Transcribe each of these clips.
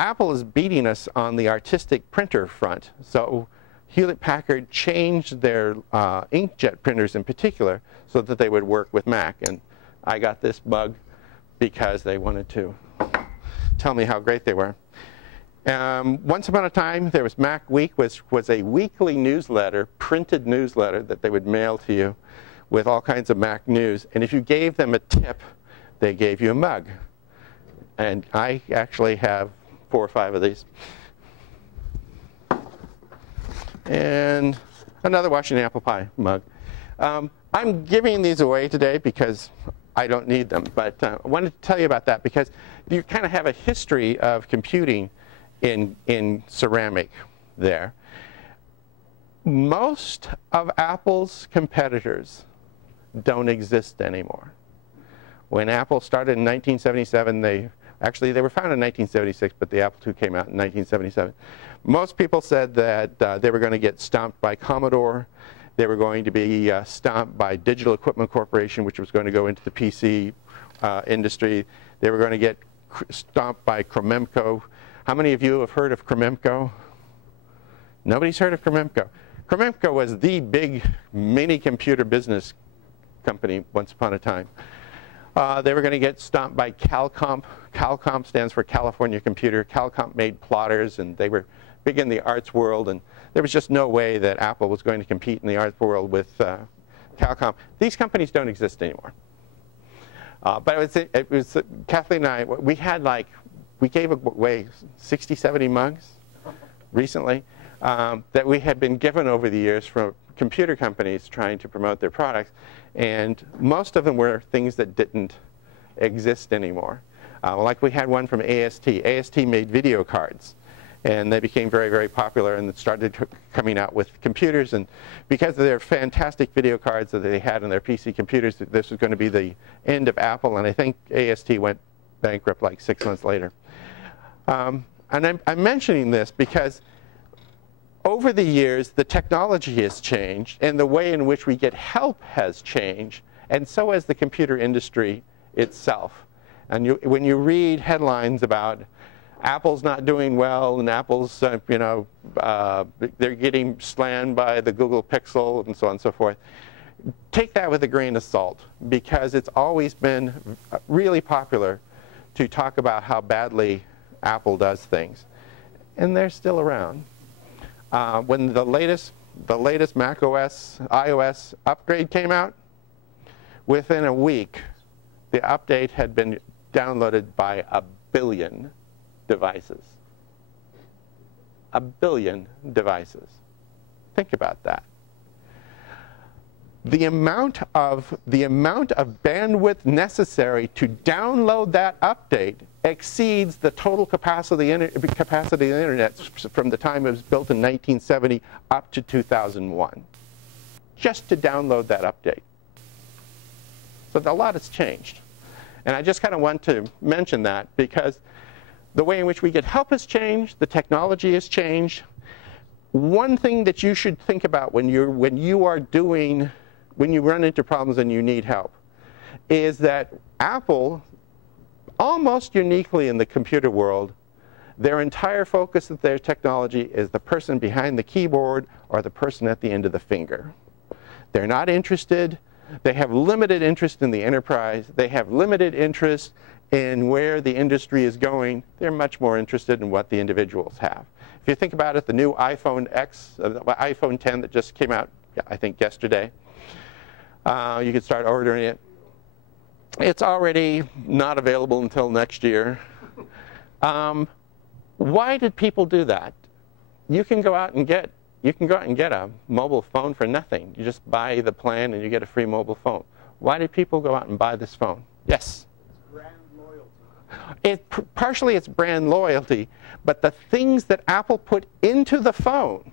Apple is beating us on the artistic printer front. So Hewlett-Packard changed their inkjet printers in particular so that they would work with Mac. And I got this mug because they wanted to tell me how great they were. Once upon a time, there was Mac Week, which was a weekly newsletter, printed newsletter that they would mail to you with all kinds of Mac news. And if you gave them a tip, they gave you a mug. And I actually have 4 or 5 of these. And another Washington apple pie mug. I'm giving these away today because I don't need them. But I wanted to tell you about that because you kind of have a history of computing in ceramic there. Most of Apple's competitors don't exist anymore. When Apple started in 1977, they were founded in 1976, but the Apple II came out in 1977. Most people said that they were going to get stomped by Commodore. They were going to be stomped by Digital Equipment Corporation, which was going to go into the PC industry. They were going to get stomped by Kromemco. How many of you have heard of Kromemco? Nobody's heard of Kromemco. Kromemco was the big mini computer business company once upon a time. They were going to get stomped by Calcomp. Calcomp stands for California Computer. Calcomp made plotters, and they were big in the arts world, and there was just no way that Apple was going to compete in the arts world with Calcomp. These companies don't exist anymore. But it was Kathleen and I, we gave away 60, 70 mugs recently that we had been given over the years from computer companies trying to promote their products. And most of them were things that didn't exist anymore. Like we had one from AST. AST made video cards. And they became very, very popular and started coming out with computers. And because of their fantastic video cards that they had in their PC computers, this was going to be the end of Apple. And I think AST went bankrupt like 6 months later. And I'm mentioning this because over the years, the technology has changed, and the way in which we get help has changed, and so has the computer industry itself. And when you read headlines about Apple's not doing well, and Apple's, they're getting slammed by the Google Pixel, and so on and so forth, take that with a grain of salt, because it's always been really popular to talk about how badly Apple does things. And they're still around. When the latest Mac OS, iOS upgrade came out, within a week, the update had been downloaded by 1 billion devices. 1 billion devices. Think about that. The amount of bandwidth necessary to download that update exceeds the total capacity of the internet from the time it was built in 1970 up to 2001, just to download that update. So a lot has changed. And I just kind of want to mention that because the way in which we get help has changed, the technology has changed. One thing that you should think about when you run into problems and you need help is that Apple, almost uniquely in the computer world, their entire focus of their technology is the person behind the keyboard or the person at the end of the finger. They're not interested. They have limited interest in the enterprise. They have limited interest in where the industry is going. They're much more interested in what the individuals have. If you think about it, the new iPhone X, iPhone 10 that just came out, I think yesterday, you can start ordering it. It's already not available until next year. Why did people do that? You can go out and get a mobile phone for nothing. You just buy the plan and you get a free mobile phone. Why did people go out and buy this phone? Yes? It's brand loyalty. Partially it's brand loyalty, but the things that Apple put into the phone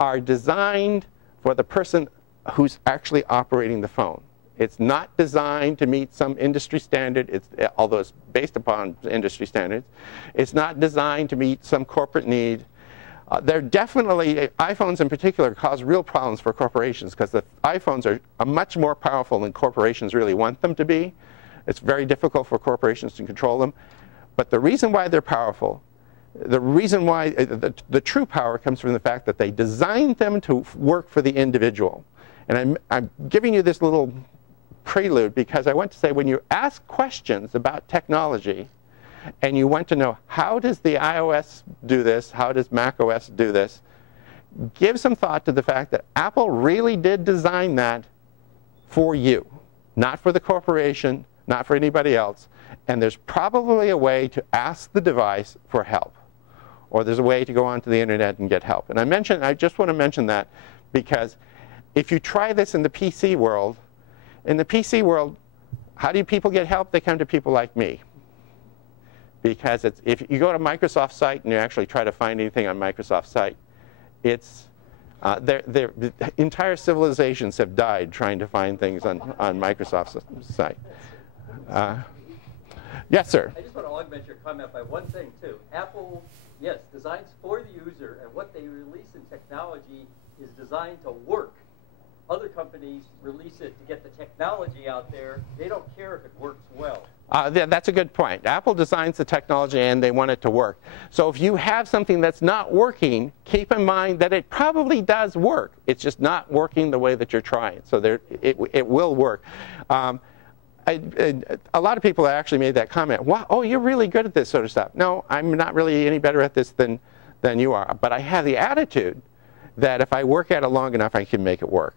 are designed for the person who's actually operating the phone. It's not designed to meet some industry standard, although it's based upon industry standards. It's not designed to meet some corporate need. They're definitely, iPhones in particular, cause real problems for corporations because the iPhones are much more powerful than corporations really want them to be. It's very difficult for corporations to control them. But the reason why they're powerful, the reason why the true power comes from the fact that they designed them to work for the individual. And I'm giving you this little prelude because I want to say when you ask questions about technology and you want to know how does the iOS do this, how does macOS do this, give some thought to the fact that Apple really did design that for you, not for the corporation, not for anybody else. And there's probably a way to ask the device for help. Or there's a way to go onto the internet and get help. And I just want to mention that because if you try this in the PC world, how do people get help? They come to people like me. Because if you go to Microsoft's site and you actually try to find anything on Microsoft's site, the entire civilizations have died trying to find things on Microsoft's site. Yes, sir? I just want to augment your comment by one thing, too. Apple, yes, designs for the user, and what they release in technology is designed to work. Other companies release it to get the technology out there. They don't care if it works well. That's a good point. Apple designs the technology and they want it to work. So if you have something that's not working, keep in mind that it probably does work. It's just not working the way that you're trying. So it will work. A lot of people actually made that comment. Wow, oh, you're really good at this sort of stuff. No, I'm not really any better at this than you are. But I have the attitude that if I work at it long enough, I can make it work.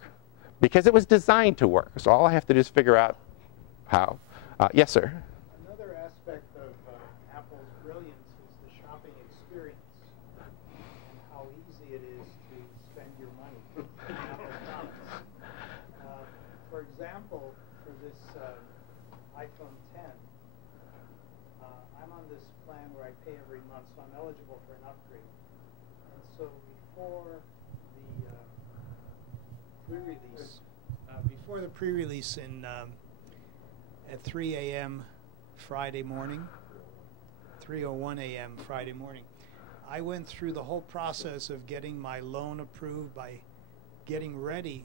Because it was designed to work. So all I have to do is figure out how. Yes, sir? Another aspect of Apple's brilliance is the shopping experience and how easy it is to spend your money in Apple products. For example, for this iPhone 10, I'm on this plan where I pay every month, so I'm eligible for an upgrade. And so before the pre-release at 3 a.m. Friday morning, 3:01 a.m. Friday morning, I went through the whole process of getting my loan approved by getting ready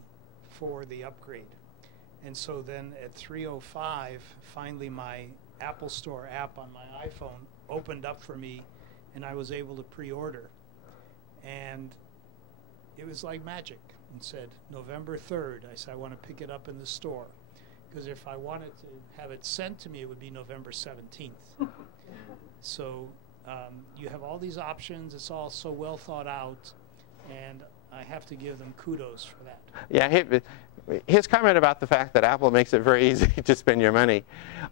for the upgrade. And so then at 3:05, finally my Apple Store app on my iPhone opened up for me, and I was able to pre-order. And it was like magic. And said, November 3rd. I said, I want to pick it up in the store. Because if I wanted to have it sent to me, it would be November 17th. So you have all these options. It's all so well thought out. And I have to give them kudos for that. Yeah, his comment about the fact that Apple makes it very easy to spend your money,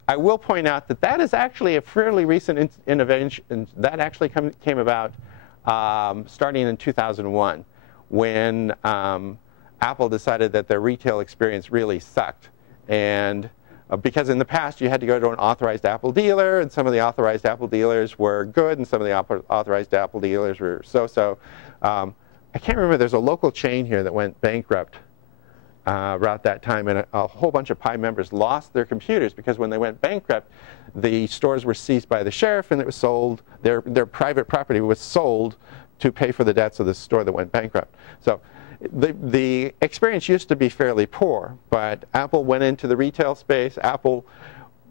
I will point out that that is actually a fairly recent innovation. That actually came about starting in 2001. When Apple decided that their retail experience really sucked. And because in the past you had to go to an authorized Apple dealer, and some of the authorized Apple dealers were good, and some of the authorized Apple dealers were so-so. I can't remember, there's a local chain here that went bankrupt around that time, and a whole bunch of Pi members lost their computers because when they went bankrupt, the stores were seized by the sheriff and it was sold, their private property was sold to pay for the debts of the store that went bankrupt. So the experience used to be fairly poor, but Apple went into the retail space. Apple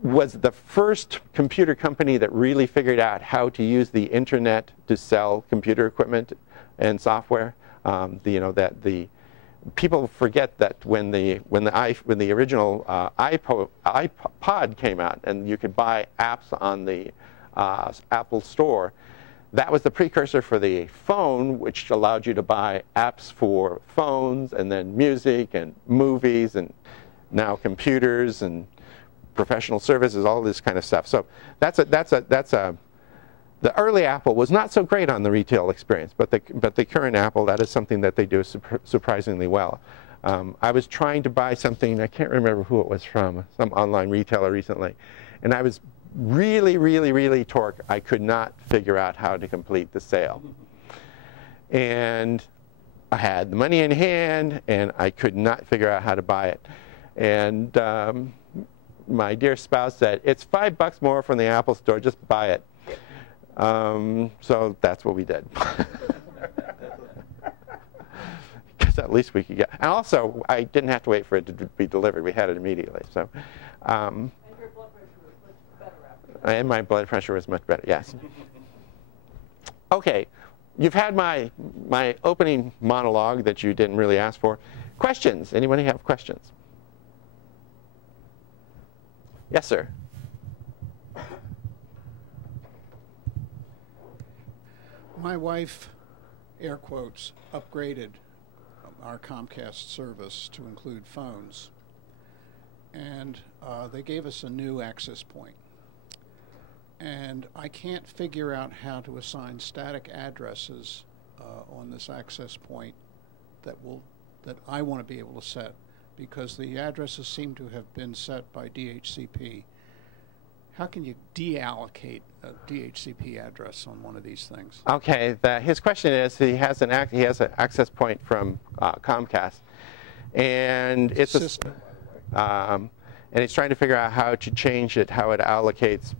was the first computer company that really figured out how to use the internet to sell computer equipment and software. People forget that when the original iPod came out and you could buy apps on the Apple Store, that was the precursor for the phone, which allowed you to buy apps for phones and then music and movies and now computers and professional services, all this kind of stuff. So the early Apple was not so great on the retail experience, but the current Apple, that is something that they do surprisingly well. I was trying to buy something, I can't remember who it was from, some online retailer recently, and I was really torqued. I could not figure out how to complete the sale. And I had the money in hand, and I could not figure out how to buy it. And my dear spouse said, it's $5 more from the Apple Store, just buy it. So that's what we did. Because at least we could get, and also I didn't have to wait for it to be delivered. We had it immediately. So. And your blood pressure was much better after And my blood pressure was much better, yes. Okay, you've had my opening monologue that you didn't really ask for. Questions? Anybody have questions? Yes, sir. My wife, air quotes, upgraded our Comcast service to include phones. And they gave us a new access point. And I can't figure out how to assign static addresses on this access point that I want to be able to set, because the addresses seem to have been set by DHCP. How can you deallocate a DHCP address on one of these things? Okay, his question is he has an access point from Comcast, and it's a system, and he's trying to figure out how to change it, how it allocates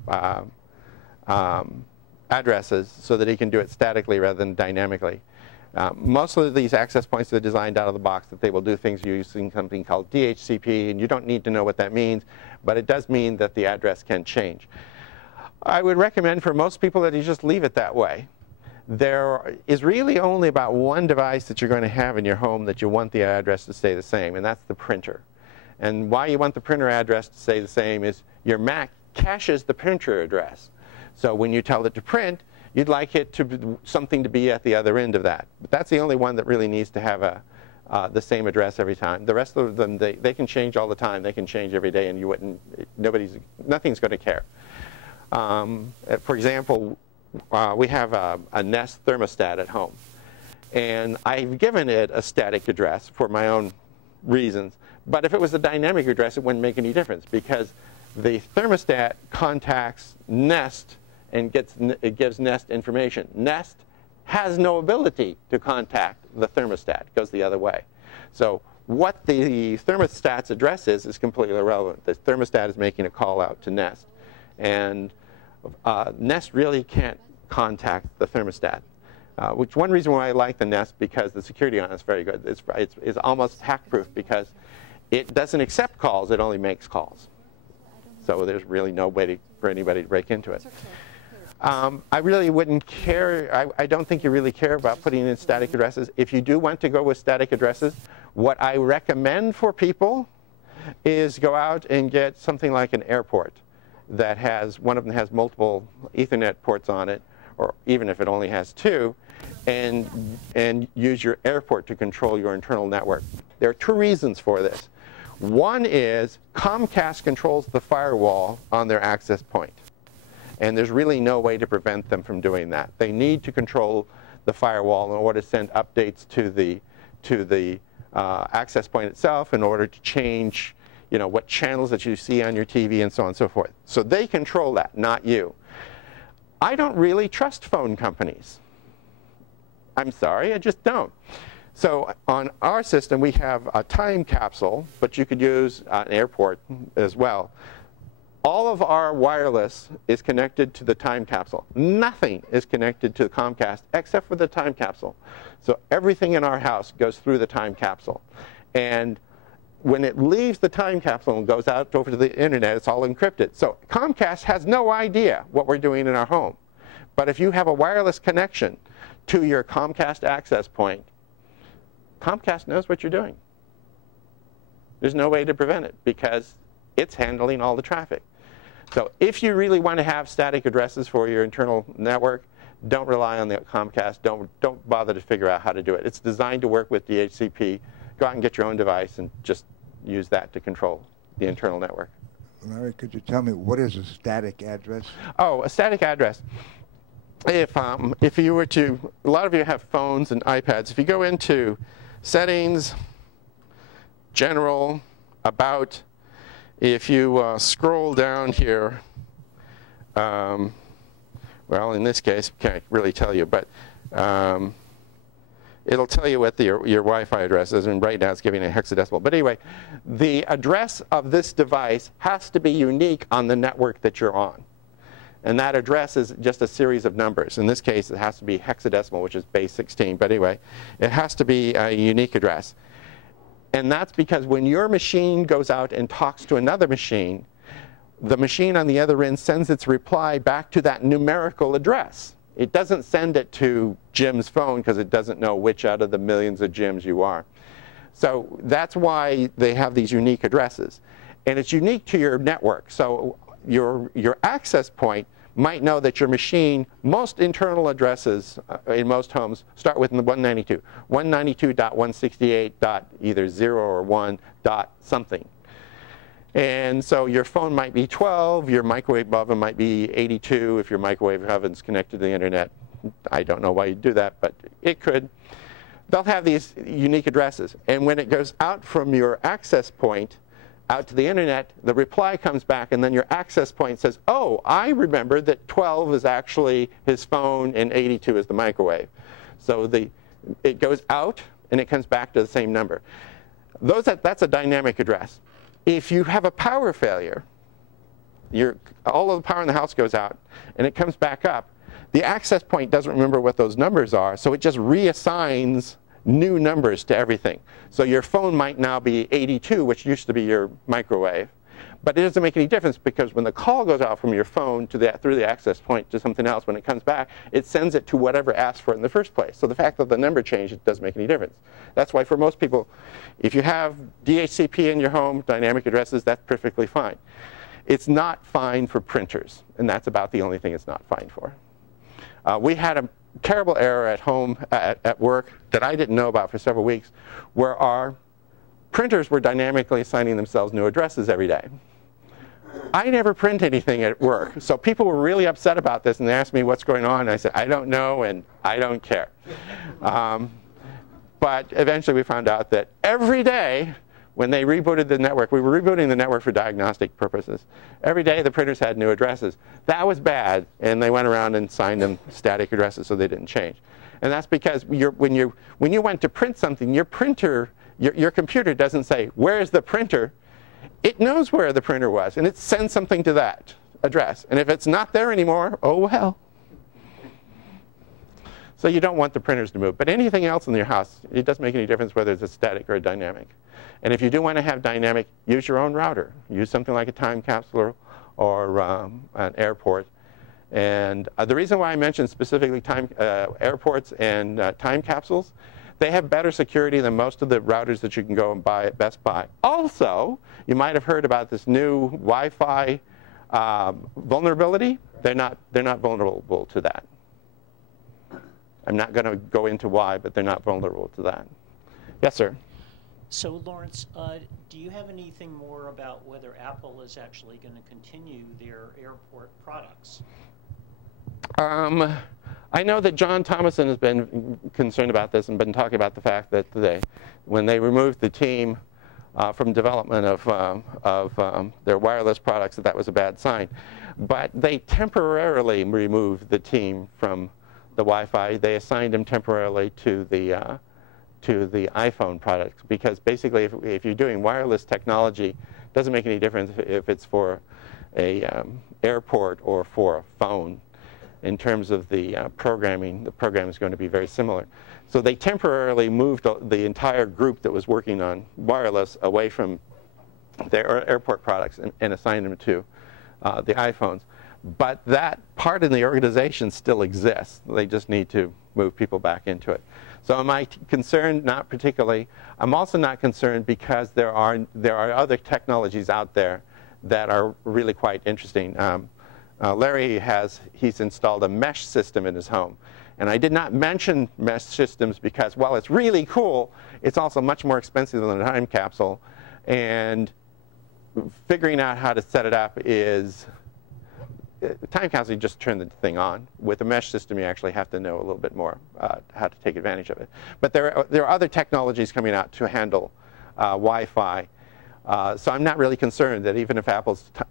addresses so that he can do it statically rather than dynamically. Most of these access points are designed out of the box that they will do things using something called DHCP, and you don't need to know what that means, but it does mean that the address can change. I would recommend for most people that you just leave it that way. There is really only about one device that you're going to have in your home that you want the address to stay the same, and that's the printer. And why you want the printer address to stay the same is your Mac caches the printer address. So when you tell it to print, you'd like it to something to be at the other end of that. But that's the only one that really needs to have the same address every time. The rest of them, they can change all the time. They can change every day, and you wouldn't. Nothing's going to care. For example, we have a Nest thermostat at home, and I've given it a static address for my own reasons. But if it was a dynamic address, it wouldn't make any difference, because the thermostat contacts Nest and it gives Nest information. Nest has no ability to contact the thermostat. It goes the other way. So what the thermostat's address is completely irrelevant. The thermostat is making a call out to Nest. And Nest really can't contact the thermostat. Which one reason why I like the Nest, because the security on it is very good. It's almost hack-proof because it doesn't accept calls, it only makes calls. So there's really no way for anybody to break into it. I really wouldn't care. I don't think you really care about putting in static addresses. If you do want to go with static addresses, what I recommend for people is go out and get something like an airport that has, one of them has multiple Ethernet ports on it, or even if it only has two, and use your airport to control your internal network. There are two reasons for this. One is Comcast controls the firewall on their access point. And there's really no way to prevent them from doing that. They need to control the firewall in order to send updates to the access point itself, in order to change, what channels that you see on your TV and so on and so forth. So they control that, not you. I don't really trust phone companies. I'm sorry, I just don't. So on our system, we have a time capsule, but you could use an airport as well. All of our wireless is connected to the time capsule. Nothing is connected to Comcast except for the time capsule. So everything in our house goes through the time capsule. And when it leaves the time capsule and goes out over to the internet, it's all encrypted. So Comcast has no idea what we're doing in our home. But if you have a wireless connection to your Comcast access point, Comcast knows what you're doing. There's no way to prevent it because it's handling all the traffic. So if you really want to have static addresses for your internal network, don't rely on the Comcast. Don't bother to figure out how to do it. It's designed to work with DHCP. Go out and get your own device and just use that to control the internal network. Larry, could you tell me what is a static address? Oh, a static address. If you were to, a lot of you have phones and iPads. If you go into Settings, General, About, if you scroll down here, well, in this case, can't really tell you, but it'll tell you what your Wi-Fi address is, and right now it's giving a hexadecimal. But anyway, the address of this device has to be unique on the network that you're on. And that address is just a series of numbers. In this case, it has to be hexadecimal, which is base 16. But anyway, it has to be a unique address. And that's because when your machine goes out and talks to another machine, the machine on the other end sends its reply back to that numerical address. It doesn't send it to Jim's phone because it doesn't know which out of the millions of Jims you are. So that's why they have these unique addresses. And it's unique to your network. So your access point might know that your machine, most internal addresses in most homes start with 192. 192.168. Either 0 or 1 dot something. And so your phone might be 12, your microwave oven might be 82 if your microwave oven's connected to the internet. I don't know why you'd do that, but it could. They'll have these unique addresses. And when it goes out from your access point out to the internet, the reply comes back, and then your access point says, oh, I remember that 12 is actually his phone and 82 is the microwave. So it goes out, and it comes back to the same number. That's a dynamic address. If you have a power failure, all of the power in the house goes out, and it comes back up, the access point doesn't remember what those numbers are, so it just reassigns new numbers to everything. So your phone might now be 82, which used to be your microwave. But it doesn't make any difference because when the call goes out from your phone through the access point to something else, when it comes back, it sends it to whatever asked for it in the first place. So the fact that the number changed, it doesn't make any difference. That's why for most people, if you have DHCP in your home, dynamic addresses, that's perfectly fine. It's not fine for printers, and that's about the only thing it's not fine for. We had a terrible error at home, at work, that I didn't know about for several weeks, where our printers were dynamically assigning themselves new addresses every day. I never print anything at work, so people were really upset about this, and they asked me what's going on, and I said, I don't know, and I don't care. But eventually we found out that every day, when they rebooted the network, we were rebooting the network for diagnostic purposes. Every day the printers had new addresses. That was bad, and they went around and signed them static addresses so they didn't change. And that's because when you went to print something, your computer doesn't say, where's the printer? It knows where the printer was, and it sends something to that address. And if it's not there anymore, oh well. So you don't want the printers to move. But anything else in your house, it doesn't make any difference whether it's a static or a dynamic. And if you do want to have dynamic, use your own router. Use something like a time capsule or an airport. And the reason why I mentioned specifically airports and time capsules, they have better security than most of the routers that you can go and buy at Best Buy. Also, you might have heard about this new Wi-Fi vulnerability. They're not vulnerable to that. I'm not going to go into why, but they're not vulnerable to that. Yes, sir. So, Lawrence, do you have anything more about whether Apple is actually going to continue their airport products? I know that John Thomason has been concerned about this and been talking about the fact that when they removed the team from development of their wireless products, that was a bad sign. But they temporarily removed the team from the Wi-Fi. They assigned them temporarily to the iPhone products, because basically if you're doing wireless technology, it doesn't make any difference if it's for a airport or for a phone. In terms of the programming is going to be very similar. So they temporarily moved the entire group that was working on wireless away from their airport products and assigned them to the iPhones. But that part in the organization still exists. They just need to move people back into it. So am I concerned? Not particularly. I'm also not concerned because there are other technologies out there that are really quite interesting. Larry he's installed a mesh system in his home. And I did not mention mesh systems because while it's really cool, it's also much more expensive than a time capsule. And figuring out how to set it up is, time capsule, you just turn the thing on. With a mesh system, you actually have to know a little bit more how to take advantage of it. But there are other technologies coming out to handle Wi-Fi. So I'm not really concerned that even if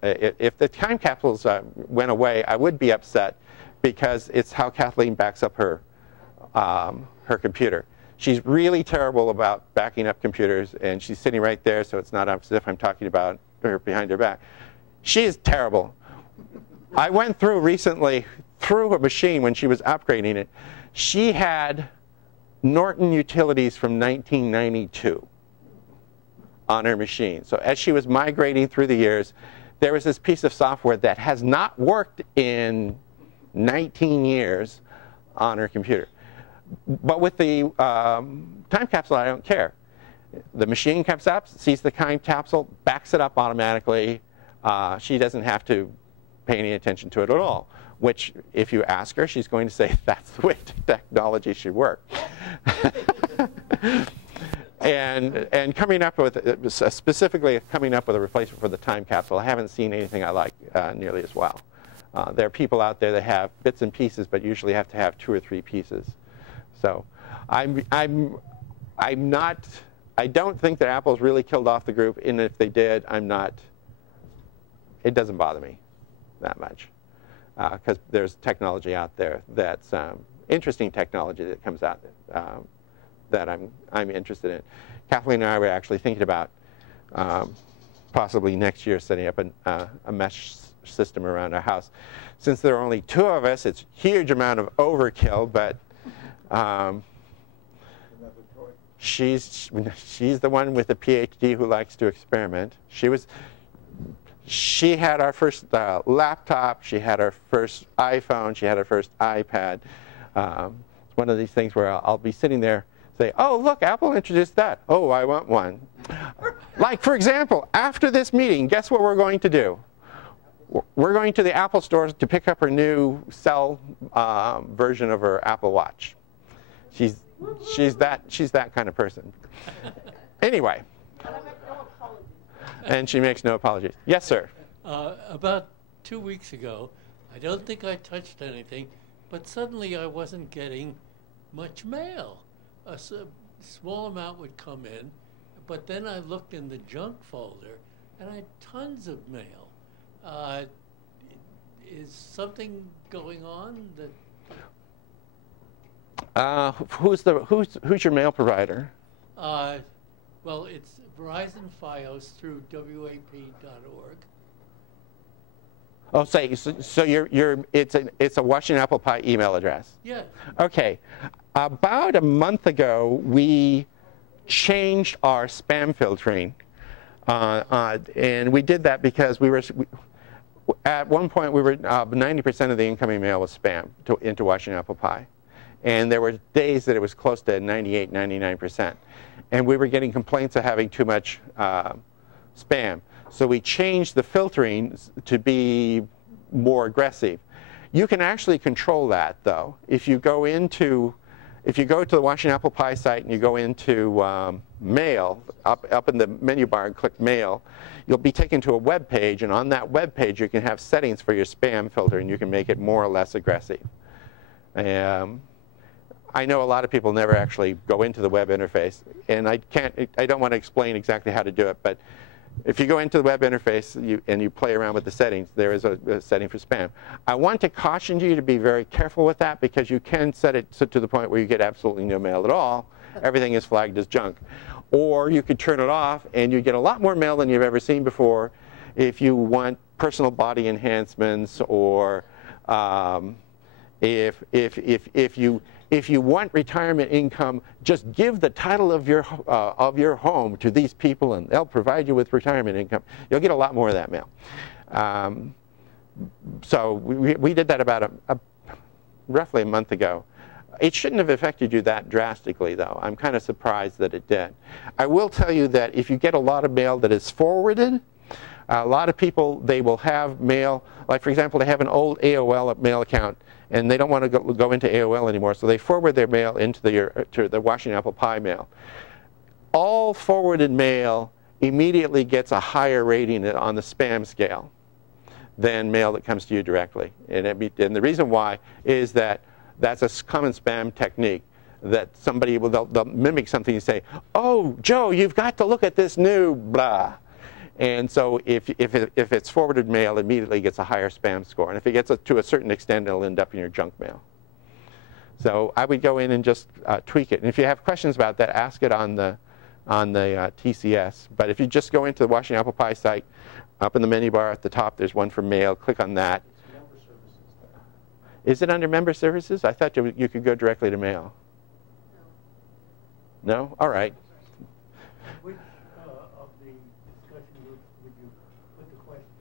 if the time capsules went away, I would be upset because it's how Kathleen backs up her computer. She's really terrible about backing up computers, and she's sitting right there, so it's not as if I'm talking about her behind her back. She is terrible. I went through recently through a machine when she was upgrading it. She had Norton Utilities from 1992. On her machine. So as she was migrating through the years, there was this piece of software that has not worked in 19 years on her computer. But with the time capsule, I don't care. The machine comes up, sees the time capsule, backs it up automatically. She doesn't have to pay any attention to it at all, which if you ask her, she's going to say that's the way technology should work. And coming up with, specifically coming up with a replacement for the time capsule, I haven't seen anything I like nearly as well. There are people out there that have bits and pieces, but usually have to have 2 or 3 pieces. So I don't think that Apple's really killed off the group, and if they did, it doesn't bother me that much. Because there's technology out there that's interesting technology that comes out that I'm interested in. Kathleen and I were actually thinking about possibly next year setting up a mesh system around our house. Since there are only 2 of us, it's a huge amount of overkill, but she's the one with the PhD who likes to experiment. She had our first laptop, she had our first iPhone, she had her first iPad. It's one of these things where I'll be sitting there, say, oh, look, Apple introduced that. Oh, I want one. Like, for example, after this meeting, guess what we're going to do? We're going to the Apple stores to pick up her new cell version of her Apple Watch. She's that kind of person. Anyway. And she makes no apologies. Yes, sir. About 2 weeks ago, I don't think I touched anything, but suddenly I wasn't getting much mail. A small amount would come in, but then I looked in the junk folder, and I had tons of mail. Is something going on that? Who's your mail provider? Well, it's Verizon Fios through WAP.org. Oh, so it's a Washington Apple Pie email address. Yeah. Okay. About a month ago, we changed our spam filtering, and we did that because at one point we were 90% of the incoming mail was spam into Washington Apple Pie, and there were days that it was close to 98, 99%. And we were getting complaints of having too much spam. So we changed the filtering to be more aggressive. You can actually control that, though. If you go to the Washington Apple Pie site and you go into Mail, up in the menu bar and click Mail, you'll be taken to a web page, and on that web page you can have settings for your spam filter, and you can make it more or less aggressive. I know a lot of people never actually go into the web interface, and I don't want to explain exactly how to do it, but if you go into the web interface and you play around with the settings, there is a setting for spam. I want to caution you to be very careful with that, because you can set it to the point where you get absolutely no mail at all. Everything is flagged as junk. Or you could turn it off and you get a lot more mail than you've ever seen before if you want personal body enhancements, or if you want retirement income, just give the title of your home to these people and they'll provide you with retirement income. You'll get a lot more of that mail. So we did that about roughly a month ago. It shouldn't have affected you that drastically, though. I'm kind of surprised that it did. I will tell you that if you get a lot of mail that is forwarded, a lot of people, they will have mail, like for example, they have an old AOL mail account, and they don't want to go into AOL anymore, so they forward their mail into to the Washington Apple Pie mail. All forwarded mail immediately gets a higher rating on the spam scale than mail that comes to you directly. And the reason why is that that's a common spam technique, that somebody they'll mimic something and say, oh, Joe, you've got to look at this new blah. And so if it's forwarded mail, it immediately gets a higher spam score. And if it gets to a certain extent, it'll end up in your junk mail. So I would go in and just tweak it. And if you have questions about that, ask it on the TCS. But if you just go into the Washington Apple Pie site, up in the menu bar at the top, there's one for mail. Click on that. Is it under member services? I thought you could go directly to mail. No? All right. Which of the discussion groups would you put the question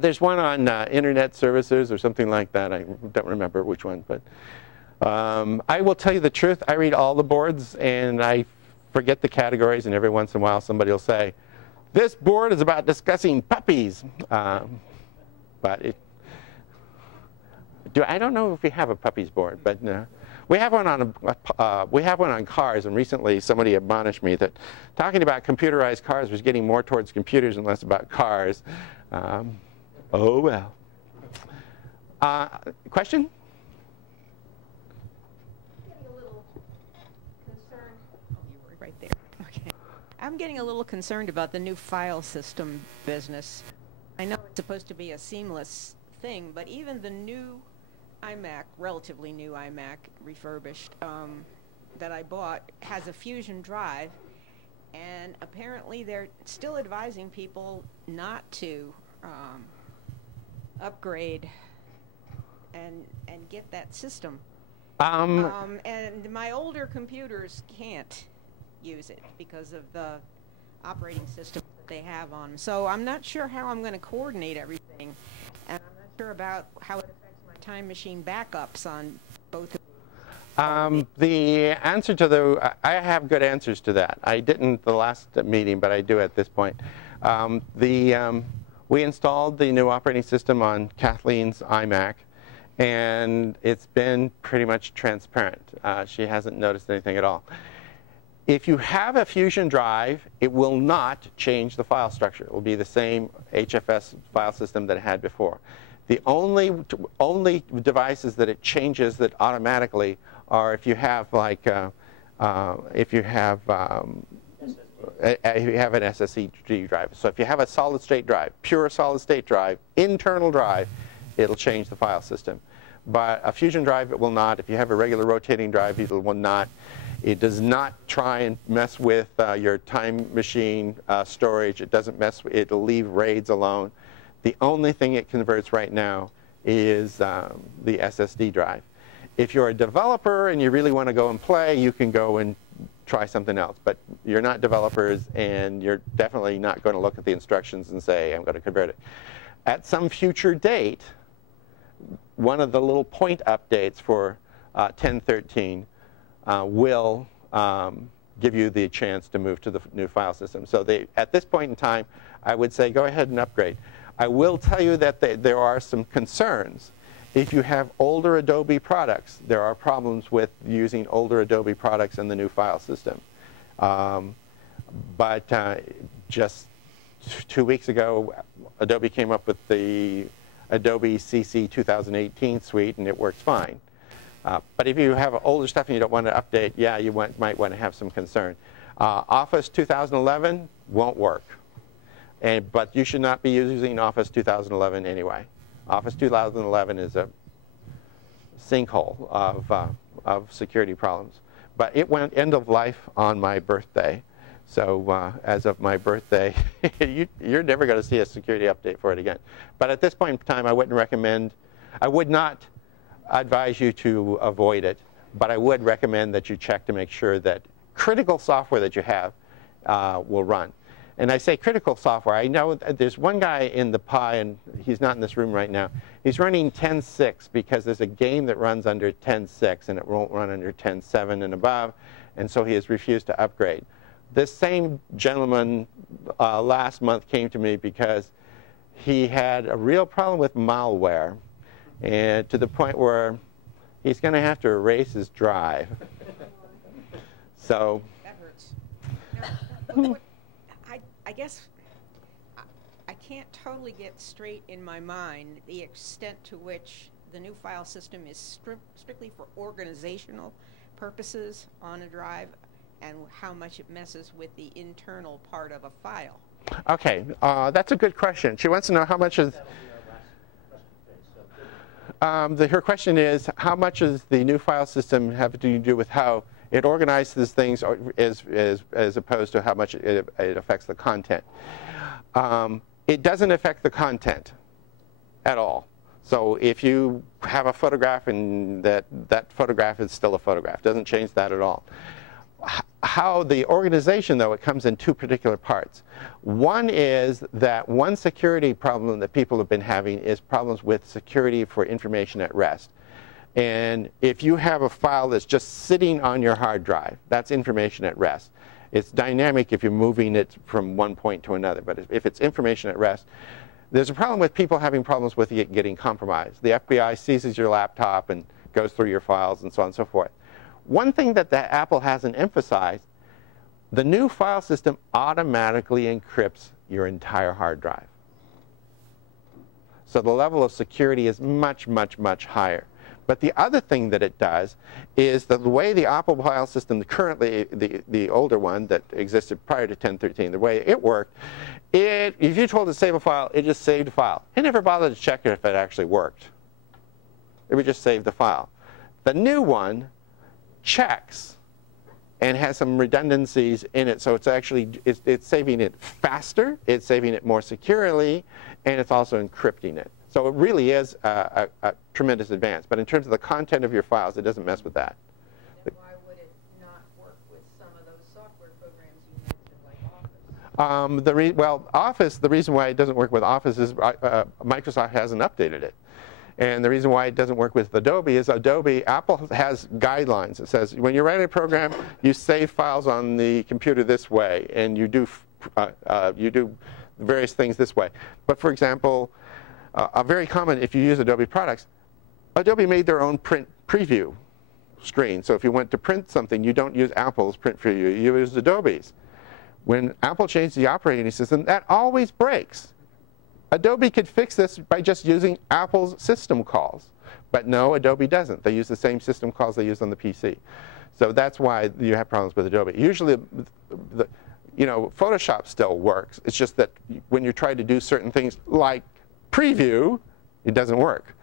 There's one on internet services or something like that. I don't remember which one, but I will tell you the truth. I read all the boards and I forget the categories, and every once in a while somebody will say, "This board is about discussing puppies." But I don't know if we have a puppies board, but we have one on cars. And recently somebody admonished me that talking about computerized cars was getting more towards computers and less about cars. Oh well. Question? Right there. Okay. I'm getting a little concerned about the new file system business. I know it's supposed to be a seamless thing, but even the new iMac, relatively new iMac, refurbished, that I bought has a Fusion drive, and apparently they're still advising people not to upgrade and get that system. And my older computers can't use it because of the operating system that they have on them. So I'm not sure how I'm going to coordinate everything, and I'm not sure about how it affects my time machine backups on both of these. The answer to I have good answers to that. I didn't the last meeting, but I do at this point. We installed the new operating system on Kathleen's iMac, and it's been pretty much transparent. She hasn't noticed anything at all. If you have a Fusion drive, it will not change the file structure. It will be the same HFS file system that it had before. The only devices that it changes that automatically are if you have like if you have an SSD drive. So if you have a solid state drive, pure solid state drive, internal drive, it'll change the file system. But a Fusion drive, it will not. If you have a regular rotating drive, it will not. It does not try and mess with your time machine storage. It doesn't mess with, it'll leave RAIDs alone. The only thing it converts right now is the SSD drive. If you're a developer and you really want to go and play, you can go and try something else. But you're not developers, and you're definitely not going to look at the instructions and say, I'm going to convert it. At some future date, one of the little point updates for 10.13 will give you the chance to move to the new file system. So at this point in time, I would say go ahead and upgrade. I will tell you that there are some concerns. If you have older Adobe products, there are problems with using older Adobe products in the new file system. But just 2 weeks ago, Adobe came up with the Adobe CC 2018 suite, and it works fine. But if you have older stuff and you don't want to update, yeah, you might want to have some concern. Office 2011 won't work. But you should not be using Office 2011 anyway. Office 2011 is a sinkhole of security problems. But it went end of life on my birthday. So as of my birthday, you're never going to see a security update for it again. But at this point in time, I would not advise you to avoid it, but I would recommend that you check to make sure that critical software that you have will run. And I say critical software. I know there's one guy in the PI, and he's not in this room right now. He's running 10.6 because there's a game that runs under 10.6, and it won't run under 10.7 and above, and so he has refused to upgrade. This same gentleman last month came to me because he had a real problem with malware, and to the point where he's going to have to erase his drive. So that hurts. No, I guess I can't totally get straight in my mind the extent to which the new file system is strictly for organizational purposes on a drive, and how much it messes with the internal part of a file. Okay, that's a good question. She wants to know how much is. Her question is, how much does the new file system have to do with how it organizes things as opposed to how much it affects the content? It doesn't affect the content at all. So if you have a photograph and that photograph is still a photograph, doesn't change that at all. how the organization, though, it comes in two particular parts. One is that one security problem that people have been having is problems with security for information at rest. And if you have a file that's just sitting on your hard drive, that's information at rest. It's dynamic if you're moving it from one point to another, but if it's information at rest, there's a problem with people having problems with it getting compromised. The FBI seizes your laptop and goes through your files and so on and so forth. One thing that Apple hasn't emphasized, the new file system automatically encrypts your entire hard drive. So the level of security is much, much, much higher. But the other thing that it does is the way the Apple file system, currently the older one that existed prior to 10.13, the way it worked, if you told it to save a file, it just saved a file. It never bothered to check it if it actually worked. It would just save the file. The new one checks and has some redundancies in it, so it's actually it's saving it faster, it's saving it more securely, and it's also encrypting it. So it really is a tremendous advance. But in terms of the content of your files, it doesn't mess with that. Then why would it not work with some of those software programs you mentioned, like Office? Well, Office, the reason why it doesn't work with Office is Microsoft hasn't updated it. And the reason why it doesn't work with Adobe is Apple has guidelines. It says when you're writing a program, you save files on the computer this way, and you do various things this way. But for example, a very common, if you use Adobe products, Adobe made their own print preview screen. So if you went to print something, you don't use Apple's print preview, you use Adobe's. When Apple changed the operating system, that always breaks. Adobe could fix this by just using Apple's system calls. But no, Adobe doesn't. They use the same system calls they use on the PC. So that's why you have problems with Adobe. Usually, Photoshop still works. It's just that when you try to do certain things like preview, it doesn't work.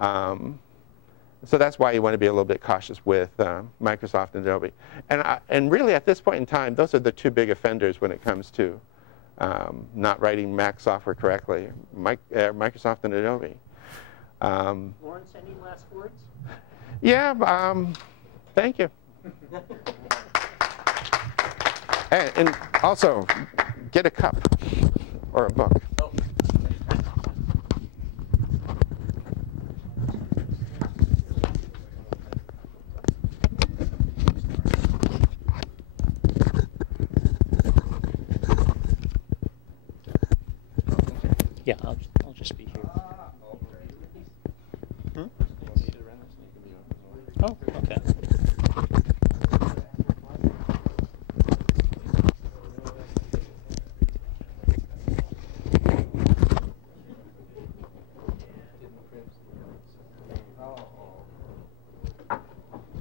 So that's why you want to be a little bit cautious with Microsoft and Adobe. And really, at this point in time, those are the two big offenders when it comes to not writing Mac software correctly, Microsoft and Adobe. Lawrence, any last words? Yeah, thank you. and also, get a cup or a book. Yeah, I'll just be here. Hmm? Oh, okay.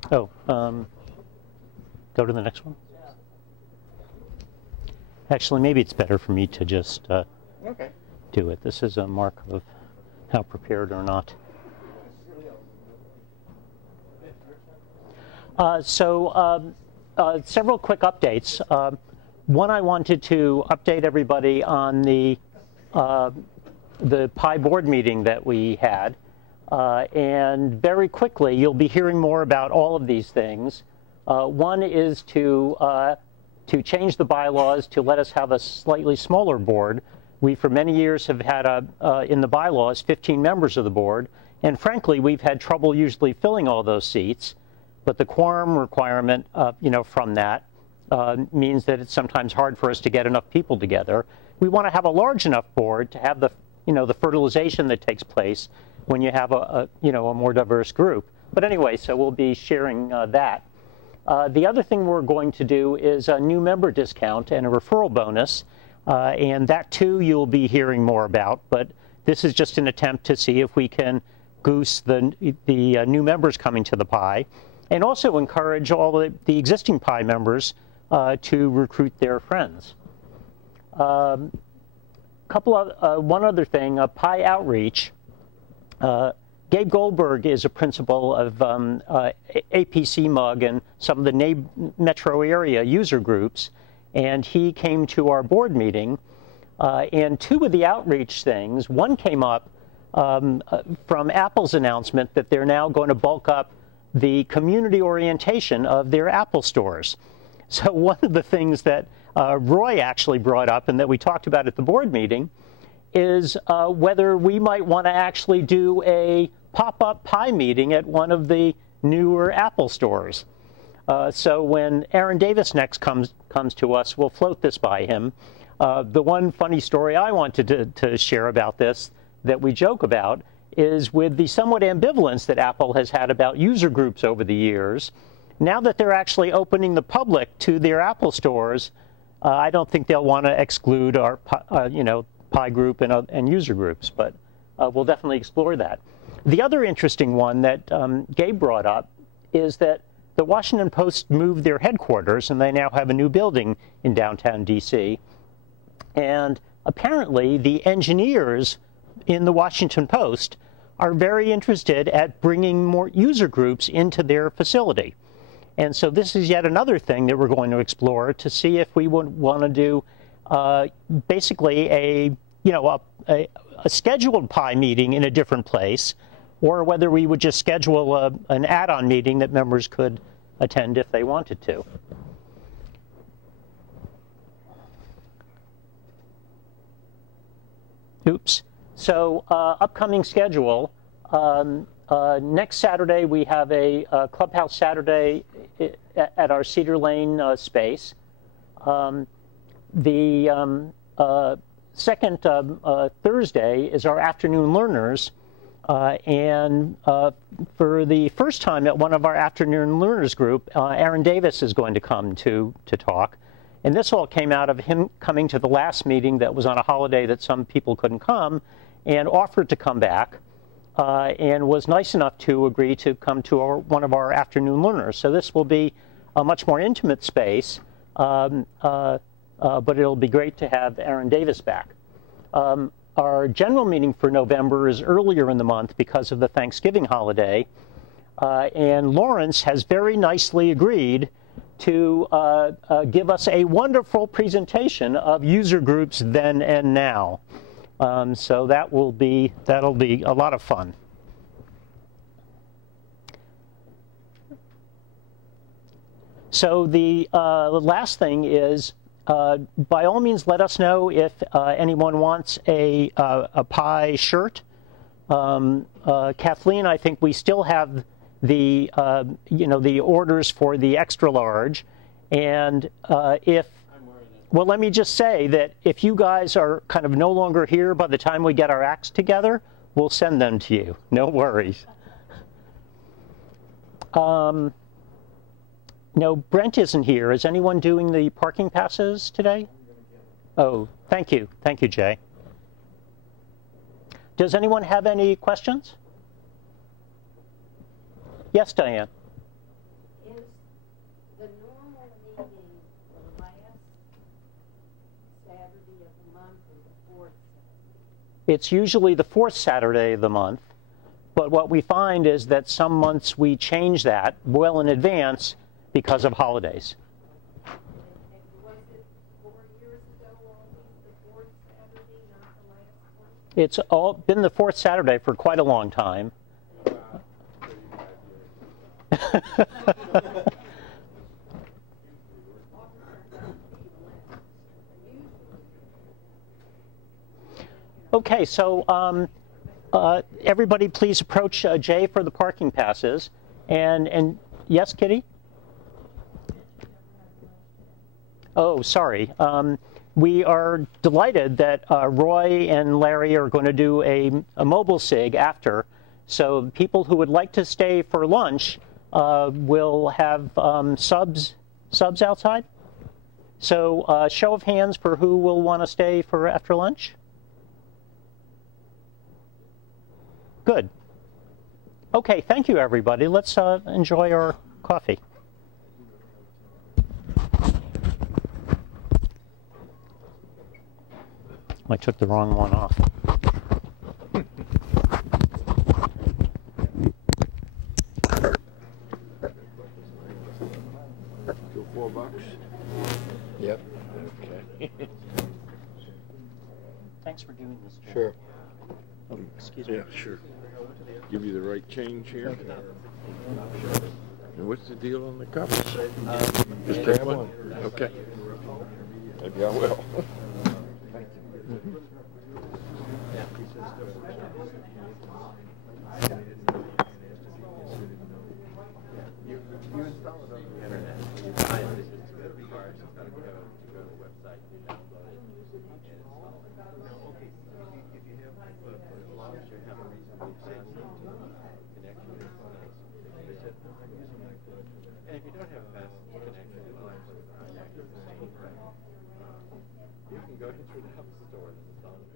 Oh, go to the next one. Actually, maybe it's better for me to just Okay. do it. This is a mark of how prepared or not. Several quick updates. One, I wanted to update everybody on the Pi board meeting that we had. And very quickly, you'll be hearing more about all of these things. One is to change the bylaws to let us have a slightly smaller board. We, for many years, have had in the bylaws 15 members of the board, and frankly, we've had trouble usually filling all those seats. But the quorum requirement, from that means that it's sometimes hard for us to get enough people together. We want to have a large enough board to have the, the fertilization that takes place when you have a more diverse group. But anyway, so we'll be sharing that. The other thing we're going to do is a new member discount and a referral bonus. And that, too, you'll be hearing more about. But this is just an attempt to see if we can goose the new members coming to the Pi, and also encourage all the existing Pi members to recruit their friends. One other thing, Pi Outreach. Gabe Goldberg is a principal of APC Mug and some of the metro area user groups. And he came to our board meeting, and two of the outreach things, one came up from Apple's announcement that they're now going to bulk up the community orientation of their Apple stores. So one of the things that Roy actually brought up and that we talked about at the board meeting is whether we might want to actually do a pop-up Pi meeting at one of the newer Apple stores. So when Aaron Davis next comes to us, we'll float this by him. The one funny story I wanted to share about this that we joke about is with the somewhat ambivalence that Apple has had about user groups over the years. Now that they're actually opening the public to their Apple stores, I don't think they'll want to exclude our Pi group and user groups, but we'll definitely explore that. The other interesting one that Gabe brought up is that the Washington Post moved their headquarters, and they now have a new building in downtown DC. And apparently, the engineers in the Washington Post are very interested at bringing more user groups into their facility. And so this is yet another thing that we're going to explore to see if we would want to do basically a scheduled Pi meeting in a different place, or whether we would just schedule an add-on meeting that members could attend if they wanted to. Oops. So upcoming schedule. Next Saturday, we have a Clubhouse Saturday at our Cedar Lane space. The second Thursday is our afternoon learners. And for the first time at one of our afternoon learners group, Aaron Davis is going to come to talk. And this all came out of him coming to the last meeting that was on a holiday that some people couldn't come, and offered to come back. And was nice enough to agree to come to one of our afternoon learners. So this will be a much more intimate space, but it'll be great to have Aaron Davis back. Our general meeting for November is earlier in the month because of the Thanksgiving holiday, and Lawrence has very nicely agreed to give us a wonderful presentation of user groups then and now. So that'll be a lot of fun. So the last thing is, by all means, let us know if anyone wants a Pi shirt. Kathleen, I think we still have the the orders for the extra large, and if well, let me just say that if you guys are kind of no longer here by the time we get our acts together, we'll send them to you. No worries. No, Brent isn't here. Is anyone doing the parking passes today? Oh, thank you. Thank you, Jay. Does anyone have any questions? Yes, Diane. Is the normal meeting the last Saturday of the month or the fourth Saturday? It's usually the fourth Saturday of the month, but what we find is that some months we change that well in advance because of holidays. And was it 4 years ago always the fourth Saturday, not the last one? It's all been the fourth Saturday for quite a long time. Okay, so everybody please approach Jay for the parking passes. And yes, Kitty? Oh, sorry. We are delighted that Roy and Larry are going to do a mobile SIG after. So people who would like to stay for lunch will have subs outside. So show of hands for who will want to stay for after lunch. Good. Okay, thank you, everybody. Let's enjoy our coffee. I took the wrong one off. Still $4? Yep. Okay. Thanks for doing this, Jay. Sure. Oh, excuse me. Yeah, sure. Give you the right change here. And what's What's the deal on the cover? Just take one? Okay. Maybe I will. Thank you. You install it on the internet. You buy it. It's just going to be hard. It's got to go to the website. You download it and install it. Now, okay, if you have, as long as you have a reasonably fast connection, and if you don't have a fast connection, it'll actually contact the same. You can go to the app store and install it.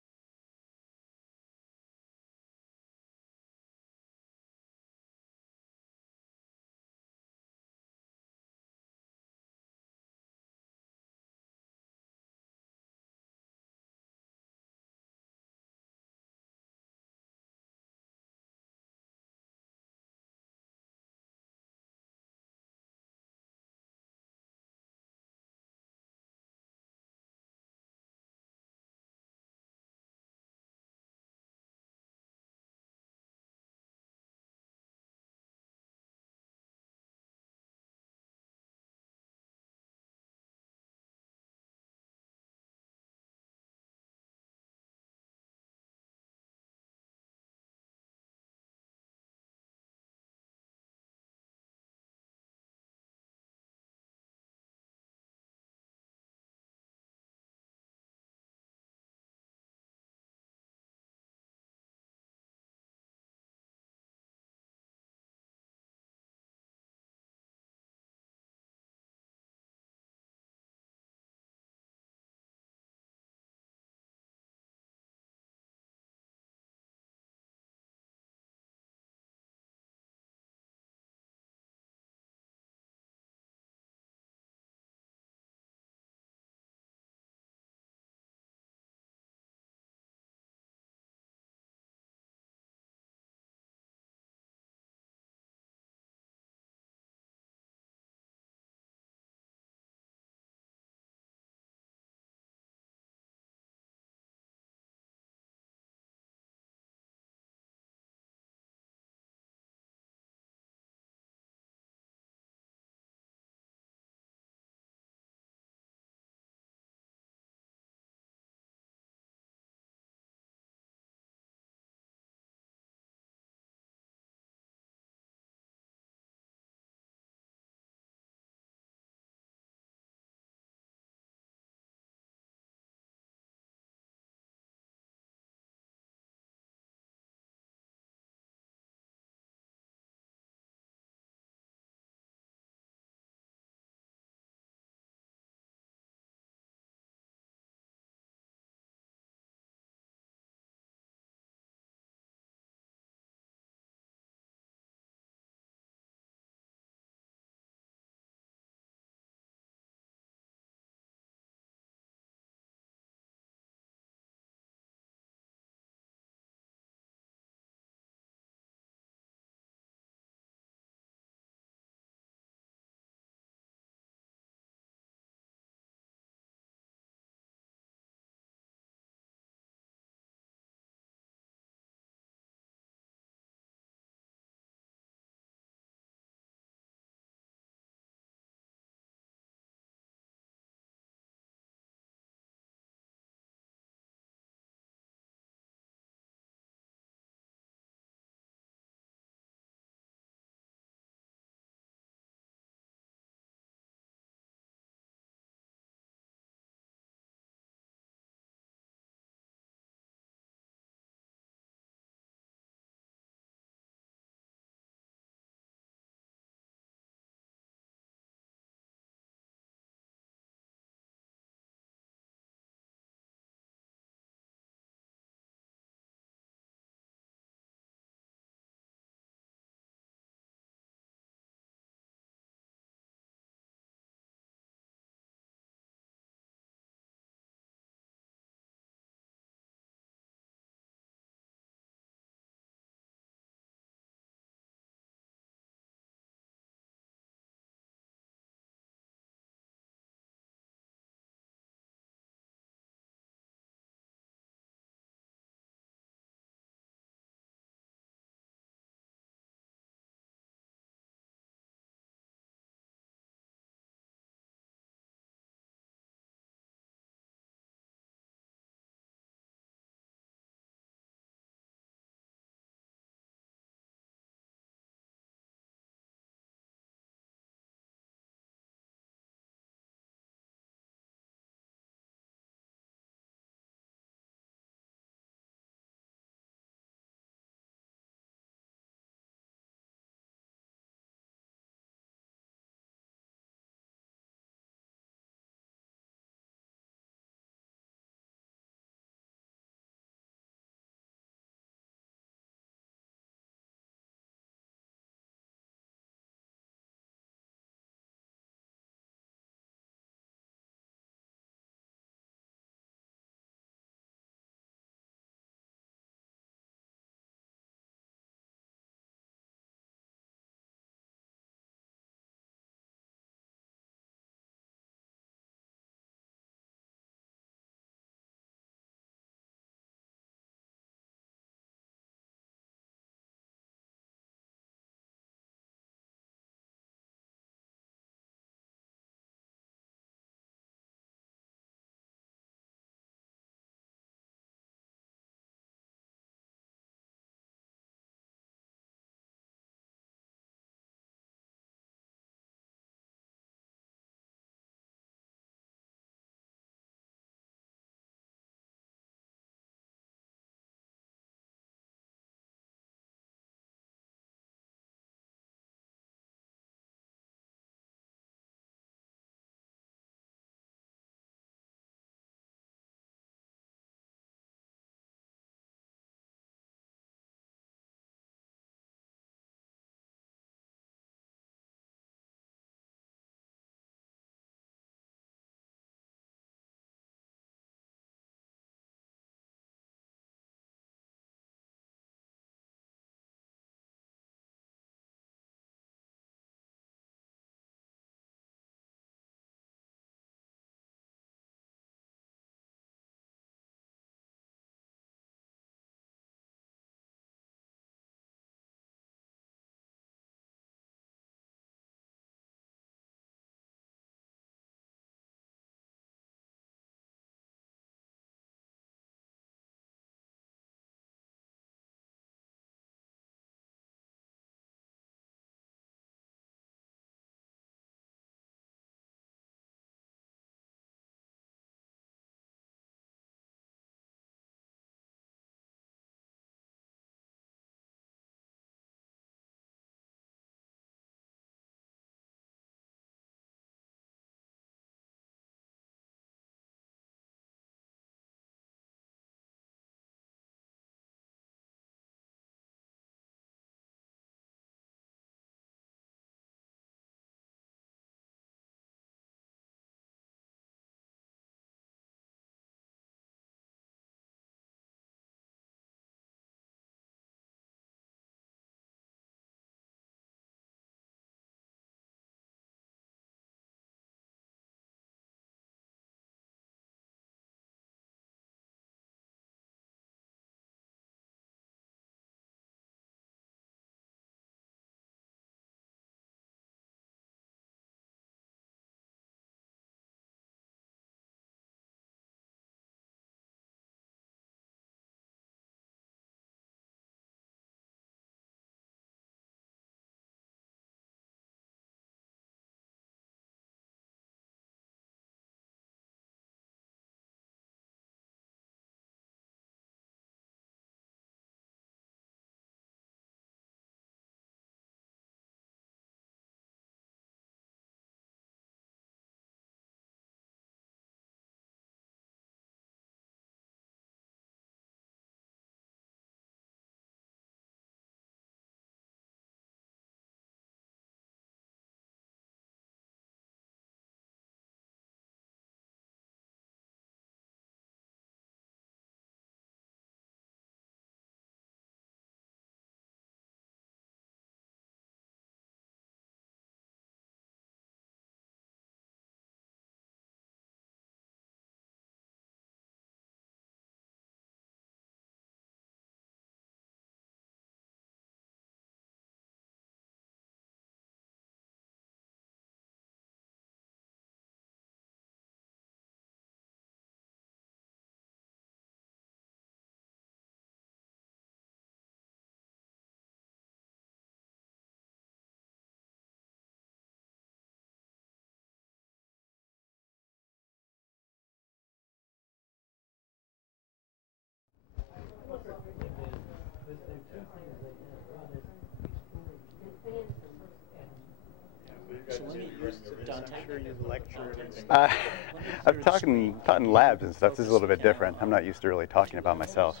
I've taught in labs and stuff. This is a little bit different. I'm not used to really talking about myself.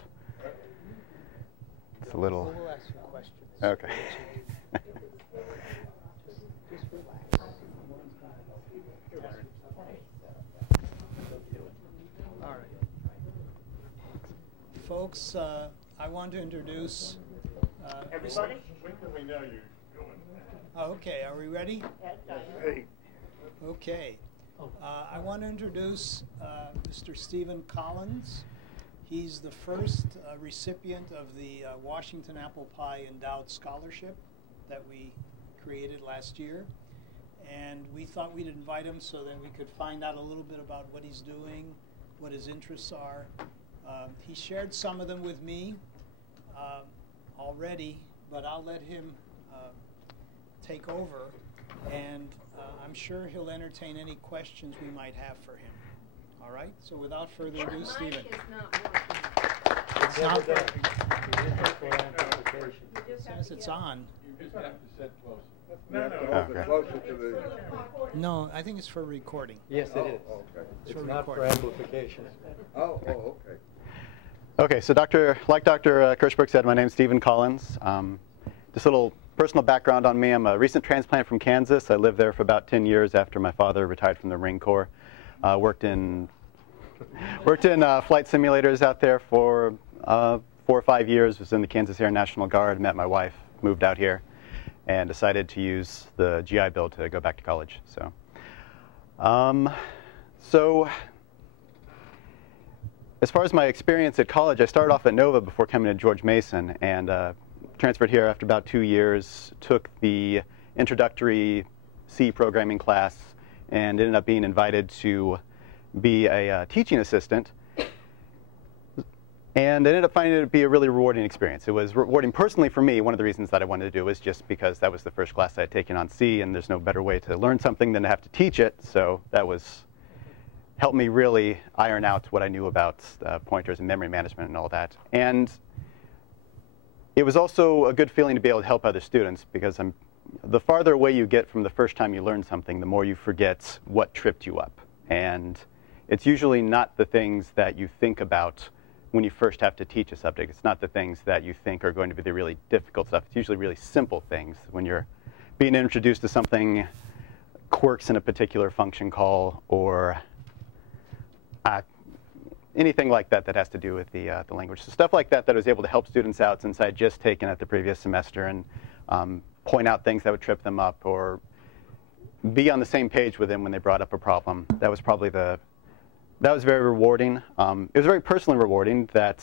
It's a little. We'll ask you questions. Okay. All right. Folks, I want to introduce. Everybody? When can we know you're going? Okay, are we ready? Okay. I want to introduce Mr. Stephen Collins. He's the first recipient of the Washington Apple Pie Endowed Scholarship that we created last year. And we thought we'd invite him so that we could find out a little bit about what he's doing, what his interests are. He shared some of them with me already, but I'll let him take over. And I'm sure he'll entertain any questions we might have for him. All right? So without further ado, Stephen. It's not working. It says it's on. You just have to sit close. No, I think it's for recording. Yes, it is. Okay. It's not for amplification. Okay. Okay, so Dr. Kirschberg said, my name's Stephen Collins. Just a little personal background on me. I'm a recent transplant from Kansas. I lived there for about 10 years after my father retired from the Marine Corps. Worked in flight simulators out there for 4 or 5 years. Was in the Kansas Air National Guard. Met my wife. Moved out here, and decided to use the GI Bill to go back to college. So, as far as my experience at college, I started off at Nova before coming to George Mason, and transferred here after about 2 years. Took the introductory C programming class, and ended up being invited to be a teaching assistant. And I ended up finding it to be a really rewarding experience. It was rewarding personally for me. One of the reasons that I wanted to do was just because that was the first class I had taken on C, and there's no better way to learn something than to have to teach it. So that helped me really iron out what I knew about pointers and memory management and all that. And it was also a good feeling to be able to help other students, because the farther away you get from the first time you learn something, the more you forget what tripped you up. And it's usually not the things that you think about when you first have to teach a subject. It's not the things that you think are going to be the really difficult stuff. It's usually really simple things. When you're being introduced to something, quirks in a particular function call, or anything like that that has to do with the language. So stuff like that I was able to help students out since I had just taken it the previous semester, and point out things that would trip them up, or be on the same page with them when they brought up a problem. That was probably that was very rewarding. It was very personally rewarding that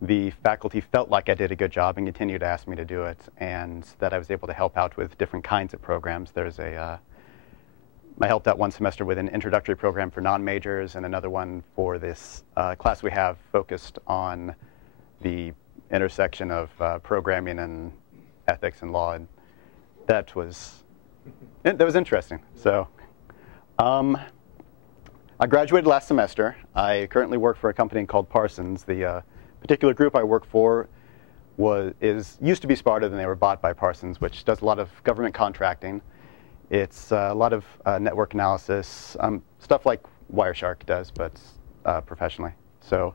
the faculty felt like I did a good job and continued to ask me to do it, and that I was able to help out with different kinds of programs. I helped out one semester with an introductory program for non-majors, and another one for this class we have focused on the intersection of programming and ethics and law, and that was interesting. So I graduated last semester. I currently work for a company called Parsons. The particular group I work for used to be Sparta, then they were bought by Parsons, which does a lot of government contracting. It's a lot of network analysis, stuff like Wireshark does, but professionally. So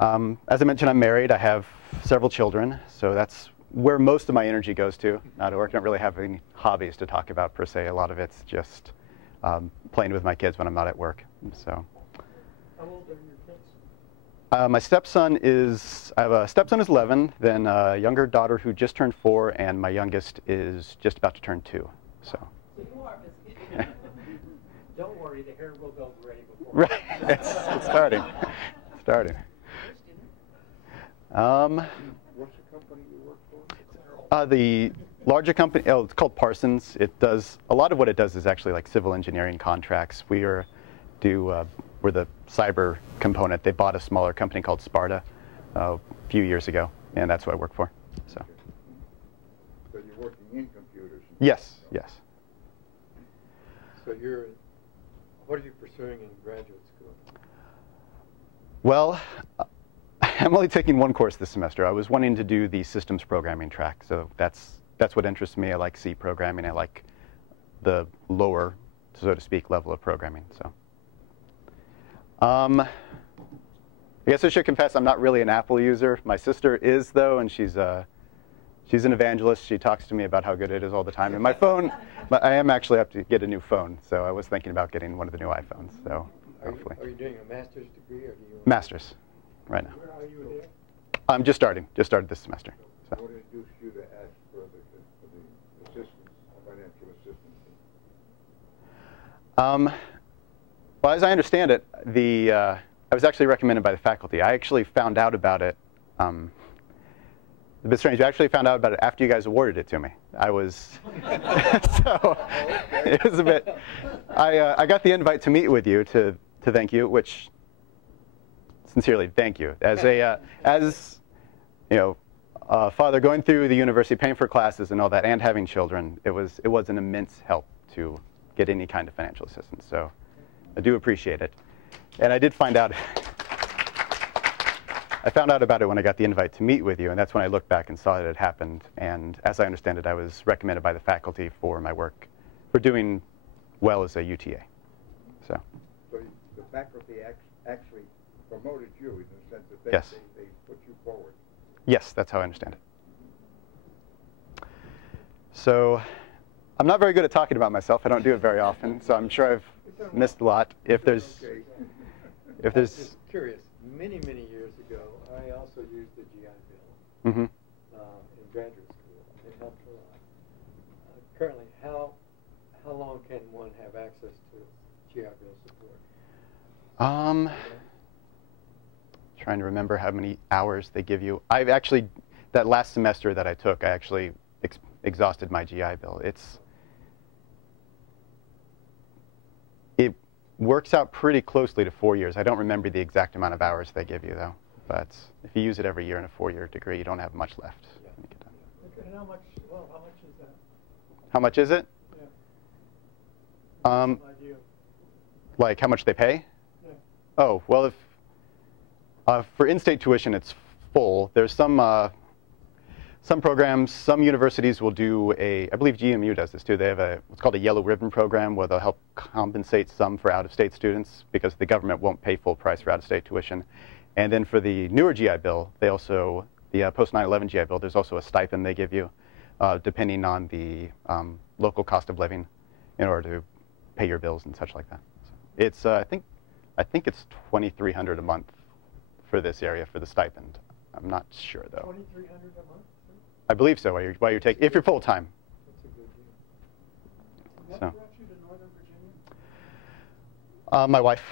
as I mentioned, I'm married. I have several children, so that's where most of my energy goes to, not at work. I don't really have any hobbies to talk about per se. A lot of it's just playing with my kids when I'm not at work. So. How old are your kids? My stepson I have a stepson who's 11, then a younger daughter who just turned 4, and my youngest is just about to turn 2. So you are Don't worry, the hair will go gray before. Right, it's starting. It's starting. What's the company you work for? The larger company, it's called Parsons. It does, a lot of what it does is actually like civil engineering contracts. We're the cyber component. They bought a smaller company called Sparta a few years ago, and that's what I work for. So you're working in computers? Yes. So what are you pursuing in graduate school? Well, I'm only taking one course this semester. I was wanting to do the systems programming track, so that's what interests me. I like C programming. I like the lower, so to speak, level of programming. So, I guess I should confess I'm not really an Apple user. My sister is, though, and she's an evangelist. She talks to me about how good it is all the time. And my phone, I am actually up to get a new phone, so I was thinking about getting one of the new iPhones. So hopefully. Are you doing a master's degree, or do you? Master's, right now. Where are you there? I'm just started this semester. So. What induced you to ask for the assistance, financial assistance? Well, as I understand it, I was actually recommended by the faculty. I actually found out about it. A bit strange. I actually found out about it after you guys awarded it to me. I was so it was a bit. I got the invite to meet with you to thank you, which sincerely thank you as you know, father going through the university, paying for classes and all that, and having children. It was an immense help to get any kind of financial assistance. So I do appreciate it. And I did find out. I found out about it when I got the invite to meet with you, and that's when I looked back and saw that it happened. And as I understand it, I was recommended by the faculty for my work, for doing well as a UTA. So The faculty actually promoted you in the sense that they put you forward. Yes, that's how I understand it. So I'm not very good at talking about myself. I don't do it very often, so I'm sure I've missed a lot. If there's Just curious, many years ago, I also used the GI Bill in graduate school. It helped a lot. Currently, how long can one have access to GI Bill support? Trying to remember how many hours they give you. I've actually, that last semester that I took, I actually exhausted my GI Bill. It works out pretty closely to 4 years. I don't remember the exact amount of hours they give you, though. But if you use it every year in a 4-year degree, you don't have much left. Yeah. Okay, and how much is that? How much is it? Yeah. Like how much they pay? Yeah. Oh, well, if for in-state tuition, it's full. There's some programs, some universities will do I believe GMU does this too. They have what's called a yellow ribbon program where they'll help compensate some for out-of-state students because the government won't pay full price for out-of-state tuition. And then for the newer GI Bill, they also, the post-9/11 GI Bill, there's also a stipend they give you depending on the local cost of living in order to pay your bills and such like that. So it's, I think it's $2,300 a month for this area for the stipend. I'm not sure though. $2,300 a month? I believe so. While you're taking, if you're full time. That's a good deal. What brought you to Northern Virginia? My wife,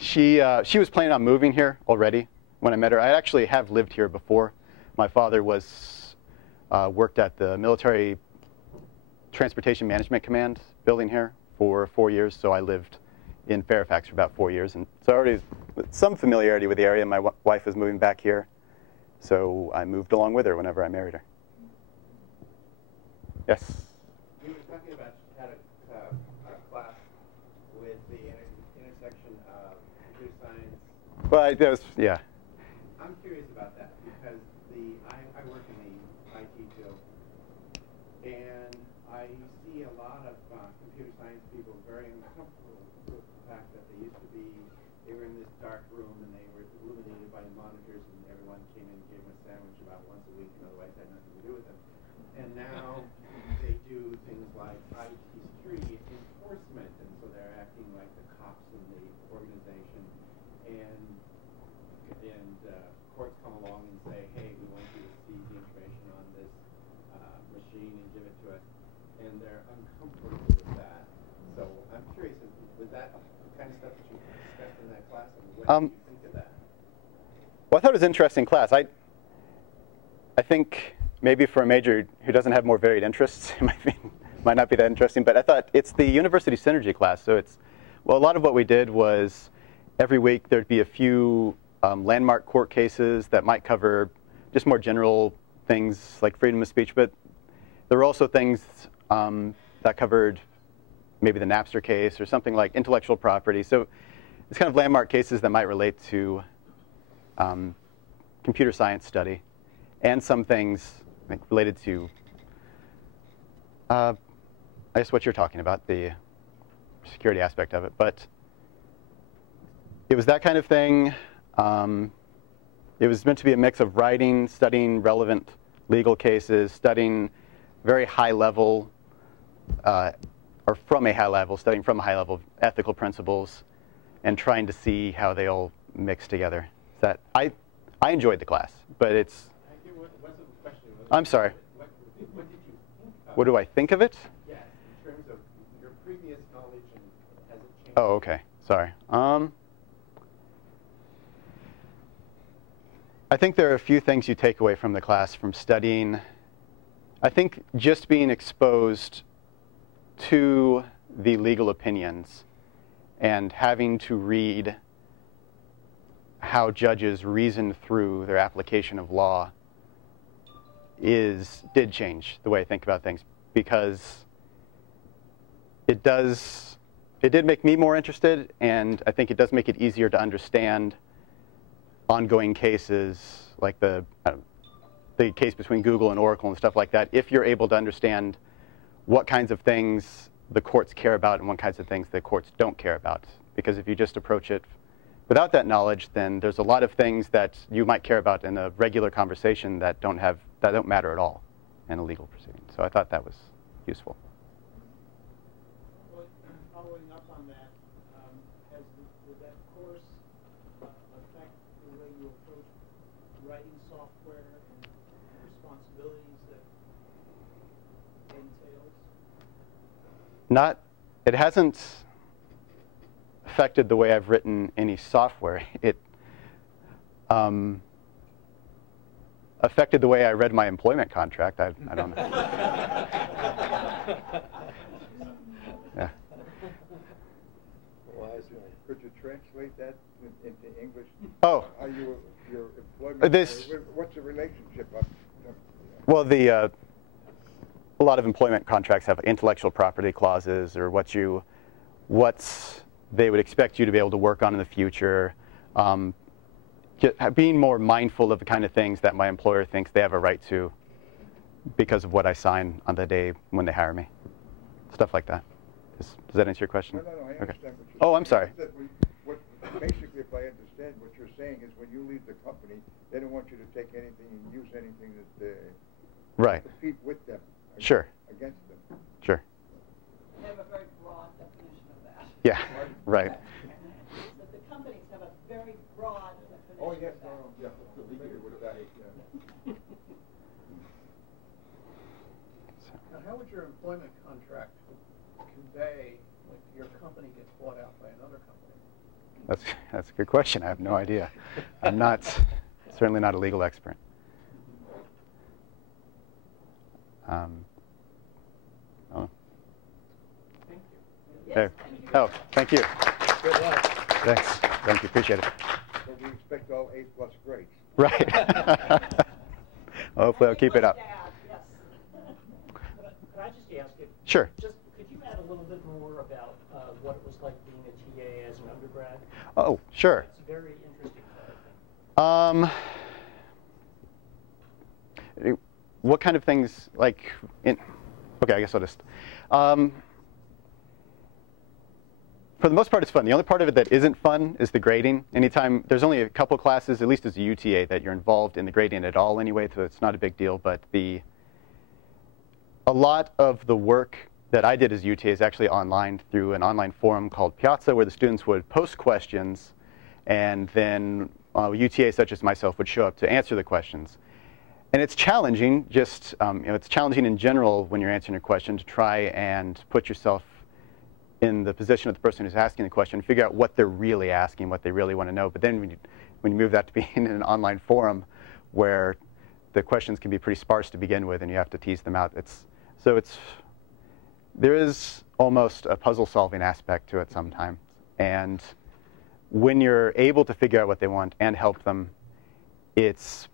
she was planning on moving here already when I met her. I actually have lived here before. My father worked at the Military Transportation Management Command building here for 4 years, so I lived in Fairfax for about 4 years, and so already some familiarity with the area. My wife was moving back here, so I moved along with her whenever I married her. Yes? You were talking about how to a class with the intersection of computer science. Well, yeah. I'm curious about that because I work in the IT field, and I see a lot of computer science people very uncomfortable with the fact that they were in this dark room and they were illuminated by monitors and everyone came in and gave them a sandwich about once a week and otherwise had nothing to do with them. And now they do things like IT security enforcement, and so they're acting like the cops in the organization. And courts come along and say, hey, we want you to seize the information on this machine and give it to us. And they're uncomfortable with that. So I'm curious, was that the kind of stuff that you discussed in that class? And what do you think of that? Well, I thought it was an interesting class. I think maybe for a major who doesn't have more varied interests, it might not be that interesting. But I thought it's the university synergy class. So a lot of what we did was every week there'd be a few landmark court cases that might cover just more general things like freedom of speech. But there were also things that covered maybe the Napster case or something like intellectual property. So it's kind of landmark cases that might relate to computer science study, and some things I think related to, I guess what you're talking about, the security aspect of it. But it was that kind of thing. It was meant to be a mix of writing, studying relevant legal cases, studying very high level, or from a high level, studying from a high level ethical principles, and trying to see how they all mix together. That I enjoyed the class, but it's. I'm sorry. What did you think of What do I think of it? Yes, in terms of your previous knowledge and has it changed? Oh, okay. Sorry. I think there are a few things you take away from the class from studying. I think just being exposed to the legal opinions and having to read how judges reason through their application of law did change the way I think about things, because it did make me more interested, and I think it does make it easier to understand ongoing cases like the case between Google and Oracle and stuff like that, if you're able to understand what kinds of things the courts care about and what kinds of things the courts don't care about. Because if you just approach it without that knowledge, then there's a lot of things that you might care about in a regular conversation that don't matter at all in a legal proceeding. So I thought that was useful. Well, following up on that, did that course affect the way you approach writing software and the responsibilities that entails? It hasn't affected the way I've written any software. It affected the way I read my employment contract. I don't know. Yeah. Could you translate that into English? Oh. Are you your employment? What's the relationship of? Well, a lot of employment contracts have intellectual property clauses, or what they would expect you to be able to work on in the future. Being more mindful of the kind of things that my employer thinks they have a right to because of what I sign on the day when they hire me. Stuff like that. Does that answer your question? No, I understand what you're saying. Oh, I'm sorry. Basically, if I understand what you're saying is when you leave the company, they don't want you to take anything and use anything that right. compete with them. Sure. Against them. Sure. They have a very broad definition of that. Yeah, right. The companies have a very broad definition. Oh, yes, of that. yeah, familiar with that. Yeah. Now, how would your employment contract convey when your company gets bought out by another company? That's a good question. I have no idea. I'm certainly not a legal expert. Thank you. Hey. Oh, thank you. Good luck. Thanks. Thank you. Appreciate it. So we expect all A+ grades. Right. Hopefully I'll keep it up. Yes. Could I just ask you? Sure. Just could you add a little bit more about what it was like being a TA as an undergrad? Oh, sure. It's a very interesting part. What kind of things, like, okay, I guess I'll just, for the most part, it's fun. The only part of it that isn't fun is the grading. Anytime, there's only a couple classes, at least as a UTA, that you're involved in the grading at all anyway, so it's not a big deal. But a lot of the work that I did as UTA is actually online through an online forum called Piazza, where the students would post questions, and then UTA such as myself would show up to answer the questions. And it's challenging, just, it's challenging in general when you're answering a question to try and put yourself in the position of the person who's asking the question, figure out what they're really asking, what they really want to know. But then when you move that to being in an online forum where the questions can be pretty sparse to begin with and you have to tease them out, there is almost a puzzle-solving aspect to it sometimes. And when you're able to figure out what they want and help them, it's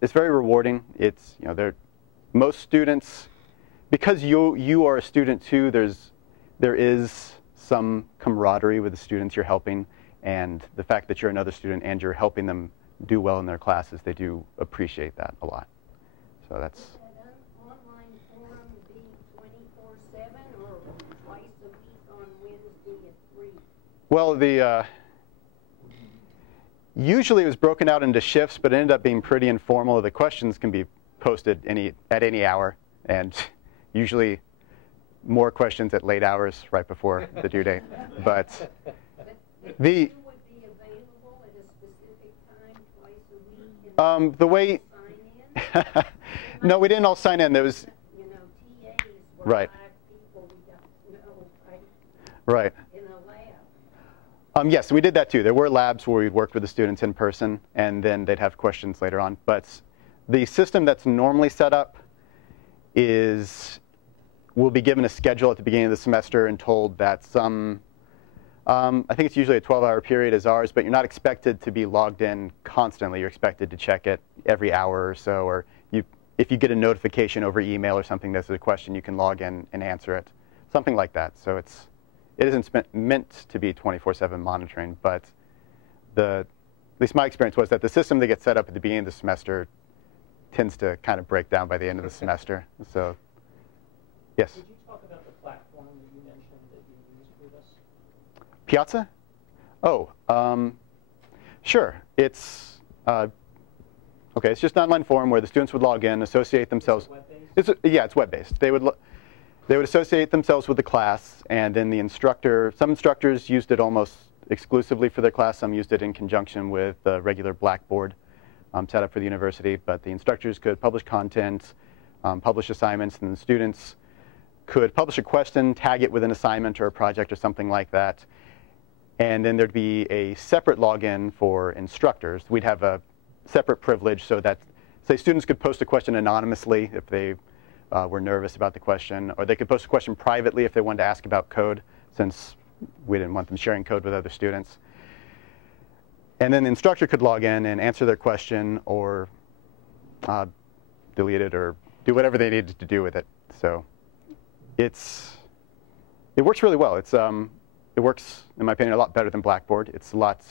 very rewarding. Most students, because you are a student too, there is some camaraderie with the students you're helping, and the fact that you're another student and you're helping them do well in their classes, they do appreciate that a lot. So that's. Would that online forum be 24/7 or twice a week on Wednesday at 3? Well, usually it was broken out into shifts, but it ended up being pretty informal. The questions can be posted at any hour, and usually more questions at late hours right before the due date. But the You would be available at a specific time twice a week? the way no, we didn't all sign in. There was TAs were right. 5 people we don't know, right? Right. In a lab. Yes, we did that too. There were labs where we'd work with the students in person, and then they'd have questions later on. But the system that's normally set up is we'll be given a schedule at the beginning of the semester and told that I think it's usually a 12-hour period as ours, but you're not expected to be logged in constantly. You're expected to check it every hour or so, or if you get a notification over email or something that's a question, you can log in and answer it, something like that. So it isn't meant to be 24/7 monitoring, but at least my experience was that the system that gets set up at the beginning of the semester tends to kind of break down by the end of the semester. So, yes? Could you talk about the platform that you mentioned that you used for this? Piazza? Oh, sure. It's okay. It's just an online forum where the students would log in, associate themselves. Is it web-based? Yeah, it's web-based. They would associate themselves with the class, and then the instructor. Some instructors used it almost exclusively for their class. Some used it in conjunction with the regular Blackboard set up for the university. But the instructors could publish content, publish assignments, and the students could publish a question, tag it with an assignment or a project or something like that. And then there'd be a separate login for instructors. We'd have a separate privilege so that, say, students could post a question anonymously if they were nervous about the question, or they could post a question privately if they wanted to ask about code, since we didn't want them sharing code with other students. And then the instructor could log in and answer their question, or delete it, or do whatever they needed to do with it. So it works really well. It works, in my opinion, a lot better than Blackboard. It's a lot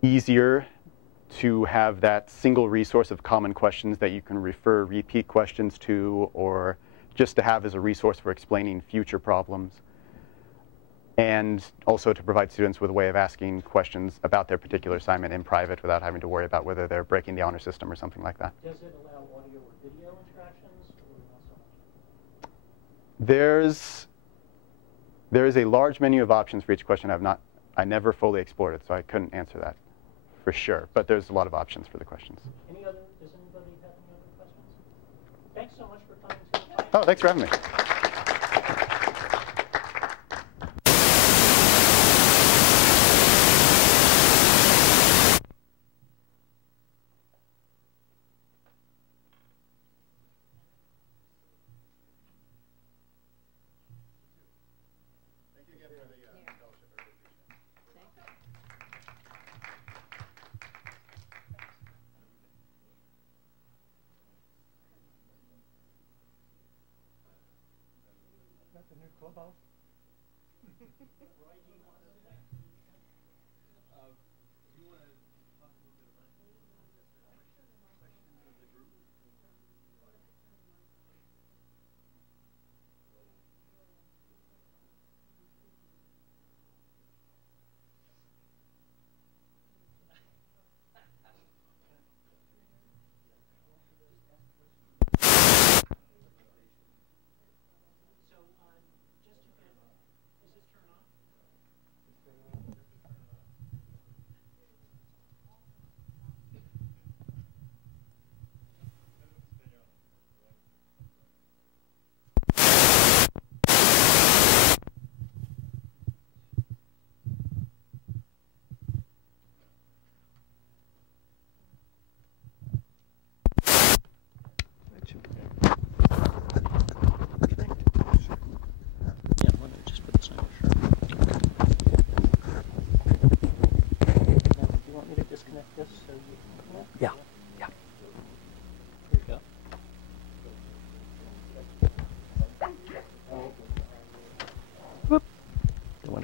easier to have that single resource of common questions that you can refer repeat questions to, or just to have as a resource for explaining future problems. And also to provide students with a way of asking questions about their particular assignment in private without having to worry about whether they're breaking the honor system or something like that. Does it allow audio or video interactions, or not so much? There is a large menu of options for each question. I never fully explored it, so I couldn't answer that for sure. But there's a lot of options for the questions. Does anybody have any other questions? Thanks so much for coming to the class. Oh, thanks for having me. The new clubhouse?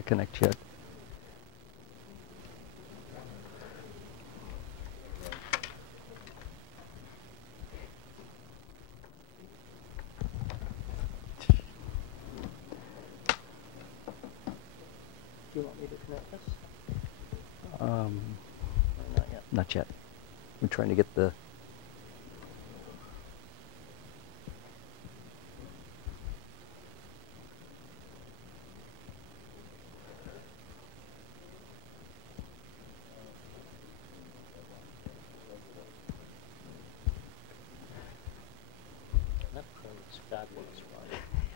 Connect yet. Not yet. I'm trying to get the...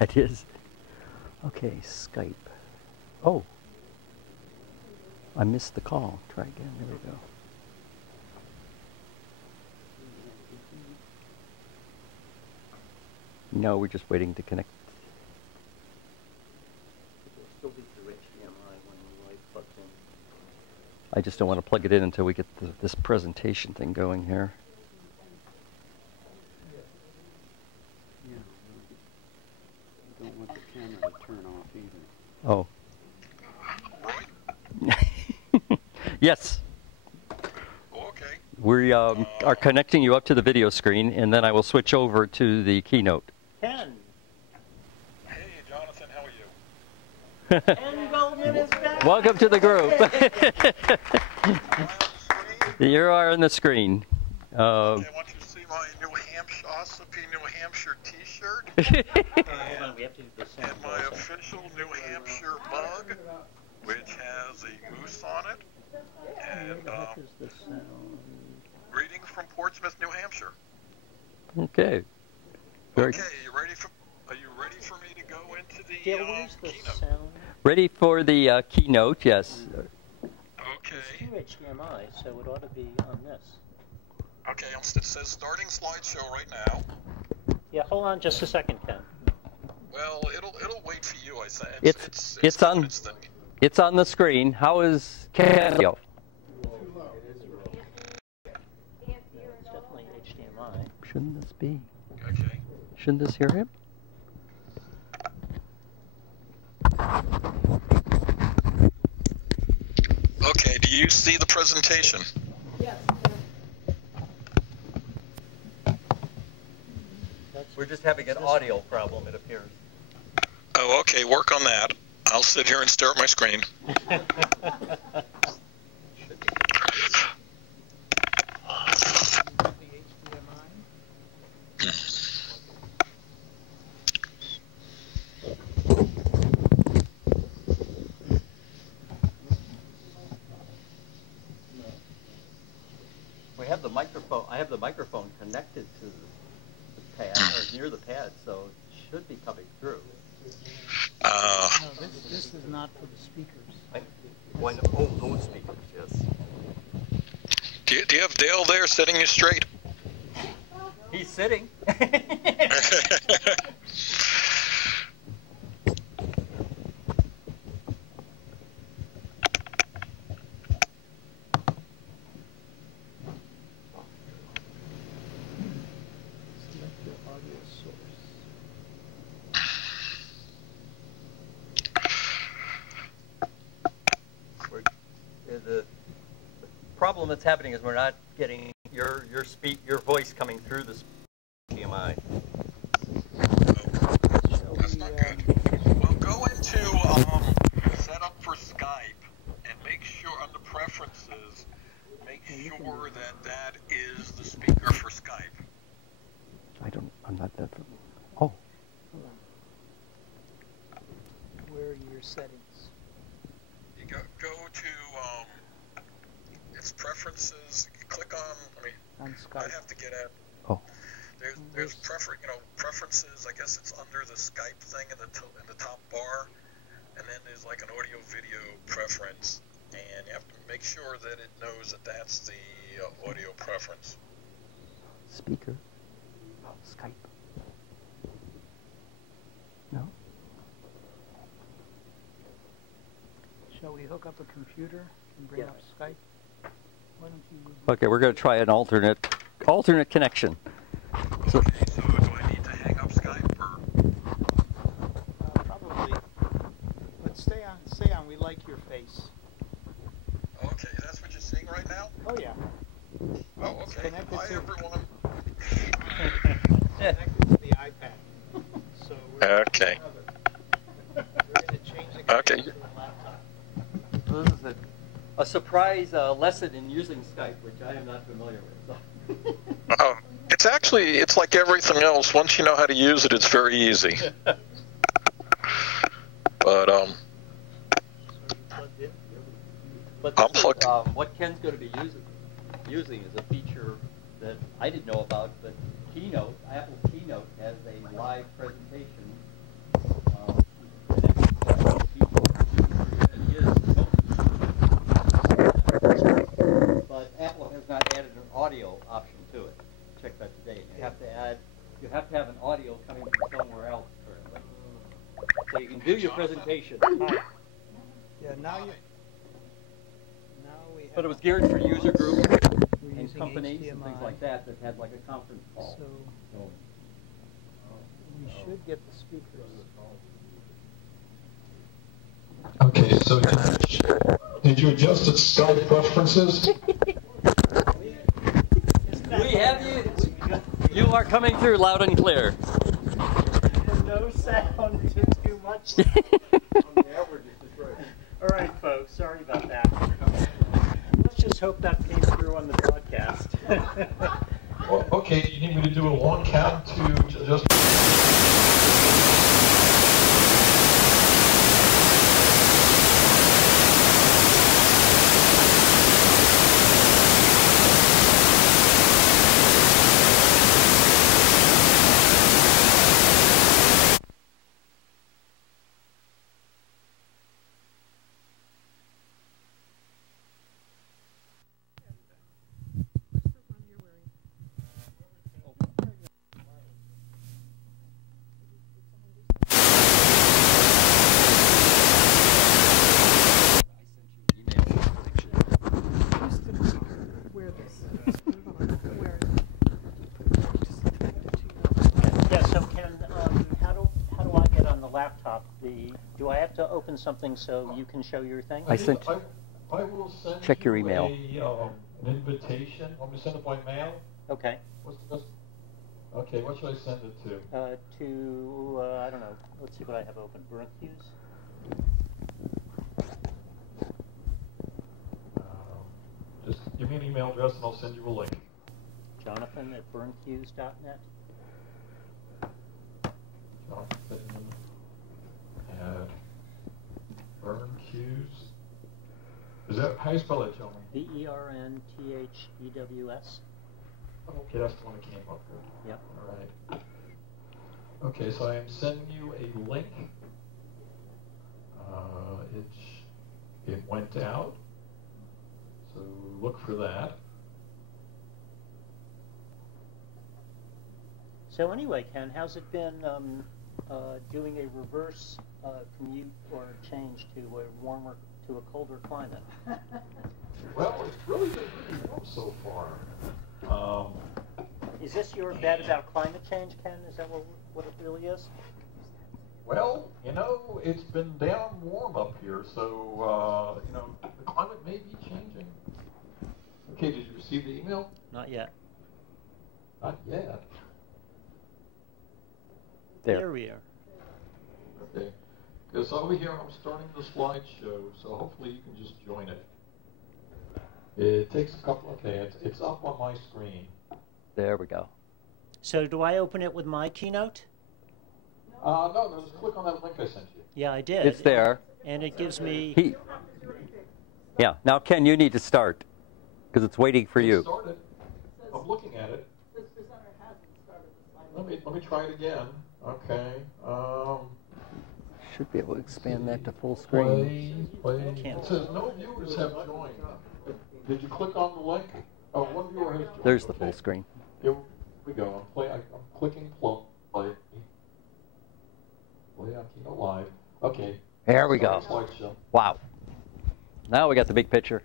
It is. Okay, Skype. Oh. I missed the call. Try again. There we go. No, we're just waiting to connect. I just don't want to plug it in until we get this presentation thing going here. Don't want the camera to turn off either. Oh. Yes. Okay. We are connecting you up to the video screen, and then I will switch over to the keynote. Ken. Hey, Jonathan, how are you? Ken Goldman is back. Welcome to the group. You are on the screen. Okay, I want you to see my New Hampshire, Ossipee, New Hampshire T-shirt. Hold on, we have to do the sound And my also. official New Hampshire mug, which has a moose on it. And greetings from Portsmouth, New Hampshire. Okay. Very Okay, are you ready for me to go into the Dale, where's the keynote? sound? ready for the keynote, yes. Okay. It's through HDMI, so it ought to be on this. Okay, it says starting slideshow right now. Yeah, hold on just a second, Ken. Well, it'll wait for you, I say. It's on it's on the screen. How is Candio? It's definitely HDMI. Shouldn't this be? Okay. Shouldn't this hear him? Okay, do you see the presentation? Yes. We're just having an audio problem, it appears. Oh, okay, work on that. I'll sit here and stare at my screen. We have the microphone. I have the microphone connected to the pad, or near the pad, so it should be coming through. No, this is not for the speakers. Oh, those speakers, yes. Do you have Dale there setting you straight? He's sitting. The problem that's happening is we're not getting your voice coming through the HDMI. That's not good. Well, go into setup for Skype and make sure under preferences, make sure that is the speaker for Skype. I'm not that. Oh. Where are your settings? You go to it's preferences. You click on Skype. I have to get at. Oh. There's preferences. I guess it's under the Skype thing in the top bar, and then there's like an audio video preference, and you have to make sure that it knows that that's the audio preference. Speaker. Oh, Skype. No. Shall we hook up a computer and bring up Skype? Why don't you use Okay, we're going to try an alternate connection. So, Okay, so do I need to hang up Skype or? probably. But stay on. We like your face. Okay, that's what you're seeing right now? Oh yeah. Oh, okay. Hi, everyone. Connected to the iPad. So we're Okay. We're going to change the connection to the laptop. this is a surprise lesson in using Skype, which I am not familiar with. So. It's like everything else. Once you know how to use it, it's very easy. But I'm plugged. What Ken's going to be using is a feature that I didn't know about, but Keynote, Apple Keynote, has a live presentation. But Apple has not added an audio option to it. Check that today. You have to have an audio coming from somewhere else currently. So you can do your presentation. Yeah, now we have. But it was geared for user groups and companies and things like that that had like a conference call. So we should get the speakers. Okay, so did you adjust the Skype preferences? We have you. You are coming through loud and clear. No sound too much. All right, folks. Sorry about that. Let's just hope that came through on the broadcast. Well, okay, do you need me to do a long count to just... Do I have to open something so you can show your thing? I will send Check your email. An invitation. Want me to send it by mail? Okay. Okay, what should I send it to? I don't know. Let's see what I have open. Bronchius? Just give me an email address and I'll send you a link. Jonathan at burnhughes.net. Jonathan at Burnhughes. Is that how you spell it, Jonathan? BERNTHEWS. Okay, that's the one that came up with. Yep. All right. Okay, so I am sending you a link. It went out. So look for that. So anyway, Ken, how's it been doing a reverse commute or change to a colder climate? Well, it's really been pretty warm so far. Is this your bet about climate change, Ken? Is that what it really is? Well, it's been down warm up here, so, the climate may be changing. Okay, did you receive the email? Not yet. Not yet. There we are. Okay. Because over here I'm starting the slideshow, so hopefully you can just join it. It takes a couple, okay, it's up on my screen. There we go. So do I open it with my Keynote? No, just click on that link I sent you. Yeah, I did. It's there. And it gives me... Yeah, now Ken, you need to start, because it's waiting for you. Started. I'm looking at it. Let me try it again. Okay. Should be able to expand that to full screen. Play. It says no viewers have joined. Did you click on the link? Oh, one viewer has joined. There's the full screen. Here we go. I'm clicking play. Play on Keynote Live. Okay. There we go. Slideshow. Wow. Now we got the big picture.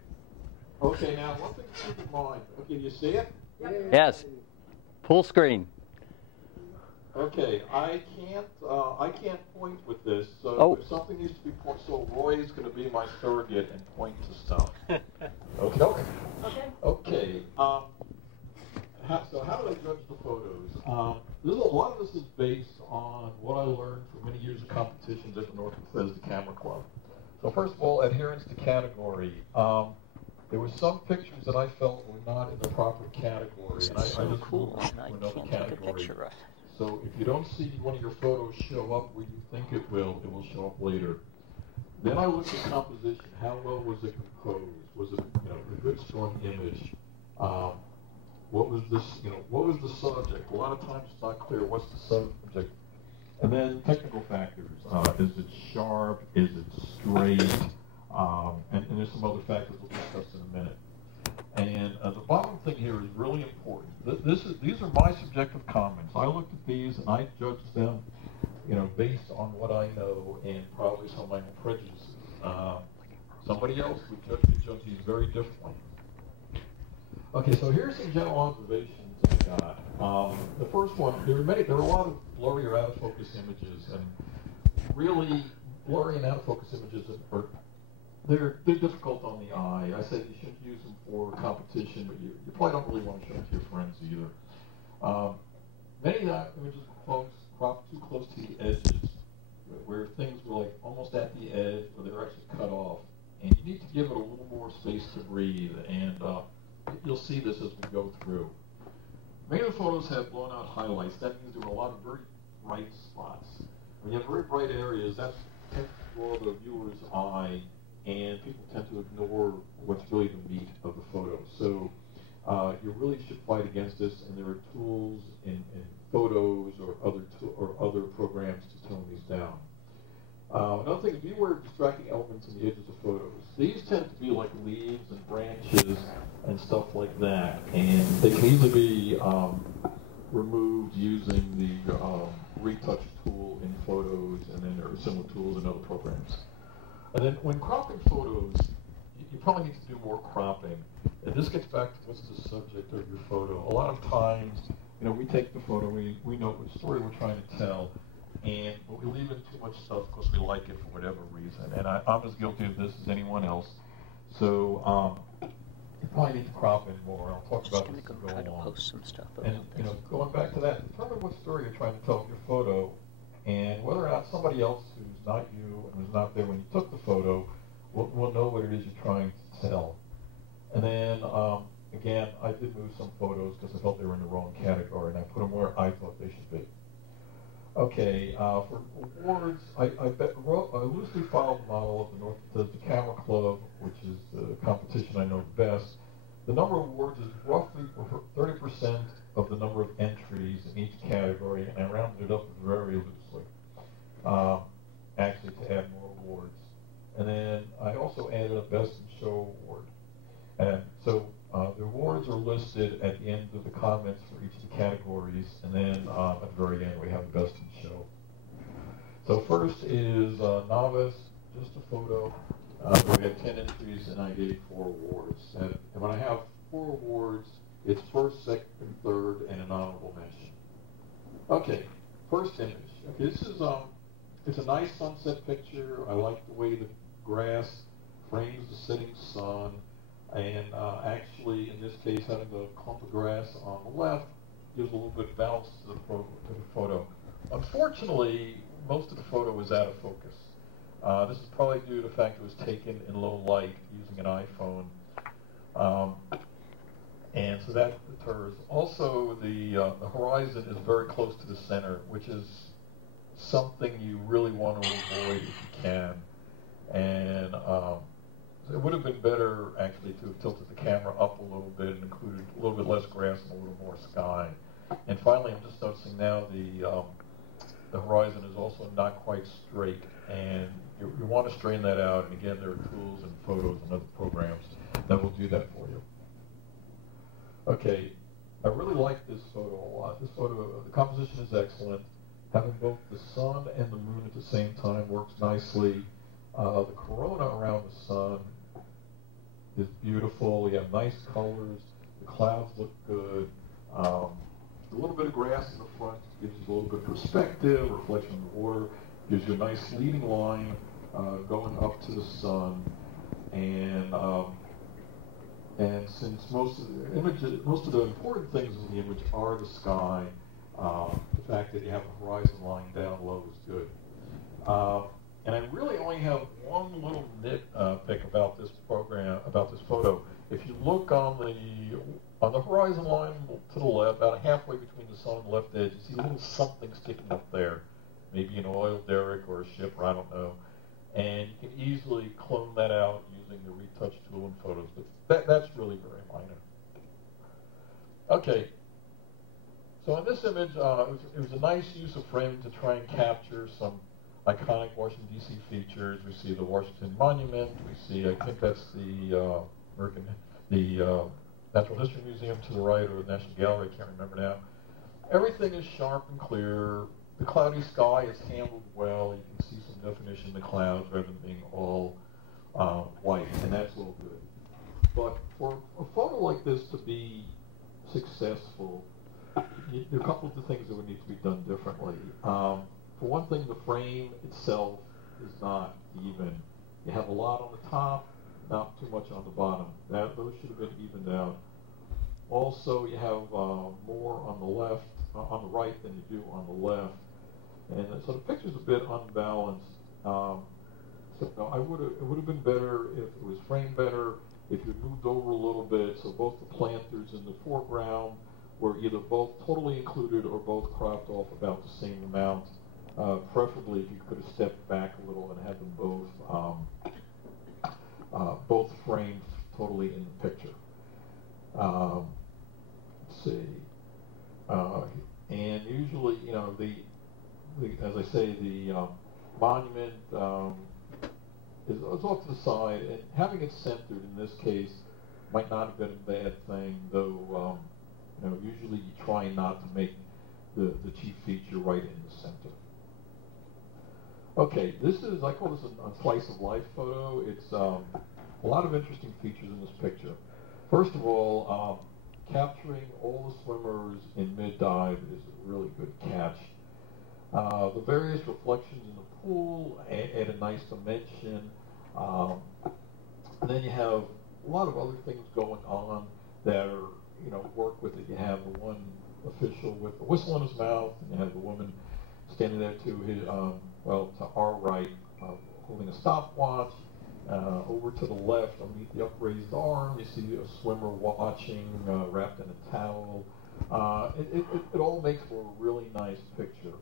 Okay, now one thing to keep in mind. Okay, do you see it? Yes. Full screen. Okay, I can't point with this. So if something needs to be pointed, so Roy is going to be my surrogate and point to stuff. Okay. Okay. So how do I judge the photos? A lot of this is based on what I learned from many years of competitions at the North Bethesda Camera Club. So first of all, adherence to category. there were some pictures that I felt were not in the proper category, and I just moved them to another category. So if you don't see one of your photos show up where you think it will show up later. Then I looked at composition. How well was it composed? Was it, a good, strong image? What was this? What was the subject? A lot of times it's not clear what's the subject. And then technical factors. Is it sharp? Is it straight? And there's some other factors we'll discuss in a minute. And the bottom thing here is really important. These are my subjective comments. I looked at these and I judged them, based on what I know and probably some of my own prejudices. Somebody else would judge these very differently. Okay, so here's some general observations I got. The first one, there were a lot of blurry or out of focus images, and really blurry and out of focus images they're difficult on the eye. I said you shouldn't use them for competition, but you probably don't really want to show them to your friends either. Many of the images were cropped too close to the edges, where things were like almost at the edge, or they were actually cut off. And you need to give it a little more space to breathe, and you'll see this as we go through. Many of the photos have blown out highlights. That means there were a lot of very bright spots. When you have very bright areas, that tends to draw the viewer's eye, and people tend to ignore what's really the meat of the photo. So you really should fight against this, and there are tools in photos or other programs to tone these down. Another thing is beware of distracting elements in the edges of photos. These tend to be like leaves and branches and stuff like that, and they can easily be removed using the retouch tool in photos, and then there are similar tools in other programs. And then when cropping photos, you probably need to do more cropping. And this gets back to what's the subject of your photo. A lot of times, we take the photo, we know what story we're trying to tell, but we leave in too much stuff because we like it for whatever reason. And I'm as guilty of this as anyone else. So you probably need to crop in more. I'll talk about this as we go along. Post some stuff and going back to that, determine what story you're trying to tell with your photo, and whether or not somebody else who's not you and was not there when you took the photo will know what it is you're trying to tell. And then, again, I did move some photos because I felt they were in the wrong category, and I put them where I thought they should be. Okay, for awards, I loosely followed the model of the North Bethesda Camera Club, which is the competition I know best. The number of awards is roughly 30% of the number of entries in each category, and I rounded it up very loosely, actually to add more awards. And then I also added a Best in Show award. And so the awards are listed at the end of the comments for each of the categories, and then at the very end we have the Best in Show. So first is Novice, just a photo. We had 10 entries, and I gave 4 awards. And when I have 4 awards, it's first, second, third, and an honorable mention. Okay, first image. Okay, this is it's a nice sunset picture. I like the way the grass frames the setting sun, and actually, in this case, having the clump of grass on the left gives a little bit of balance to the photo. Unfortunately, most of the photo is out of focus. This is probably due to the fact it was taken in low light using an iPhone. And so that deters. Also, the horizon is very close to the center, which is something you really want to avoid if you can. And it would have been better, actually, to have tilted the camera up a little bit and included a little bit less grass and a little more sky. And finally, I'm just noticing now the horizon is also not quite straight, and you want to straighten that out. And again, there are tools and photos and other programs that will do that for you. Okay, I really like this photo a lot. This photo, the composition is excellent. Having both the sun and the moon at the same time works nicely. The corona around the sun is beautiful. You have nice colors. The clouds look good. A little bit of grass in the front gives you a little bit of perspective, reflection of the water, gives you a nice leading line going up to the sun. And since most of the important things in the image are the sky, the fact that you have the horizon line down low is good. And I really only have one little nitpick about this program, about this photo. If you look on the horizon line to the left, about halfway between the sun and the left edge, you see a little something sticking up there, maybe an oil derrick or a ship, or I don't know. And you can easily clone that out using the retouch tool in photos. But that's really very minor. Okay. So in this image, it was a nice use of framing to try and capture some iconic Washington, D.C. features. We see the Washington Monument. We see, I think that's the Natural History Museum to the right, or the National Gallery, I can't remember now. Everything is sharp and clear. The cloudy sky is handled well. You can see some definition in the clouds rather than being all white, and that's all good. But for a photo like this to be successful, there are a couple of things that would need to be done differently. For one thing, the frame itself is not even. You have a lot on the top, not too much on the bottom. Those should have been evened out. Also, you have more on the left, on the right than you do on the left. And so the picture's a bit unbalanced. So it would have been better if it was framed better, if you moved over a little bit, so both the planters in the foreground were either both totally included or both cropped off about the same amount. Preferably if you could have stepped back a little and had them both framed totally in the picture. Let's see. And usually, you know, as I say, the monument is off to the side, and having it centered in this case might not have been a bad thing, though you know, usually you try not to make the chief feature right in the center. Okay, I call this a slice of life photo. It's a lot of interesting features in this picture. First of all, capturing all the swimmers in mid-dive is a really good catch. The various reflections in the pool add a nice dimension. And then you have a lot of other things going on that are, you know, work with it. You have the one official with a whistle in his mouth, and you have the woman standing there to his, to our right, holding a stopwatch. Over to the left, underneath the upraised arm, you see a swimmer watching, wrapped in a towel. It all makes for a really nice picture.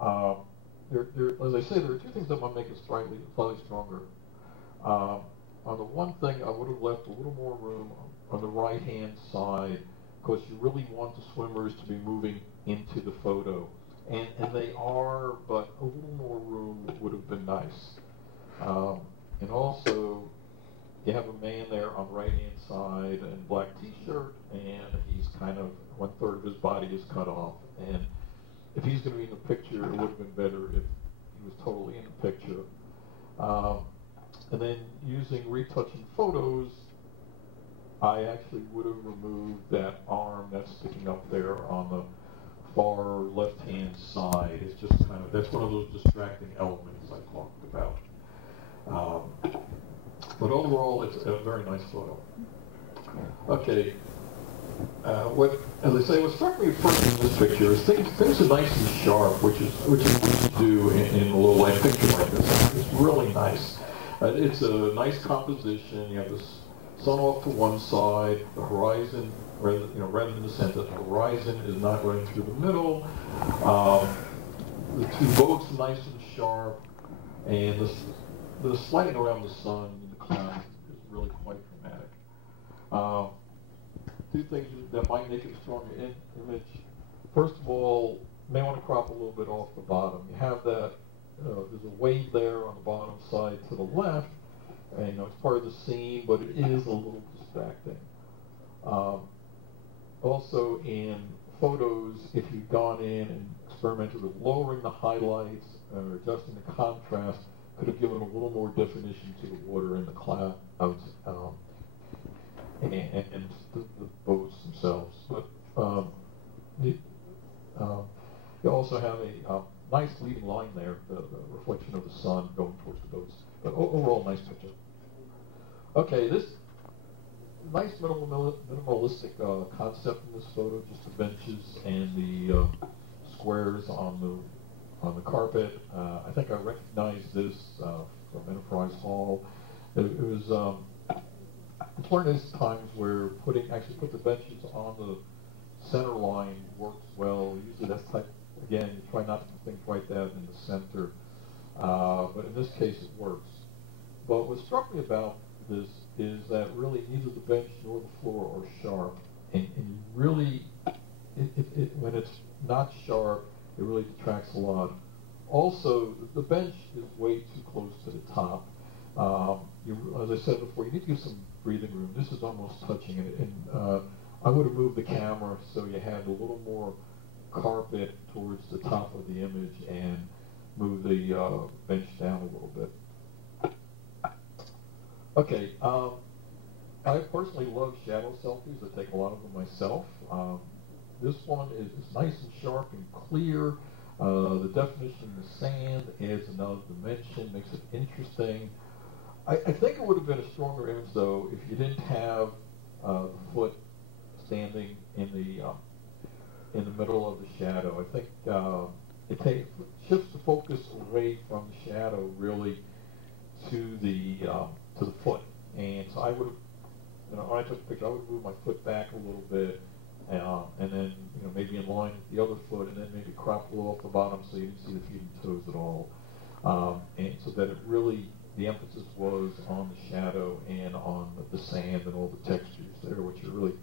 As I say, there are two things that might make it slightly stronger. On the one thing, I would have left a little more room on the right-hand side, because you really want the swimmers to be moving into the photo. And they are, but a little more room would have been nice. And also, you have a man there on the right-hand side in a black T-shirt, and he's kind of, 1/3 of his body is cut off. And if he's going to be in the picture, it would have been better if he was totally in the picture. And then using retouching photos, I actually would have removed that arm that's sticking up there on the far left-hand side. It's just kind of, that's one of those distracting elements I talked about. But overall, it's a very nice photo. Okay. As I say, what struck me first in this picture is things are nice and sharp, which is what you do in a low light picture like this. It's really nice. It's a nice composition. You have the sun off to one side, the horizon, rather than the center. The horizon is not running through the middle. The two boats are nice and sharp, and the sliding around the sun in the clouds is really quite dramatic. Two things that might make it a stronger image. First of all, you may want to crop a little bit off the bottom. You have that, there's a wave there on the bottom side to the left, and it's part of the scene, but it is a little distracting. Also in photos, if you've gone in and experimented with lowering the highlights or adjusting the contrast, could have given a little more definition to the water and the clouds. And the boats themselves. But you also have a nice leading line there, the reflection of the sun going towards the boats. But overall, nice picture. Okay, this nice minimalistic concept in this photo, just the benches and the squares on the carpet. I think I recognize this from Enterprise Hall. It was it's one of those times where actually put the benches on the center line works well. Usually that's type, again, you try not to put things right down in the center, but in this case it works. But what struck me about this is that really neither the bench nor the floor are sharp, and really, when it's not sharp, it really detracts a lot. Also, the bench is way too close to the top. As I said before, you need to give some breathing room. This is almost touching it, and I would have moved the camera so you had a little more carpet towards the top of the image and move the bench down a little bit. Okay, I personally love shadow selfies. I take a lot of them myself. This one is nice and sharp and clear. The definition in the sand adds another dimension, makes it interesting. I think it would have been a stronger image, though, if you didn't have the foot standing in the middle of the shadow. I think it shifts the focus away from the shadow, really, to the foot. And so I would have, when I took the picture, I would move my foot back a little bit, and then maybe in line with the other foot, and then maybe crop a little off the bottom so you didn't see the feet and toes at all, and so that it really, the emphasis was on the shadow and on the sand and all the textures there, which are really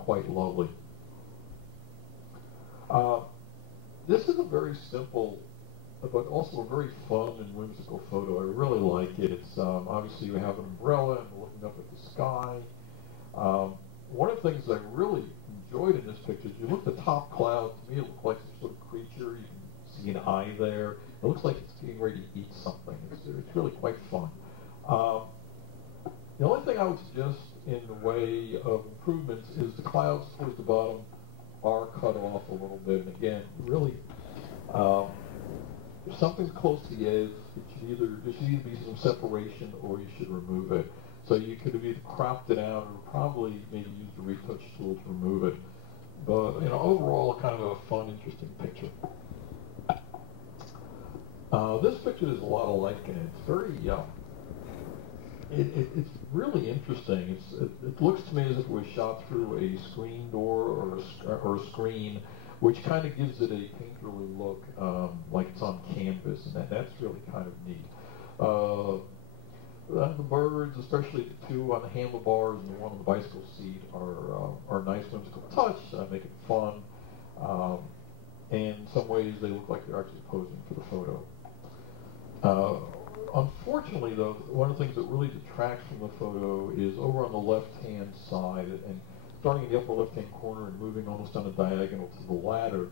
quite lovely. This is a very simple, but also a very fun and whimsical photo. I really like it. It's obviously you have an umbrella and looking up at the sky. One of the things I really enjoyed in this picture is you look at the top cloud. To me, it looked like some sort of creature. You can see an eye there. It looks like it's getting ready to eat something. It's really quite fun. The only thing I would suggest in the way of improvements is the clouds towards the bottom are cut off a little bit. And again, really, if something's close to the edge, there should either be some separation or you should remove it. So you could have either cropped it out or probably maybe used a retouch tool to remove it. But overall, kind of a fun, interesting picture. This picture has a lot of light in it. It's very, it's really interesting. It looks to me as if it was shot through a screen door or a screen, which kind of gives it a painterly look, like it's on canvas, and that's really kind of neat. The birds, especially the two on the handlebars and the one on the bicycle seat, are a nice whimsical touch. Make it fun. And in some ways, they look like they're actually posing for the photo. Unfortunately, though, one of the things that really detracts from the photo is over on the left-hand side, and starting in the upper left-hand corner and moving almost on a diagonal to the ladder.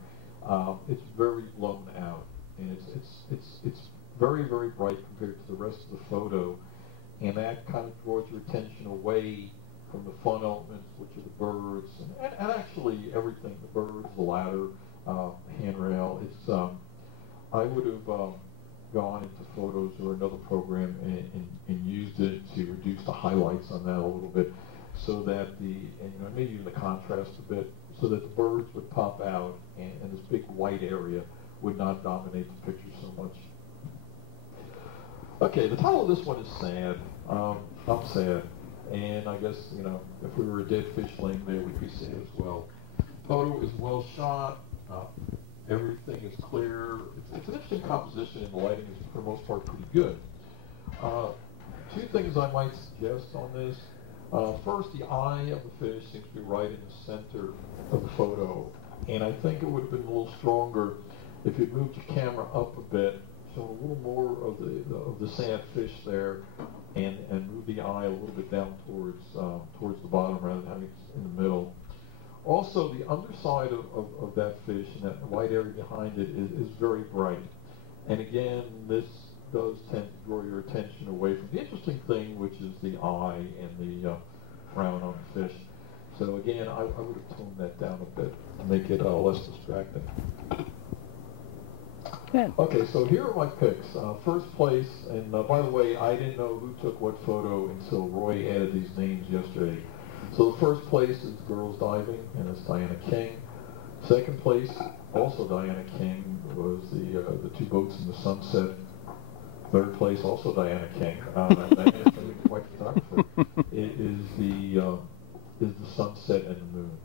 It's very blown out, and it's very, very bright compared to the rest of the photo. And that kind of draws your attention away from the fun elements, which are the birds, and actually everything, the birds, the ladder, handrail. I would have gone into Photos or another program and used it to reduce the highlights on that a little bit, so that maybe even the contrast a bit, so that the birds would pop out and this big white area would not dominate the picture so much. Okay, the title of this one is Sad. I'm sad. And I guess, if we were a dead fish laying there, we'd be sad as well. Photo is well shot. Everything is clear. It's an interesting composition, and the lighting is, for the most part, pretty good. Two things I might suggest on this. First, the eye of the fish seems to be right in the center of the photo. And I think it would have been a little stronger if you'd moved your camera up a bit, shown a little more of the sad fish there, and move the eye a little bit down towards the bottom rather than having it in the middle. Also, the underside of that fish and that white area behind it is very bright. And again, this does tend to draw your attention away from the interesting thing, which is the eye and the frown on the fish. So again, I would have toned that down a bit to make it less distracting. Good. Okay, so here are my picks. First place, and by the way, I didn't know who took what photo until Roy added these names yesterday. So the first place is Girls Diving, and it's Diana King. Second place, also Diana King, was the two boats in the sunset. Third place, also Diana King. quite photographer, is the sunset and the moon.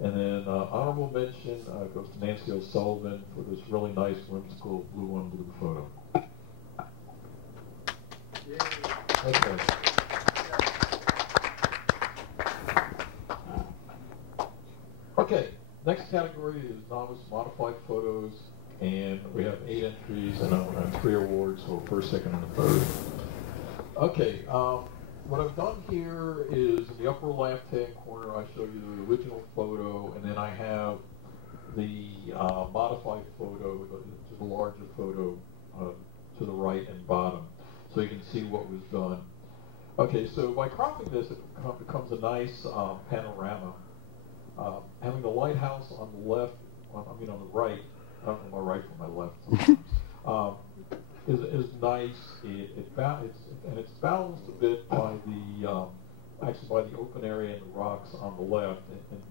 And then honorable mention goes to Nancy O'Sullivan for this really nice whimsical blue on blue photo. Okay. Okay, next category is novice modified photos, and we have 8 entries and 3 awards, so first, second, and third. Okay, what I've done here is in the upper left-hand corner, I show you the original photo, and then I have the modified photo, which is the larger photo to the right and bottom, so you can see what was done. Okay, so by cropping this, it becomes a nice panorama. Having the lighthouse on the left, on the right, I don't know my right from my left sometimes, is nice. It's balanced a bit by the open area and the rocks on the left. And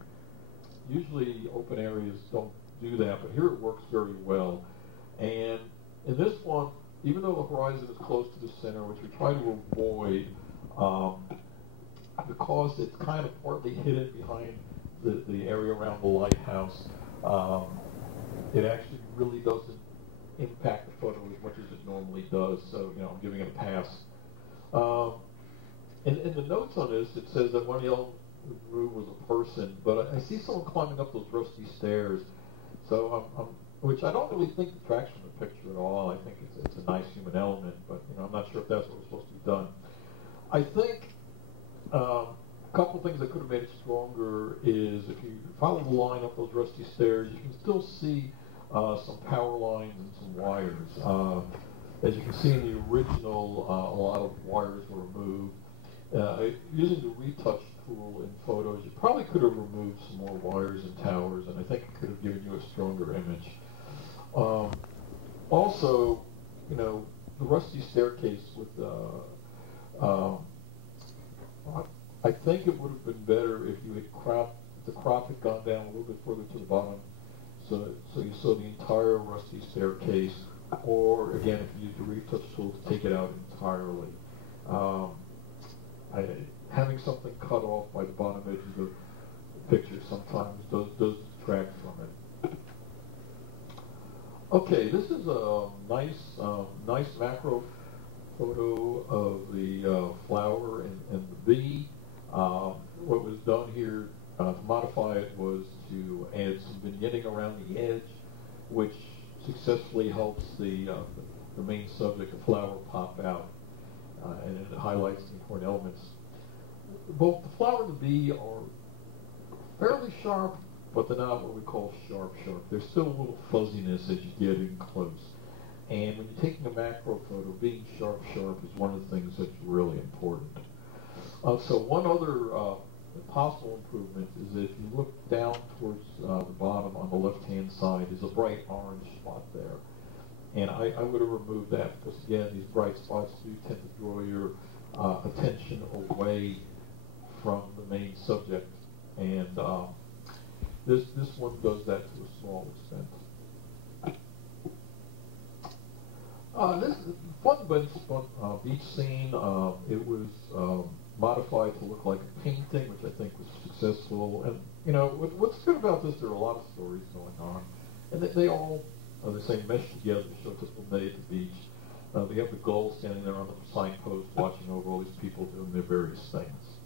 usually open areas don't do that, but here it works very well. And in this one, even though the horizon is close to the center, which we try to avoid, because it's kind of partly hidden behind the area around the lighthouse, it actually really doesn't impact the photo as much as it normally does. So, I'm giving it a pass. In the notes on this, it says that one yellow room was a person, but I see someone climbing up those rusty stairs. So, which I don't really think detracts from the picture at all. I think it's a nice human element, but I'm not sure if that's what was supposed to be done. I think a couple things that could have made it stronger is if you follow the line up those rusty stairs, you can still see some power lines and some wires. As you can see in the original, a lot of wires were removed. Using the retouch tool in photos, you probably could have removed some more wires and towers, and I think it could have given you a stronger image. Also, the rusty staircase with I think it would have been better if you had the crop had gone down a little bit further to the bottom, so you saw the entire rusty staircase, or again, if you used the retouch tool to take it out entirely. Having something cut off by the bottom edge of the picture sometimes does detract from it. Okay, this is a nice macro photo of the flower and the bee. What was done here to modify it was to add some vignetting around the edge, which successfully helps the main subject, the flower, pop out, and it highlights the important elements. Both the flower and the bee are fairly sharp, but they're not what we call sharp. There's still a little fuzziness as you get in close. And when you're taking a macro photo, being sharp is one of the things that's really important. So one other possible improvement is that if you look down towards the bottom on the left-hand side, there's a bright orange spot there. And I would have removed that because, again, these bright spots do tend to draw your attention away from the main subject. And this one does that to a small extent. This fun beach scene, it was modified to look like a painting, which I think was successful. And, what's good about this, there are a lot of stories going on. And they all, they say, mesh together to show a typical day at the beach. We have the gull standing there on the signpost watching over all these people doing their various things.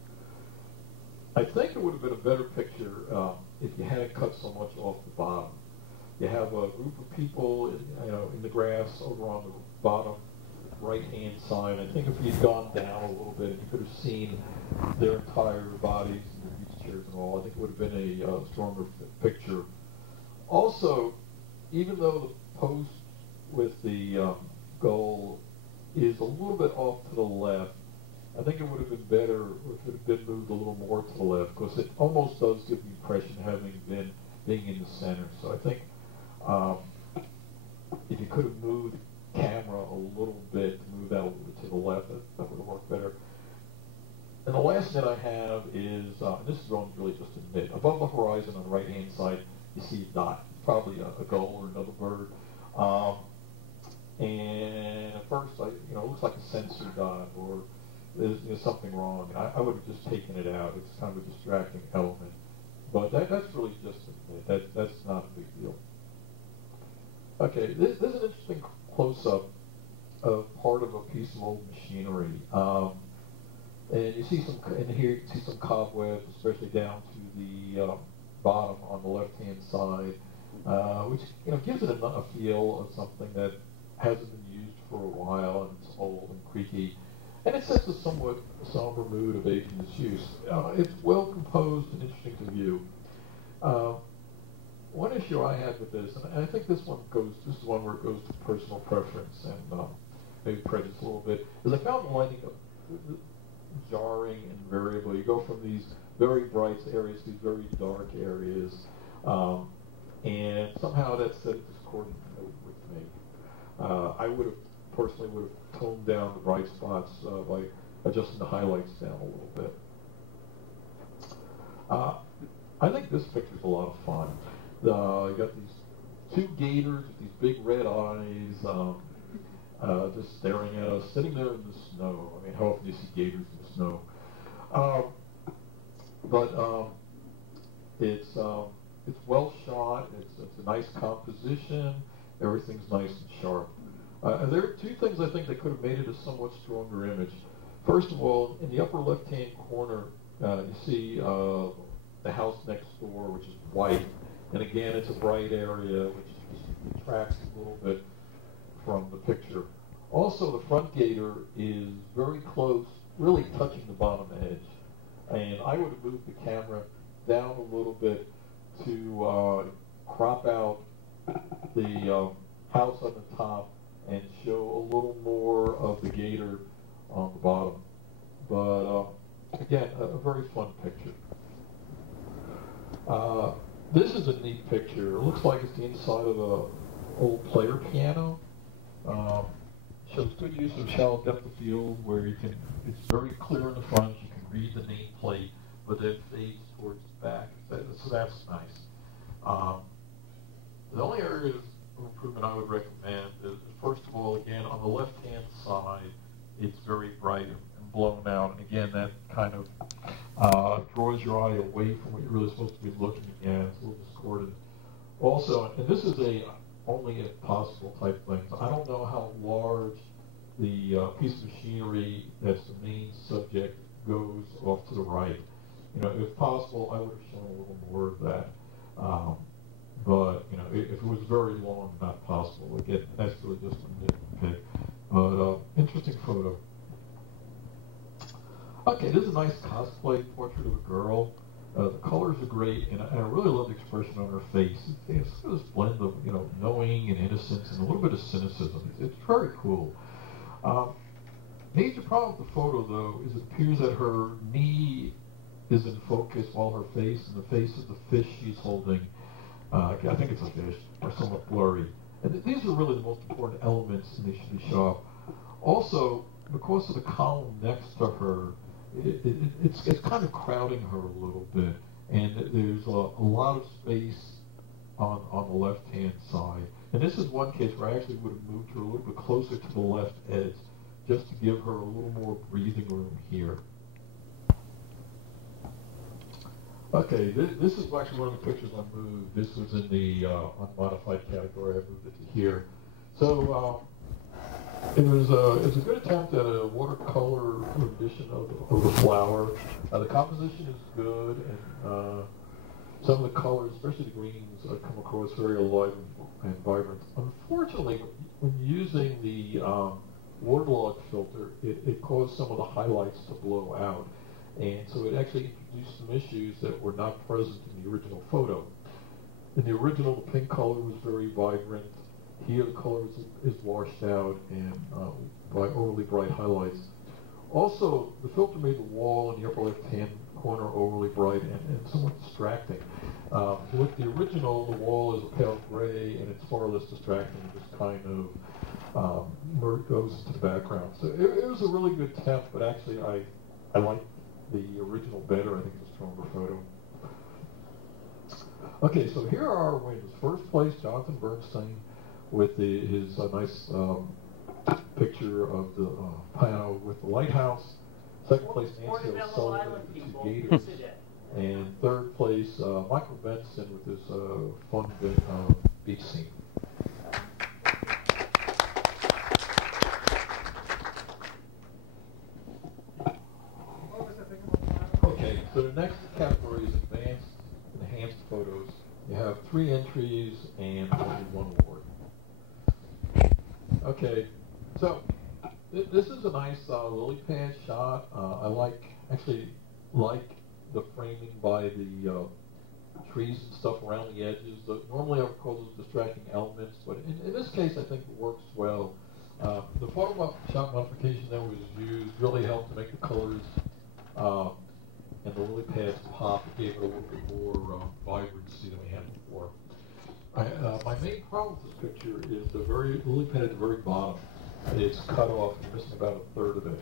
I think it would have been a better picture if you hadn't cut so much off the bottom. You have a group of people, in the grass over on the bottom right-hand side. I think if you'd gone down a little bit, you could have seen their entire bodies and their beach chairs and all. I think it would have been a stronger picture. Also, even though the post with the gull is a little bit off to the left, I think it would have been better if it had been moved a little more to the left, because it almost does give the impression of being in the center. So I think if you could have moved the camera a little bit, move that a little bit to the left, that would have worked better. And the last bit I have is, this is really just a bit. Above the horizon on the right-hand side, you see a dot. It's probably a gull or another bird. And at first, it looks like a sensor dot, or there's something wrong. I would have just taken it out. It's kind of a distracting element. But that's really just that's not a big deal. Okay, this is an interesting close-up of part of a piece of old machinery. And you see in here you see some cobwebs, especially down to the bottom on the left-hand side, which gives it a feel of something that hasn't been used for a while and it's old and creaky. And it sets a somewhat somber mood of aging disuse. It's well composed and interesting to view. One issue I had with this, and I think this is one where it goes to personal preference and maybe prejudice a little bit, is I found the lighting jarring and variable. You go from these very bright areas to these very dark areas, and somehow that set a discordant note with me. I personally would have toned down the bright spots by adjusting the highlights down a little bit. I think this picture's a lot of fun. You got these two gators with these big red eyes, just staring at us, sitting there in the snow. I mean, how often do you see gators in the snow? It's well shot. It's a nice composition. Everything's nice and sharp. There are two things I think that could have made it a somewhat stronger image. First of all, in the upper left-hand corner, you see the house next door, which is white. And again, it's a bright area, which detracts a little bit from the picture. Also, the front gator is very close, really touching the bottom edge. And I would have moved the camera down a little bit to crop out the house on the top and show a little more of the gator on the bottom. But again, a very fun picture. This is a neat picture. It looks like it's the inside of an old player piano. Shows good use of shallow depth of field where it's very clear in the front, you can read the nameplate, but then fades towards the back. So that's nice. The only areas of improvement I would recommend is, first of all, again, on the left-hand side, it's very bright and blown out. And again, that kind of draws your eye away from what you're really supposed to be looking at. It's a little discordant. Also, and this is only if possible type thing. I don't know how large the piece of machinery that's the main subject goes off to the right. If possible, I would have shown a little more of that. But if it was very long, not possible. Again, that's really just a nitpick. But interesting photo. Okay, this is a nice cosplay portrait of a girl. The colors are great, and I really love the expression on her face. It's this blend of knowing and innocence and a little bit of cynicism. It's very cool. Major problem with the photo, though, is it appears that her knee is in focus while her face and the face of the fish she's holding, I think it's a fish, are somewhat blurry. And these are really the most important elements, and they should be sharp. Also, because of the column next to her, it's kind of crowding her a little bit, and there's a lot of space on the left-hand side. And this is one case where I actually would have moved her a little bit closer to the left edge, just to give her a little more breathing room here. Okay, this is actually one of the pictures I moved. This was in the unmodified category. I moved it to here. So it was a good attempt at a watercolor rendition of the flower. The composition is good, and some of the colors, especially the greens, come across very alive and vibrant. Unfortunately, when using the waterlogged filter, it caused some of the highlights to blow out. And so it actually introduced some issues that were not present in the original photo. In the original, the pink color was very vibrant. Here, the color is washed out and by overly bright highlights. Also, the filter made the wall in the upper left-hand corner overly bright and somewhat distracting. With the original, the wall is a pale gray, and it's far less distracting. It just kind of goes into the background. So it was a really good attempt, but actually I like the original better. I think it's a stronger photo. Okay, so here are our winners. First place, Jonathan Bernstein, with his nice picture of the piano with the lighthouse. Second place, Nancy O'Sullivan with the two Gators. And third place, Michael Benson with his fun beach scene. Okay, so the next category is advanced enhanced photos. You have 3 entries and only 1 award. Okay, so this is a nice lily pad shot. I actually like the framing by the trees and stuff around the edges. Normally I would call those distracting elements, but in this case I think it works well. The photo shot modification that was used really helped to make the colors and the lily pads pop. It gave it a little bit more vibrancy than we had before. My main problem with this picture is the lily pad at the very bottom. It's cut off and missing about 1/3 of it.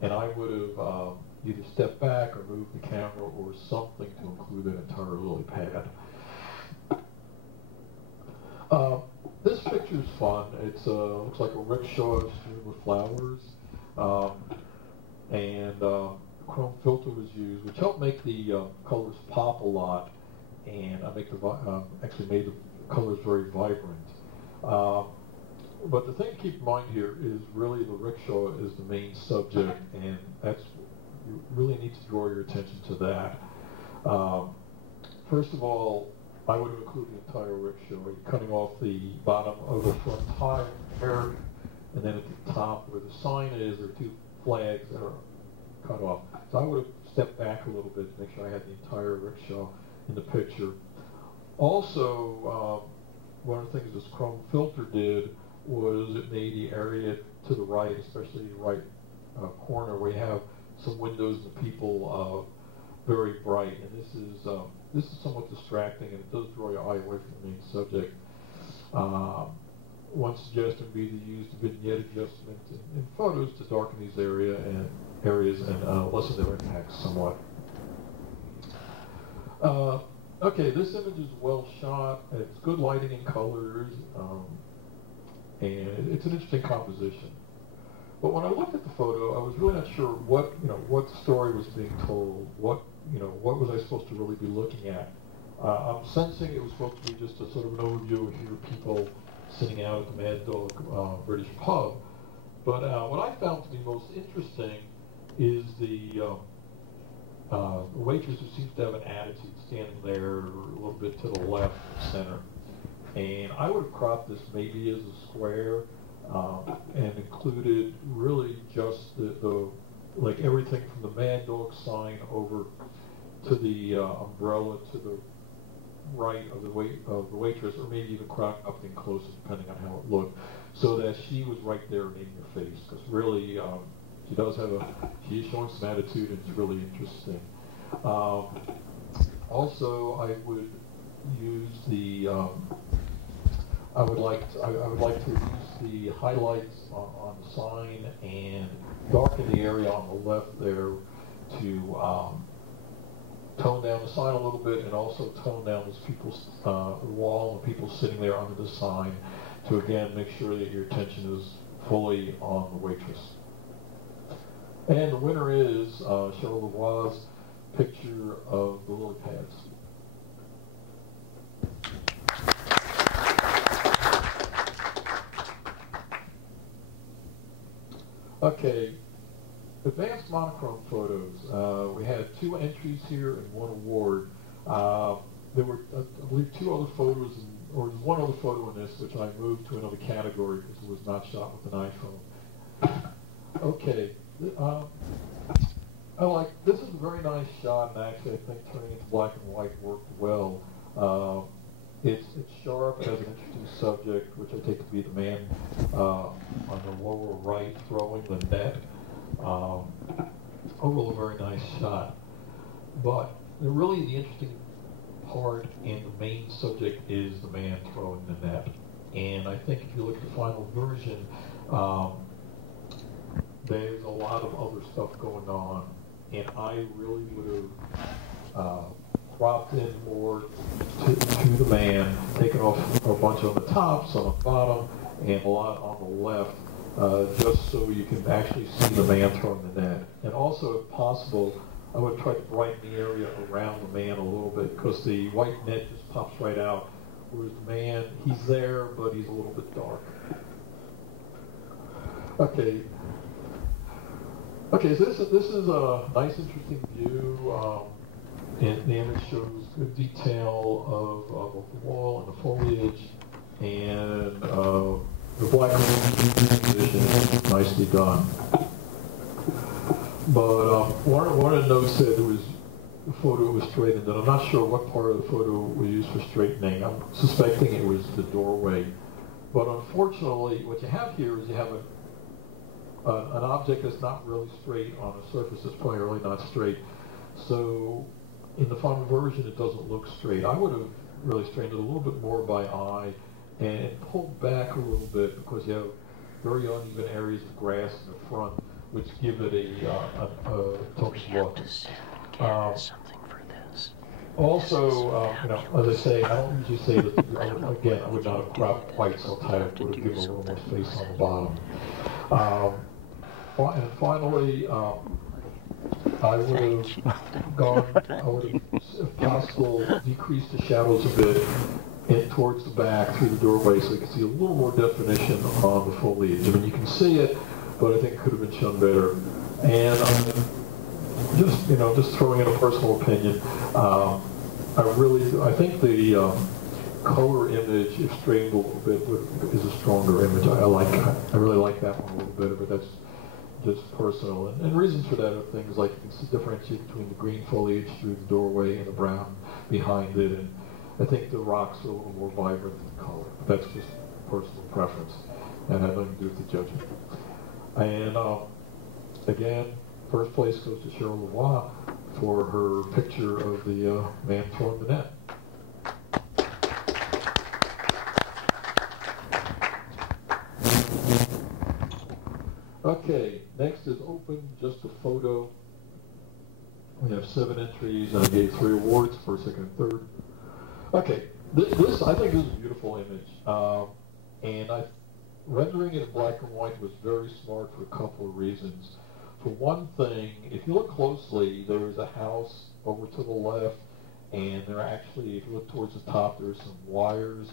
And I would have either stepped back or moved the camera or something to include that entire lily pad. This picture is fun. It looks like a rickshaw strewn with flowers. And chrome filter was used, which helped make the colors pop a lot, and actually made the colors very vibrant. But the thing to keep in mind here is really the rickshaw is the main subject, and you really need to draw your attention to that. First of all, I would have included the entire rickshaw. You're cutting off the bottom of the front tire, and then at the top where the sign is, there are 2 flags that are cut off. So I would have stepped back a little bit to make sure I had the entire rickshaw in the picture. Also, one of the things this chrome filter did was it made the area to the right, especially the right corner, where you have some windows and people very bright. And this is somewhat distracting, and it does draw your eye away from the main subject. One suggestion would be to use the vignette adjustment in photos to darken these areas and lessen their impact somewhat. Okay, this image is well shot. It's good lighting and colors, and it's an interesting composition. But when I looked at the photo, I was really not sure what story was being told. What was I supposed to really be looking at? I'm sensing it was supposed to be just a sort of an overview of here people sitting out at the Mad Dog British pub. But what I found to be most interesting is the waitress who seems to have an attitude standing there a little bit to the left center. And I would have cropped this maybe as a square and included really just like everything from the Mad Dog sign over to the umbrella to the right of the waitress, or maybe even crop up in closer depending on how it looked, so that she was right there in your face. Because really, she is showing some attitude, and it's really interesting. Also, I would use I would like to use the highlights on the sign and darken the area on the left there to tone down the sign a little bit, and also tone down those people's wall and people sitting there under the sign to again make sure that your attention is fully on the waitress. And the winner is Cheryl Lavoie's picture of the lily pads. Okay, advanced monochrome photos. We had 2 entries here and 1 award. There were, I believe, 2 other photos, or there's 1 other photo in this, which I moved to another category because it was not shot with an iPhone. Okay, this is a very nice shot, and actually I think turning it to black and white worked well. It's sharp, it has an interesting subject, which I take to be the man on the lower right throwing the net. Overall, a very nice shot. But really the interesting part and the main subject is the man throwing the net. And I think if you look at the final version, there's a lot of other stuff going on. And I really would have cropped in more to the man, taken off a bunch on the top, some on the bottom, and a lot on the left, just so you can actually see the man throwing the net. And also, if possible, I would try to brighten the area around the man a little bit, because the white net just pops right out, whereas the man, he's there, but he's a little bit dark. Okay. Okay, so this is a nice, interesting view. And the image shows good detail of the wall and the foliage, and the black and white position is nicely done. But one of the notes said the photo was straightened, and I'm not sure what part of the photo was used for straightening. I'm suspecting it was the doorway. But unfortunately, what you have here is you have an object that's not really straight on a surface that's probably really not straight. So in the final version, it doesn't look straight. I would have really straightened it a little bit more by eye and pulled back a little bit, because you have very uneven areas of grass in the front, which give it a tough look. Also, you know, as I say, I don't usually say that, again, I would not have cropped quite so tight. I would have given a little more space on the bottom. And finally, I would have if possible, decreased the shadows a bit in towards the back through the doorway, so you can see a little more definition on the foliage. I mean, you can see it, but I think it could have been shown better. And just throwing in a personal opinion, I think the color image, if straightened a little bit, is a stronger image. I really like that one a little better, but that's just personal. And reasons for that are things like you can differentiate between the green foliage through the doorway and the brown behind it. And I think the rocks are a little more vibrant in color. But that's just personal preference, and had nothing to do with the judgment. And again, first place goes to Cheryl Lavoie for her picture of the man throwing the net. Okay, next is open, just a photo. We have 7 entries, and I gave 3 awards, first, second, and third. Okay, this I think is a beautiful image, and rendering it in black and white was very smart for a couple of reasons. For one thing, if you look closely, there is a house over to the left, and there are actually, if you look towards the top, there's some wires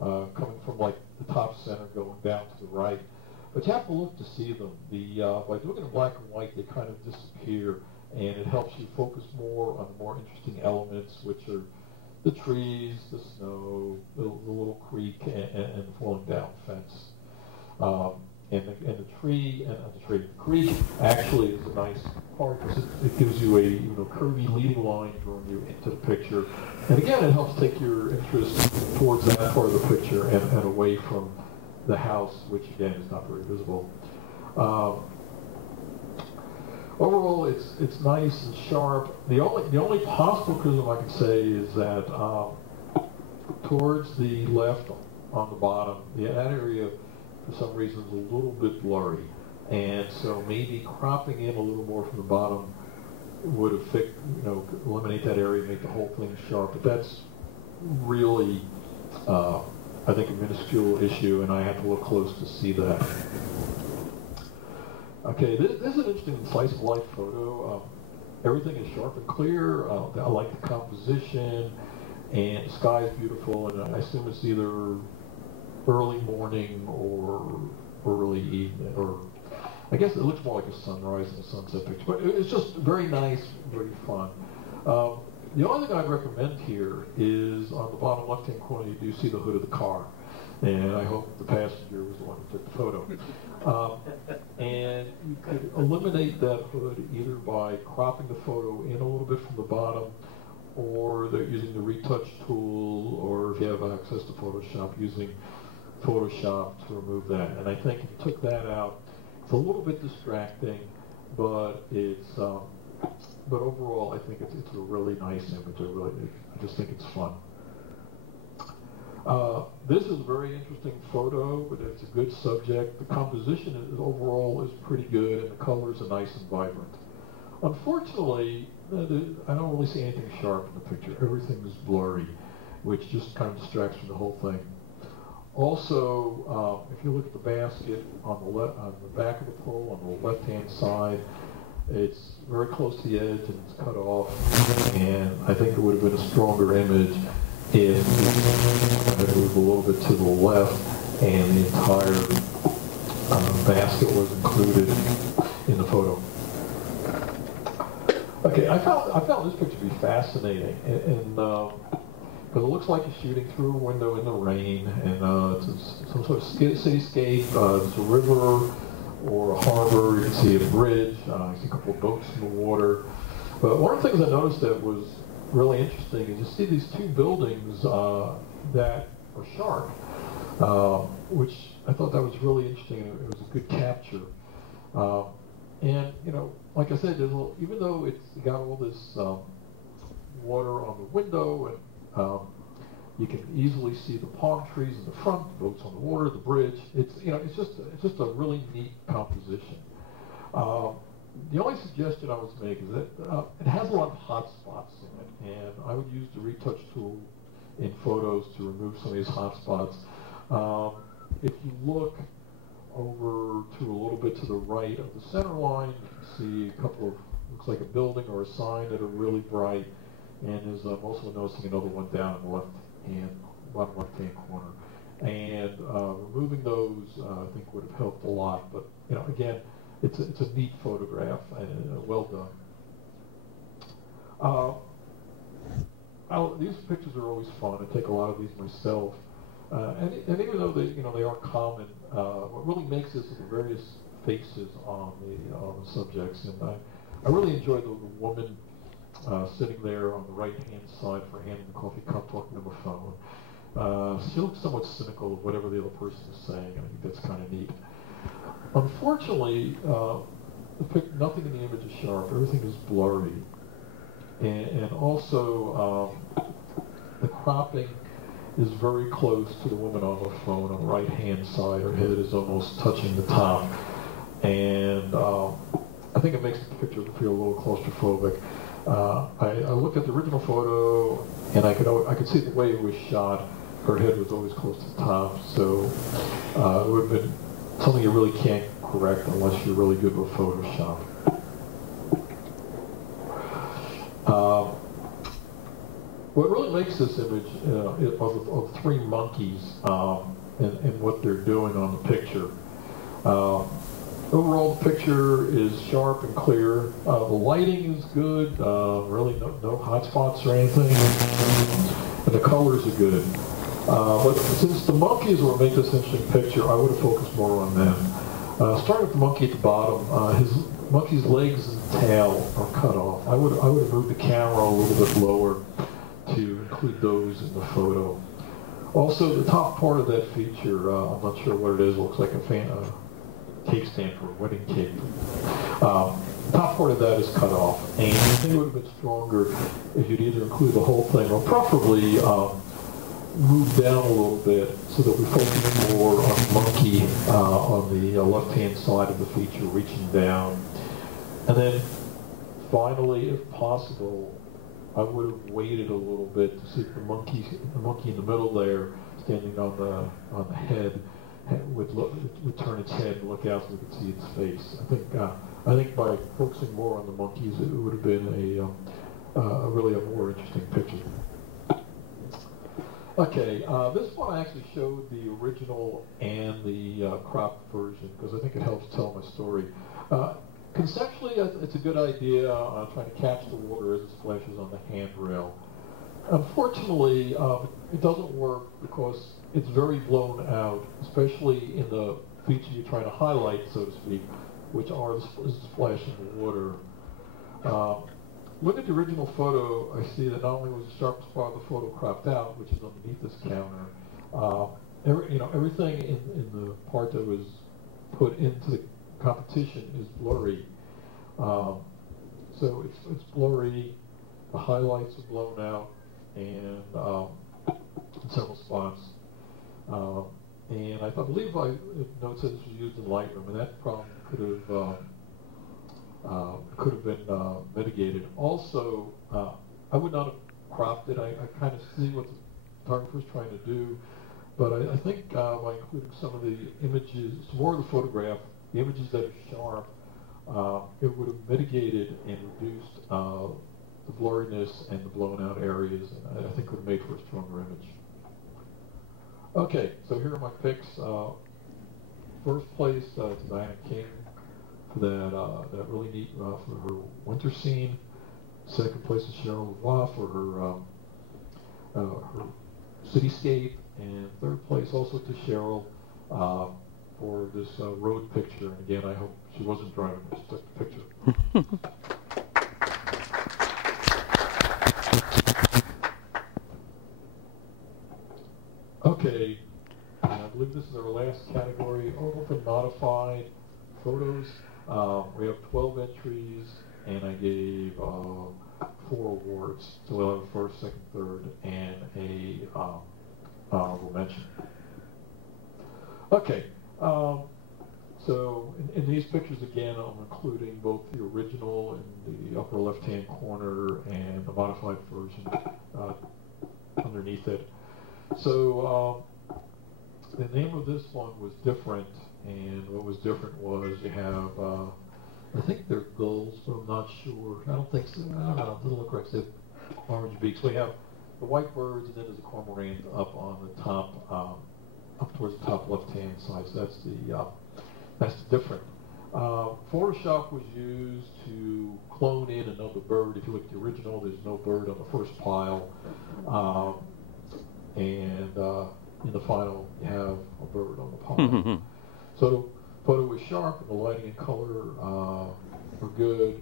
coming from like the top center going down to the right. But you have to look to see them. By doing it in black and white, they kind of disappear, and it helps you focus more on the more interesting elements, which are the trees, the snow, the little creek, and the falling down fence. And the creek actually is a nice part, because it gives you a curvy leading line drawing you into the picture. And again, it helps take your interest towards that part of the picture and away from the house, which again is not very visible. Overall, it's nice and sharp. The only possible criticism I can say is that towards the left on the bottom, that area for some reason is a little bit blurry, and so maybe cropping in a little more from the bottom would have eliminate that area, make the whole thing sharp. But that's really I think a minuscule issue, and I have to look close to see that. Okay, this is an interesting slice of life photo. Everything is sharp and clear. I like the composition, and the sky is beautiful, and I assume it's either early morning or early evening, or I guess it looks more like a sunrise and a sunset picture. But it's just very nice, very fun. The only thing I'd recommend here is on the bottom left-hand corner, you do see the hood of the car. And I hope the passenger was the one who took the photo. And you could eliminate that hood either by cropping the photo in a little bit from the bottom, or using the retouch tool, or if you have access to Photoshop, using Photoshop to remove that. And I think if you took that out, it's a little bit distracting, but it's but overall, I think it's a really nice image. I just think it's fun. This is a very interesting photo, but it's a good subject. The composition overall is pretty good, and the colors are nice and vibrant. Unfortunately, I don't really see anything sharp in the picture. Everything is blurry, which just kind of distracts from the whole thing. Also, if you look at the basket on the back of the pole on the left-hand side, it's very close to the edge and it's cut off. And I think it would have been a stronger image if it moved a little bit to the left and the entire basket was included in the photo. Okay, I found this picture to be fascinating, and because it looks like you're shooting through a window in the rain, and it's some sort of cityscape. There's a river or a harbor. You can see a bridge. You see a couple of boats in the water. But one of the things I noticed that was really interesting is you see these two buildings that are sharp, which I thought that was really interesting. It was a good capture. And, you know, like I said, even though it's got all this water on the window, and you can easily see the palm trees in the front, the boats on the water, the bridge. It's just a really neat composition. The only suggestion I would make is that it has a lot of hot spots in it, and I would use the retouch tool in photos to remove some of these hot spots. If you look over to a little bit to the right of the center line, you can see a couple of, looks like a building or a sign that are really bright, and there's also noticing another one down in the bottom left-hand corner. And removing those, I think, would have helped a lot. But, you know, again, it's a neat photograph and well done. These pictures are always fun. I take a lot of these myself. And even though they are common, what really makes this are the various faces on the subjects. And I really enjoy the woman sitting there on the right-hand side for handing the coffee cup, talking on the phone. She looks somewhat cynical of whatever the other person is saying, and I think that's kind of neat. Unfortunately, nothing in the image is sharp. Everything is blurry. And also, the cropping is very close to the woman on the phone on the right-hand side. Her head is almost touching the top. And I think it makes the picture feel a little claustrophobic. I looked at the original photo, and I could see the way it was shot. Her head was always close to the top, so it would have been something you really can't correct unless you're really good with Photoshop. What really makes this image of the three monkeys and what they're doing on the picture. Overall, the picture is sharp and clear. The lighting is good, really no hot spots or anything, and the colors are good. But since the monkeys will make this interesting picture, I would have focused more on them. Starting with the monkey at the bottom, his monkey's legs and tail are cut off. I would have moved the camera a little bit lower to include those in the photo. Also, the top part of that feature, I'm not sure what it is, it looks like a cake stand for a wedding cake. The top part of that is cut off, and I think it would have been stronger if you'd either include the whole thing or preferably move down a little bit so that we focus more on the monkey on the left-hand side of the feature, reaching down. And then finally, if possible, I would have waited a little bit to see if the monkey in the middle there, standing on the head, would turn its head and look out so we could see its face. I think by focusing more on the monkeys, it would have been really a more interesting picture. Okay, this one I actually showed the original and the cropped version because I think it helps tell my story. Conceptually, it's a good idea trying to catch the water as it splashes on the handrail. Unfortunately, it doesn't work because it's very blown out, especially in the feature you're trying to highlight, so to speak, which are the splashing water. Look at the original photo. I see that not only was the sharpest part of the photo cropped out, which is underneath this counter, everything in the part that was put into the competition is blurry. So it's blurry. The highlights are blown out, and in several spots. And I believe note said this was used in Lightroom, and that problem could have been mitigated. Also, I would not have cropped it. I kind of see what the photographer is trying to do. But I think by including some of the images, some more of the photograph, the images that are sharp, it would have mitigated and reduced the blurriness and the blown out areas, and I think would have made for a stronger image. Okay, so here are my picks. First place to Diana King for that really neat for her winter scene. Second place is Cheryl Lavoie for her cityscape, and third place also to Cheryl for this road picture. And again, I hope she wasn't driving, just took the picture. Okay, I believe this is our last category, open modified photos. We have 12 entries, and I gave 4 awards. So we'll have a first, second, third, and a honorable mention. Okay, so in these pictures, again, I'm including both the original in the upper left-hand corner and the modified version underneath it. So the name of this one was different, and what was different was you have, I think they're gulls, but I'm not sure. I don't think so. I don't know. It doesn't look right. They have orange beaks. We have the white birds, and then there's a cormorant up on the top, up towards the top left-hand side. So that's the different. Photoshop was used to clone in another bird. If you look at the original, there's no bird on the first pile. And in the final, you have a bird on the pile. So the photo was sharp, and the lighting and color were good.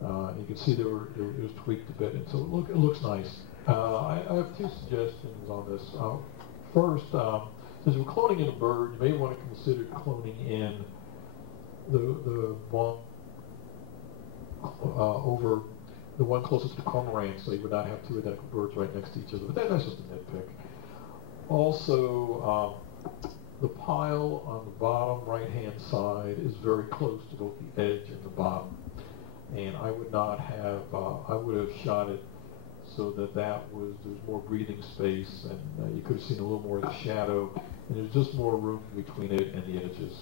You can see it was tweaked a bit, and so it looks nice. I have 2 suggestions on this. First, since we're cloning in a bird, you may want to consider cloning in the one over the one closest to cormorant, so you would not have 2 identical birds right next to each other. But that's just a nitpick. Also, the pile on the bottom right-hand side is very close to both the edge and the bottom. And I would not have, I would have shot it so that there's more breathing space, and you could have seen a little more of the shadow, and there's just more room between it and the edges.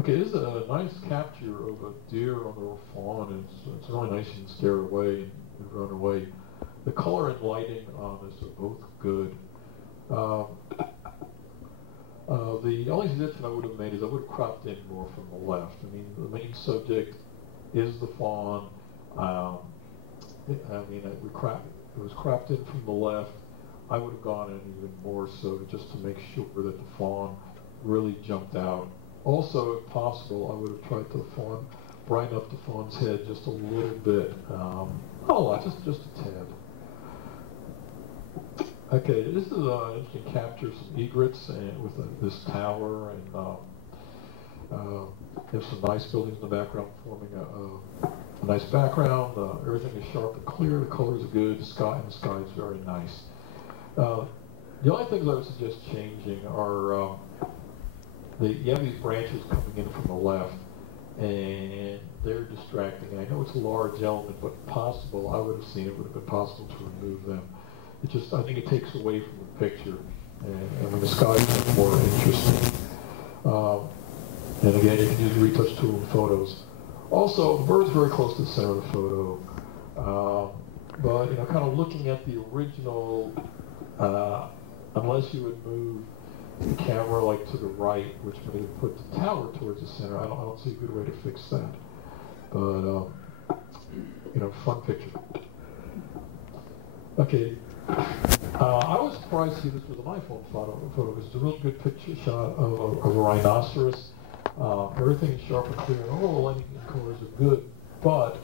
Okay, this is a nice capture of a deer on the fawn, and it's really nice and scare away and run away. The color and lighting on this are both good. The only suggestion I would have made is I would have cropped in more from the left. I mean, the main subject is the fawn. It was cropped in from the left. I would have gone in even more so just to make sure that the fawn really jumped out. Also, if possible, I would have tried to brighten up the fawn's head just a little bit. Not a lot, just a tad. Okay, this is you can capture some egrets with this tower, and there's some nice buildings in the background forming a nice background. Everything is sharp and clear. The colors are good. The sky is very nice. The only things I would suggest changing are you have these branches coming in from the left, and they're distracting. And I know it's a large element, but possible, I would have seen it would have been possible to remove them. I think it takes away from the picture, and when the sky is more interesting. And again, you can use the retouch tool in photos. Also, the bird's very close to the center of the photo, but kind of looking at the original, unless you would move the camera like to the right, which would have put the tower towards the center, I don't see a good way to fix that. But fun picture. Okay. I was surprised to see this was an iPhone photo because it's a really good picture shot of a rhinoceros. Everything is sharp and clear, and all the lighting and colors are good. But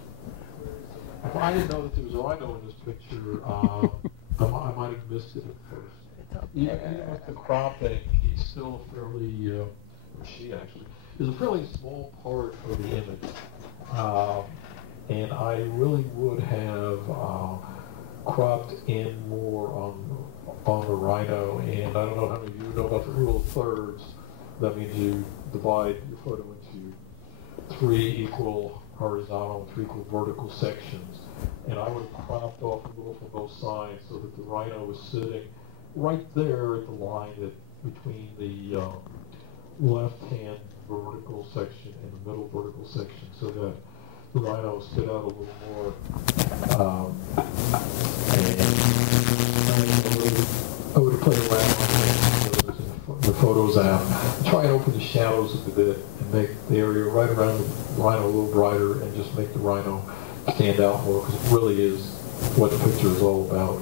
if I didn't know that there was a rhino in this picture, I might have missed it at first. Even with the cropping, he's still a fairly, or she actually, is a fairly small part of the image. And I really would have cropped in more on the rhino, and I don't know how many of you know about the rule of thirds. That means you divide your photo into 3 equal horizontal and 3 equal vertical sections. And I would have cropped off a little from both sides so that the rhino was sitting right there at the line between the left-hand vertical section and the middle vertical section, so that the rhino stood out a little more. I would have played around with the Photos app, try and open the shadows a bit and make the area right around the rhino a little brighter and just make the rhino stand out more, because it really is what the picture is all about.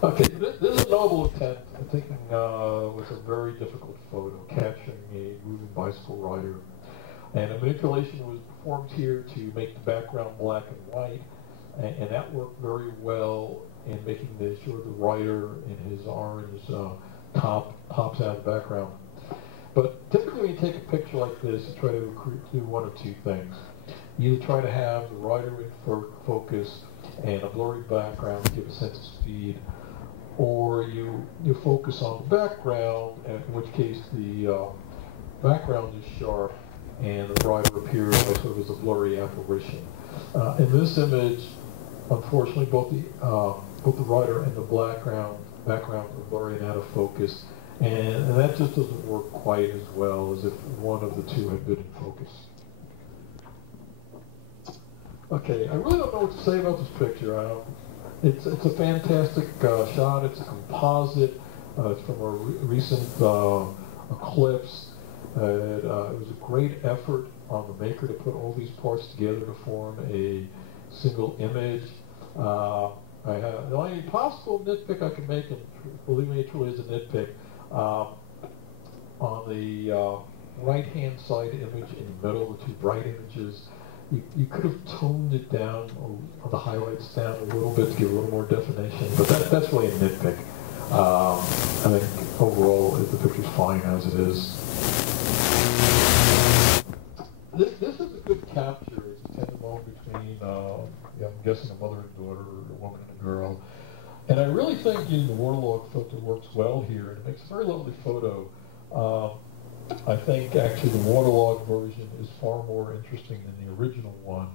Okay, this is a noble attempt at taking what's a very difficult photo, capturing a moving bicycle rider. And a manipulation was performed here to make the background black and white, and that worked very well in making sure the rider in his orange top pops out of the background. But typically when you take a picture like this, you try to do one of two things. You either try to have the rider in focus and a blurry background to give a sense of speed, or you focus on the background, in which case the background is sharp and the rider appears like sort of as a blurry apparition. In this image, unfortunately, both the rider and the background are blurry and out of focus, and that just doesn't work quite as well as if one of the two had been in focus. Okay, I really don't know what to say about this picture. It's a fantastic shot. It's a composite. It's from a recent eclipse. It was a great effort on the maker to put all these parts together to form a single image. The only possible nitpick I can make, and believe me, it truly is a nitpick, on the right-hand side image in the middle, the two bright images, you could have toned it down, the highlights down a little bit to give a little more definition, but that's really a nitpick. I think overall the picture's fine as it is. This is a good capture. It's a tender moment between, I'm guessing, a mother and daughter, or a woman and a girl. And I really think using the waterlog filter works well here. It makes a very lovely photo. I think actually the waterlog version is far more interesting than the original one.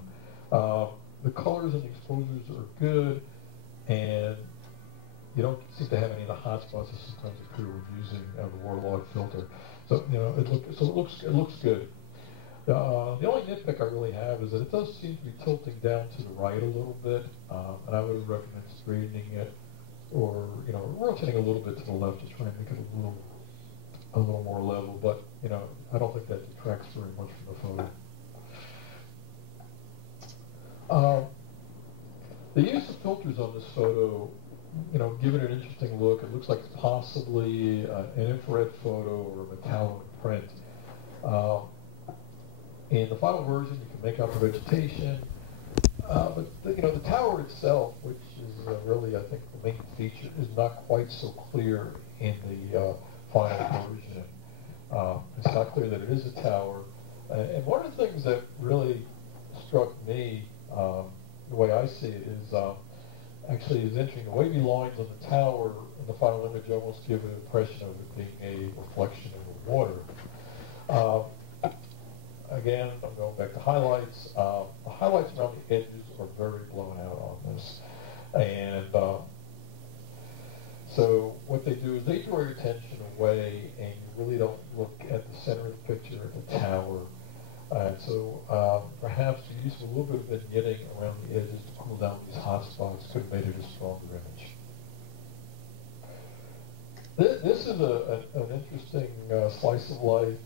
The colors and exposures are good, and you don't seem to have any of the hot spots that sometimes appear when using the waterlog filter. So it looks good. The only nitpick I really have is that it does seem to be tilting down to the right a little bit, and I would recommend straightening it, or rotating a little bit to the left to try and make it a little more level. But I don't think that detracts very much from the photo. The use of filters on this photo, give it an interesting look. It looks like it's possibly an infrared photo or a metallic print. In the final version, you can make out the vegetation, but the tower itself, which is really, I think, the main feature, is not quite so clear in the final version. It's not clear that it is a tower. And one of the things that really struck me, the way I see it, is actually is interesting. The wavy lines on the tower in the final image almost give an impression of it being a reflection of the water. Again, I'm going back to highlights. The highlights around the edges are very blown out on this. And so what they do is they draw your attention away, and you really don't look at the center of the picture, at the tower. So perhaps the use of a little bit of vignetting around the edges to cool down these hot spots could have made it a stronger image. This is an interesting slice of life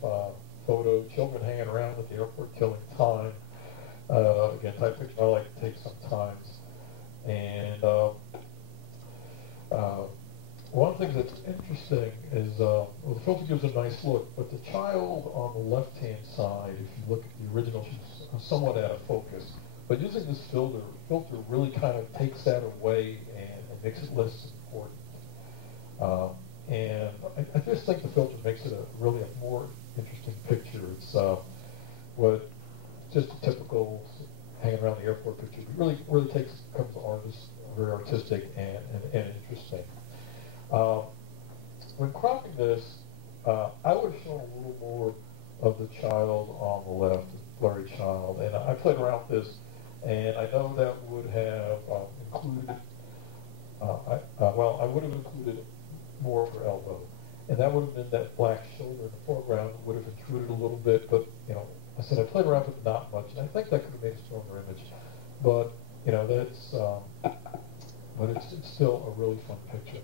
photo. Children hanging around at the airport killing time. Again, type picture I like to take sometimes. And one of the things that's interesting is, well, the filter gives a nice look, but the child on the left-hand side, if you look at the original, she's somewhat out of focus. But using this filter really kind of takes that away and makes it less important. And I just think the filter makes it really a more interesting picture. It's just a typical hanging around the airport picture. It really becomes very artistic and interesting. When cropping this, I would have shown a little more of the child on the left, the blurry child, and I played around with this, and I know that would have included I would have included more for elbow. And that would have been that black shoulder in the foreground would have intruded a little bit, but, you know, I said I played around with it not much, and I think that could have made a stronger image. But, you know, that's, but it's still a really fun picture.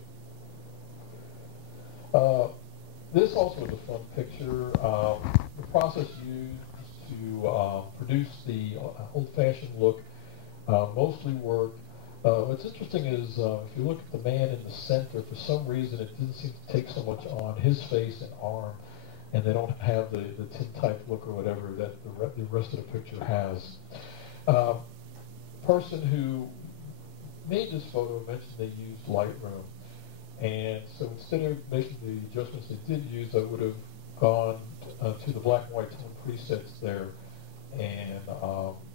This also is a fun picture. The process used to produce the old-fashioned look mostly worked. What's interesting is if you look at the man in the center, for some reason it didn't seem to take so much on his face and arm, and they don't have the tintype look or whatever that the rest of the picture has. Person who made this photo mentioned they used Lightroom, and so instead of making the adjustments they did use, I would have gone to the black and white tone presets there and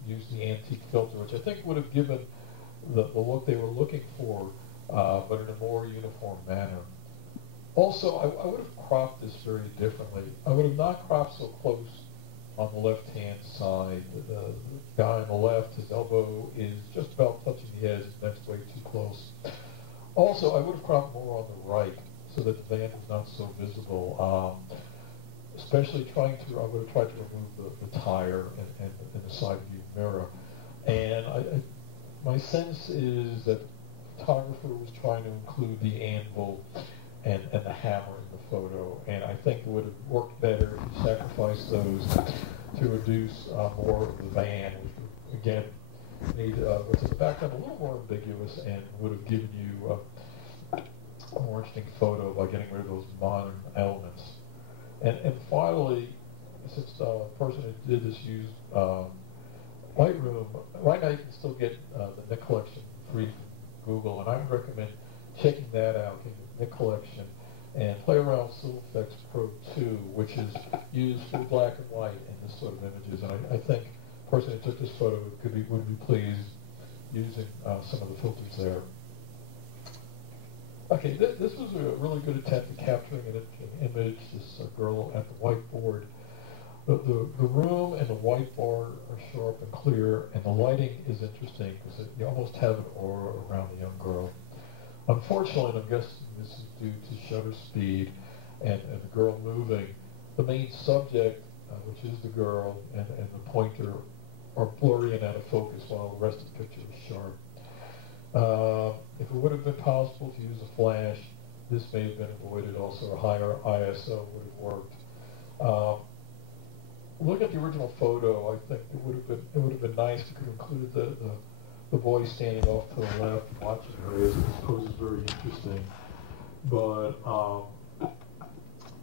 used the antique filter, which I think would have given the look they were looking for, but in a more uniform manner. Also, I would have cropped this very differently. I would have not cropped so close on the left-hand side. The guy on the left, his elbow is just about touching the edge, the next way too close. Also, I would have cropped more on the right so that the van was not so visible. Especially I would have tried to remove the tire and the side view mirror. And my sense is that the photographer was trying to include the anvil and the hammer in the photo, and I think it would have worked better if you sacrificed those to reduce more of the van, which again made what's in the background a little more ambiguous and would have given you a more interesting photo by getting rid of those modern elements. And finally, since the person who did this used Lightroom, right now you can still get the Nick Collection free from Google, and I would recommend checking that out, getting the Nick Collection, and play around with SilverFX Pro 2, which is used for black and white in this sort of images. And I think the person who took this photo would be pleased using some of the filters there. Okay, this was a really good attempt at capturing an image, this girl at the whiteboard. The room and the white bar are sharp and clear, and the lighting is interesting because you almost have an aura around the young girl. Unfortunately, and I'm guessing this is due to shutter speed and the girl moving, the main subject, which is the girl and the pointer, are blurry and out of focus while the rest of the picture is sharp. If it would have been possible to use a flash, this may have been avoided. Also, a higher ISO would have worked. Look at the original photo. I think it would have been nice if you could have included the boy standing off to the left watching her. This pose is very interesting, but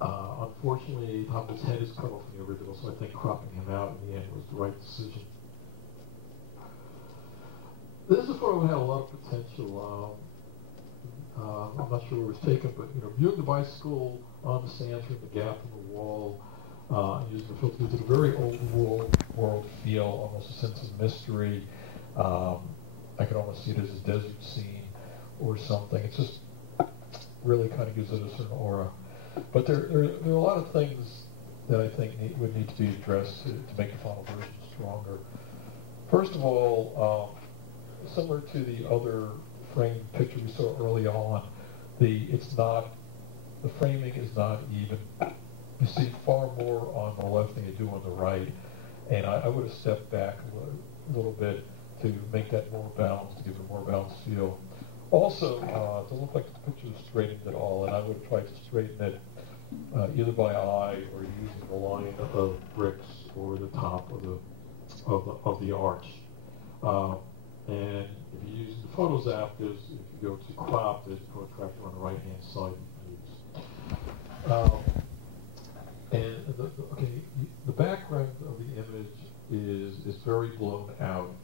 unfortunately, Thomas' head is cut off from the original, so I think cropping him out in the end was the right decision. This is a photo that had a lot of potential. I'm not sure where it was taken, but viewing the bicycle on the sand through the gap in the wall, using the filter, gives it a very old world feel, almost a sense of mystery. I could almost see it as a desert scene or something. It's just really kind of gives it a certain aura. But there are a lot of things that I think would need to be addressed to make the final version stronger. First of all, similar to the other frame picture we saw early on, the framing is not even. You see far more on the left than you do on the right, and I would have stepped back a little bit to make that more balanced, to give it a more balanced feel. Also, it doesn't look like the picture is straightened at all, and I would have tried to straighten it either by eye or using the line of bricks or the top of the arch. And if you use the Photos app, if you go to crop, there's a protractor on the right-hand side you can use. And the background of the image is very blown out,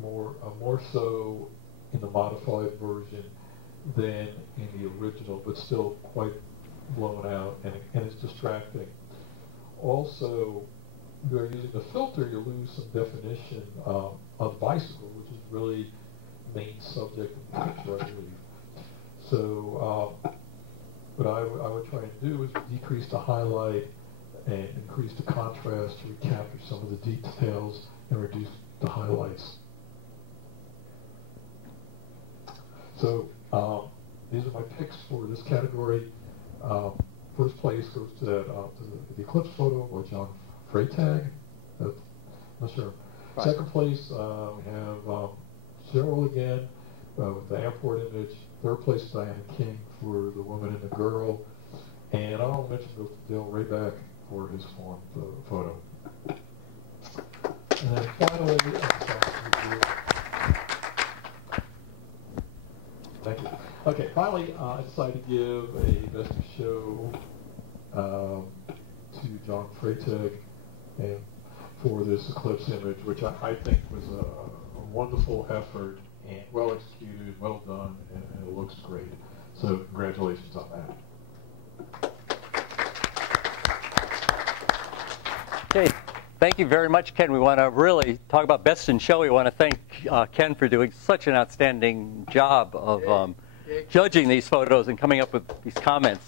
more so in the modified version than in the original, but still quite blown out, and it's distracting. Also, if you're using the filter, you lose some definition of the bicycle, which is really the main subject of the picture, I believe. So, what I would try and do is decrease the highlight and increase the contrast to recapture some of the details and reduce the highlights. So these are my picks for this category. First place goes to the eclipse photo by John Freytag. Not sure. Right. Second place, we have Cheryl again with the airport image. Third place, Diana King for the woman and the girl. And I want to mention Dale Rayback for his form photo. And then finally, thank you. Okay, finally, I decided to give a best of show to John Freytag and for this eclipse image, which I think was a wonderful effort and well executed, well done, and it looks great. So congratulations on that. Okay, thank you very much, Ken. We want to really talk about best in show. We want to thank Ken for doing such an outstanding job of judging these photos and coming up with these comments.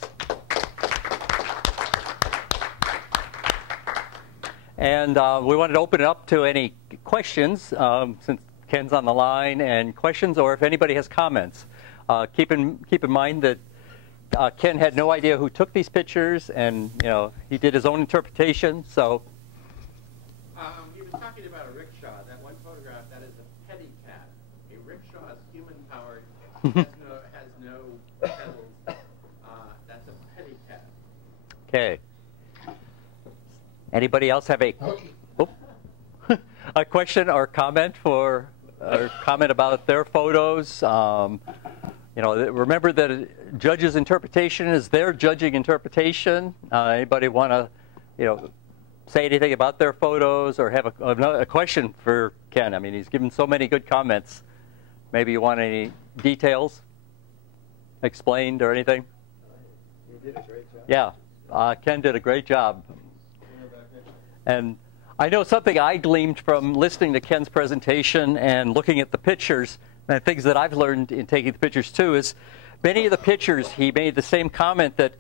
And we wanted to open it up to any questions, since Ken's on the line, and questions, or if anybody has comments. Keep in mind that Ken had no idea who took these pictures, and he did his own interpretation. So you were talking about a rickshaw. That one photograph, that is a petty cat. A rickshaw is human powered, has no pedals. That's a petty cat. Okay. Anybody else have a question or comment about their photos? Remember that a judge's interpretation is their judging interpretation. Anybody want to, say anything about their photos or have a question for Ken? I mean, he's given so many good comments. Maybe you want any details explained or anything? You did a great job. Yeah, Ken did a great job. And I know something I gleaned from listening to Ken's presentation and looking at the pictures, and things that I've learned in taking the pictures too, is many of the pictures he made the same comment that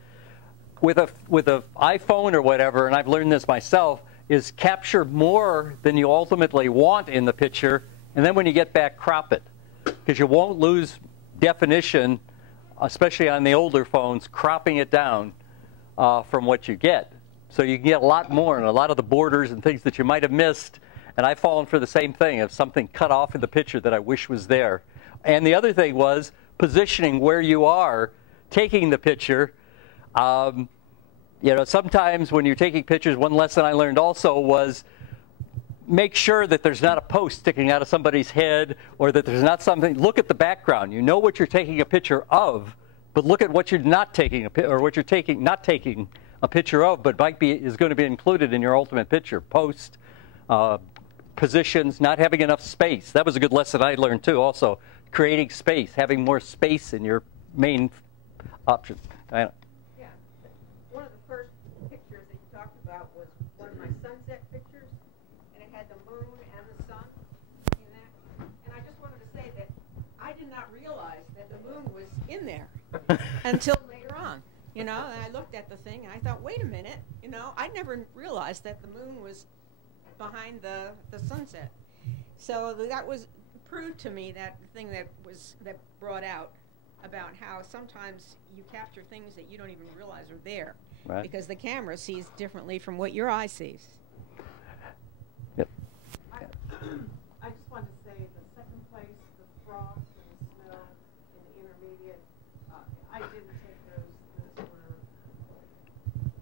with a iPhone or whatever, and I've learned this myself, is capture more than you ultimately want in the picture, and then when you get back, crop it. Because you won't lose definition, especially on the older phones, cropping it down from what you get. So you can get a lot more, and a lot of the borders and things that you might have missed. And I've fallen for the same thing of something cut off in the picture that I wish was there. And the other thing was positioning where you are taking the picture. Sometimes when you're taking pictures, one lesson I learned also was make sure that there's not a post sticking out of somebody's head, or that there's not something. Look at the background. You know what you're taking a picture of, but look at what you're not taking what you're not taking a picture of, but is going to be included in your ultimate picture. Post, positions, not having enough space. That was a good lesson I learned too. Also, creating space, having more space in your main option. Yeah. One of the first pictures that you talked about was one of my sunset pictures, and it had the moon and the sun in that. And I just wanted to say that I did not realize that the moon was in there until later on. And I looked at the thing and I thought, wait a minute, I never realized that the moon was behind the sunset. So that was proved to me that thing that brought out about how sometimes you capture things that you don't even realize are there, right? Because the camera sees differently from what your eye sees. Yep. I just wanted to say the second place, the frogs and the snow in the intermediate, I didn't take those.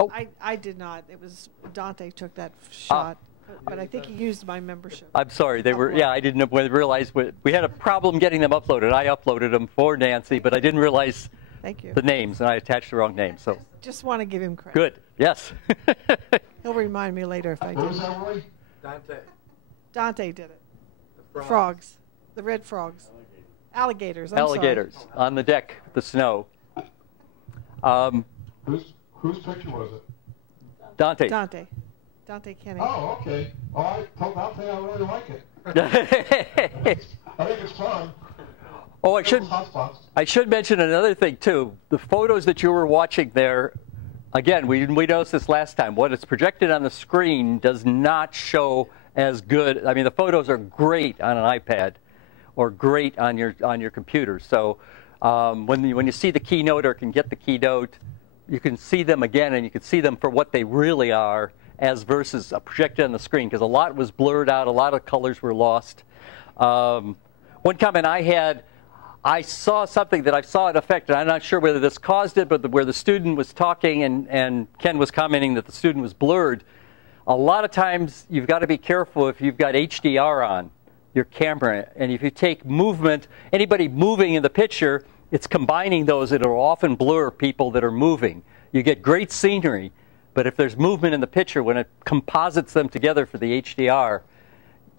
Oh. I did not. It was Dante took that shot, but I think he used my membership. I'm sorry. They were. Yeah, I didn't realize we had a problem getting them uploaded. I uploaded them for Nancy, but I didn't realize the names, and I attached the wrong name. So just want to give him credit. Good. Yes. He'll remind me later if I do. Dante. Dante did it. The frogs. The red frogs. Alligators. Alligators on the deck, the snow. Whose picture was it? Dante. Dante Kenny. Oh, okay. Well, I told Dante I really like it. I think it's fun. Oh, I should mention another thing too. The photos that you were watching there, again, we noticed this last time. What is projected on the screen does not show as good. I mean, the photos are great on an iPad or great on your computer. So When you see the Keynote or can get the Keynote, you can see them again, and you can see them for what they really are as versus projected on the screen, because a lot was blurred out, a lot of colors were lost. One comment I had, I saw something that I saw it affect, and I'm not sure whether this caused it, but where the student was talking and Ken was commenting that the student was blurred. A lot of times you've got to be careful if you've got HDR on your camera, and if you take movement, anybody moving in the picture, it's combining those. It'll often blur people that are moving. You get great scenery, but if there's movement in the picture, when it composites them together for the HDR,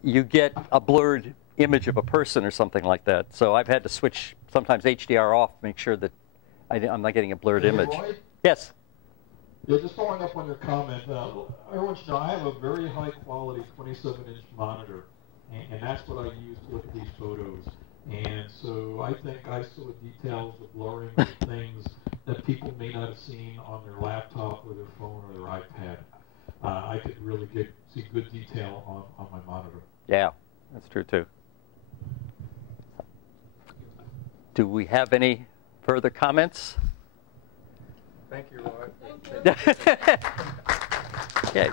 you get a blurred image of a person or something like that. So I've had to switch sometimes HDR off to make sure that I'm not getting a blurred image. Roy? Yes? Yeah, just following up on your comment, I want you to know I have a very high quality 27-inch monitor, and that's what I use to look at these photos. And so I think I saw details of blurring of things that people may not have seen on their laptop or their phone or their iPad. I could really see good detail on my monitor. Yeah, that's true too. Do we have any further comments? Thank you, Roy. Okay.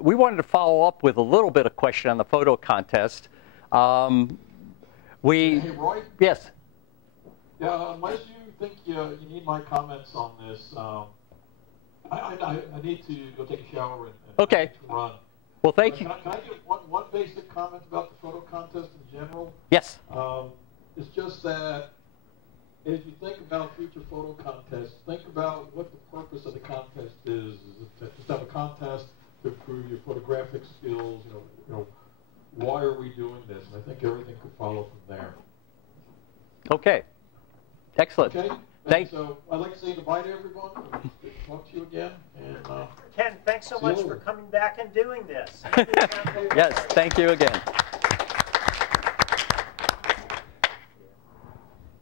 We wanted to follow up with a little bit of question on the photo contest. Hey, Roy? Yes. Yeah, unless you think you need my comments on this, I need to go take a shower and Okay. run. Well, thank you. Can I give one basic comment about the photo contest in general? Yes. It's just that as you think about future photo contests, think about what the purpose of the contest is. Is it to just have a contest to improve your photographic skills? You know, why are we doing this? And I think everything could follow from there. Okay. Excellent. Okay. So I'd like to say goodbye to everyone. Talk to you again. And Ken, thanks so much for coming back and doing this. Yes, thank you again.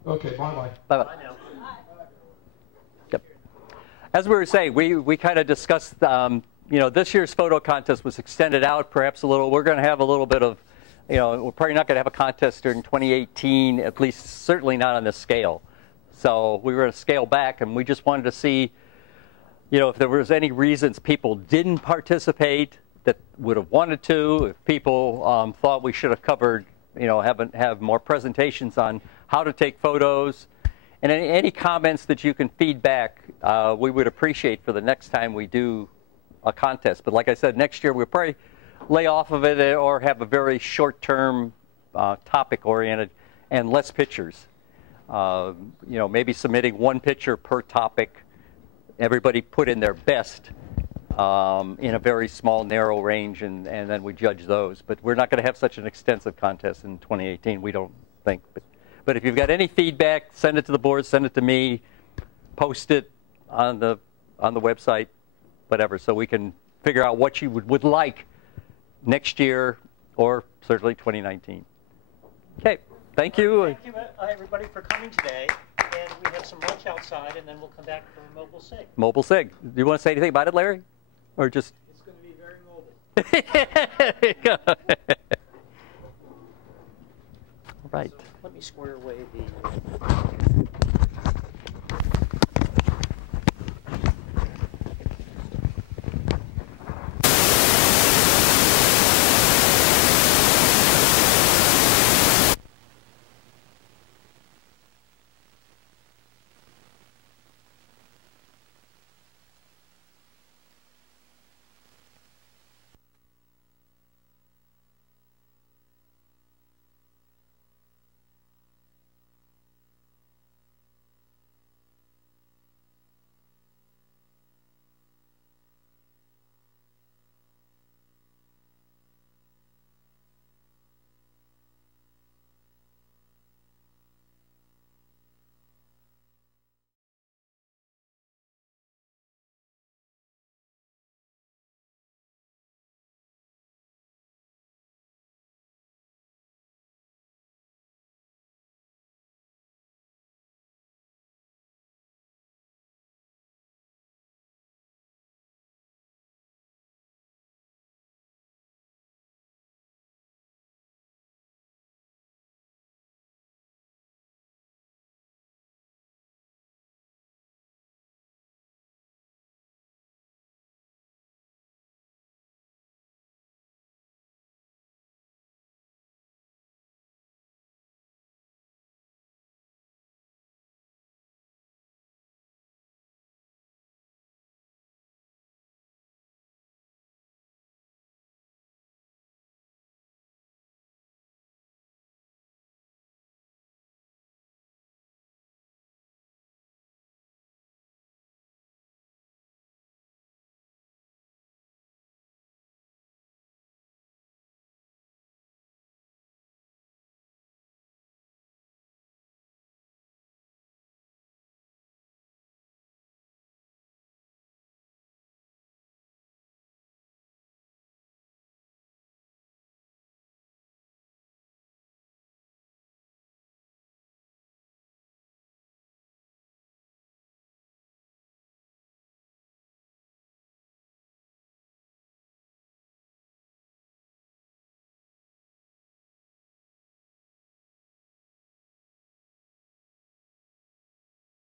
Okay, bye-bye. Bye-bye. Bye now. Yep. As we were saying, we kind of discussed, this year's photo contest was extended out perhaps a little. We're going to have a little bit of, we're probably not going to have a contest during 2018, at least certainly not on this scale. So we were going to scale back, and we just wanted to see, if there was any reasons people didn't participate that would have wanted to, if people thought we should have covered, have more presentations on how to take photos, and any comments that you can feed back, we would appreciate for the next time we do a contest. But like I said, next year we'll probably lay off of it or have a very short-term topic-oriented and less pictures. Maybe submitting one picture per topic. Everybody put in their best in a very small, narrow range, and then we judge those. But we're not going to have such an extensive contest in 2018, we don't think. But if you've got any feedback, send it to the board, send it to me, post it on the website, whatever, so we can figure out what you would like next year or certainly 2019. Okay. Thank you. Thank you, everybody, for coming today. And we have some lunch outside, and then we'll come back for Mobile SIG. Mobile SIG. Do you want to say anything about it, Larry? Or just... It's going to be very mobile. There you go. All right. So let me square away the...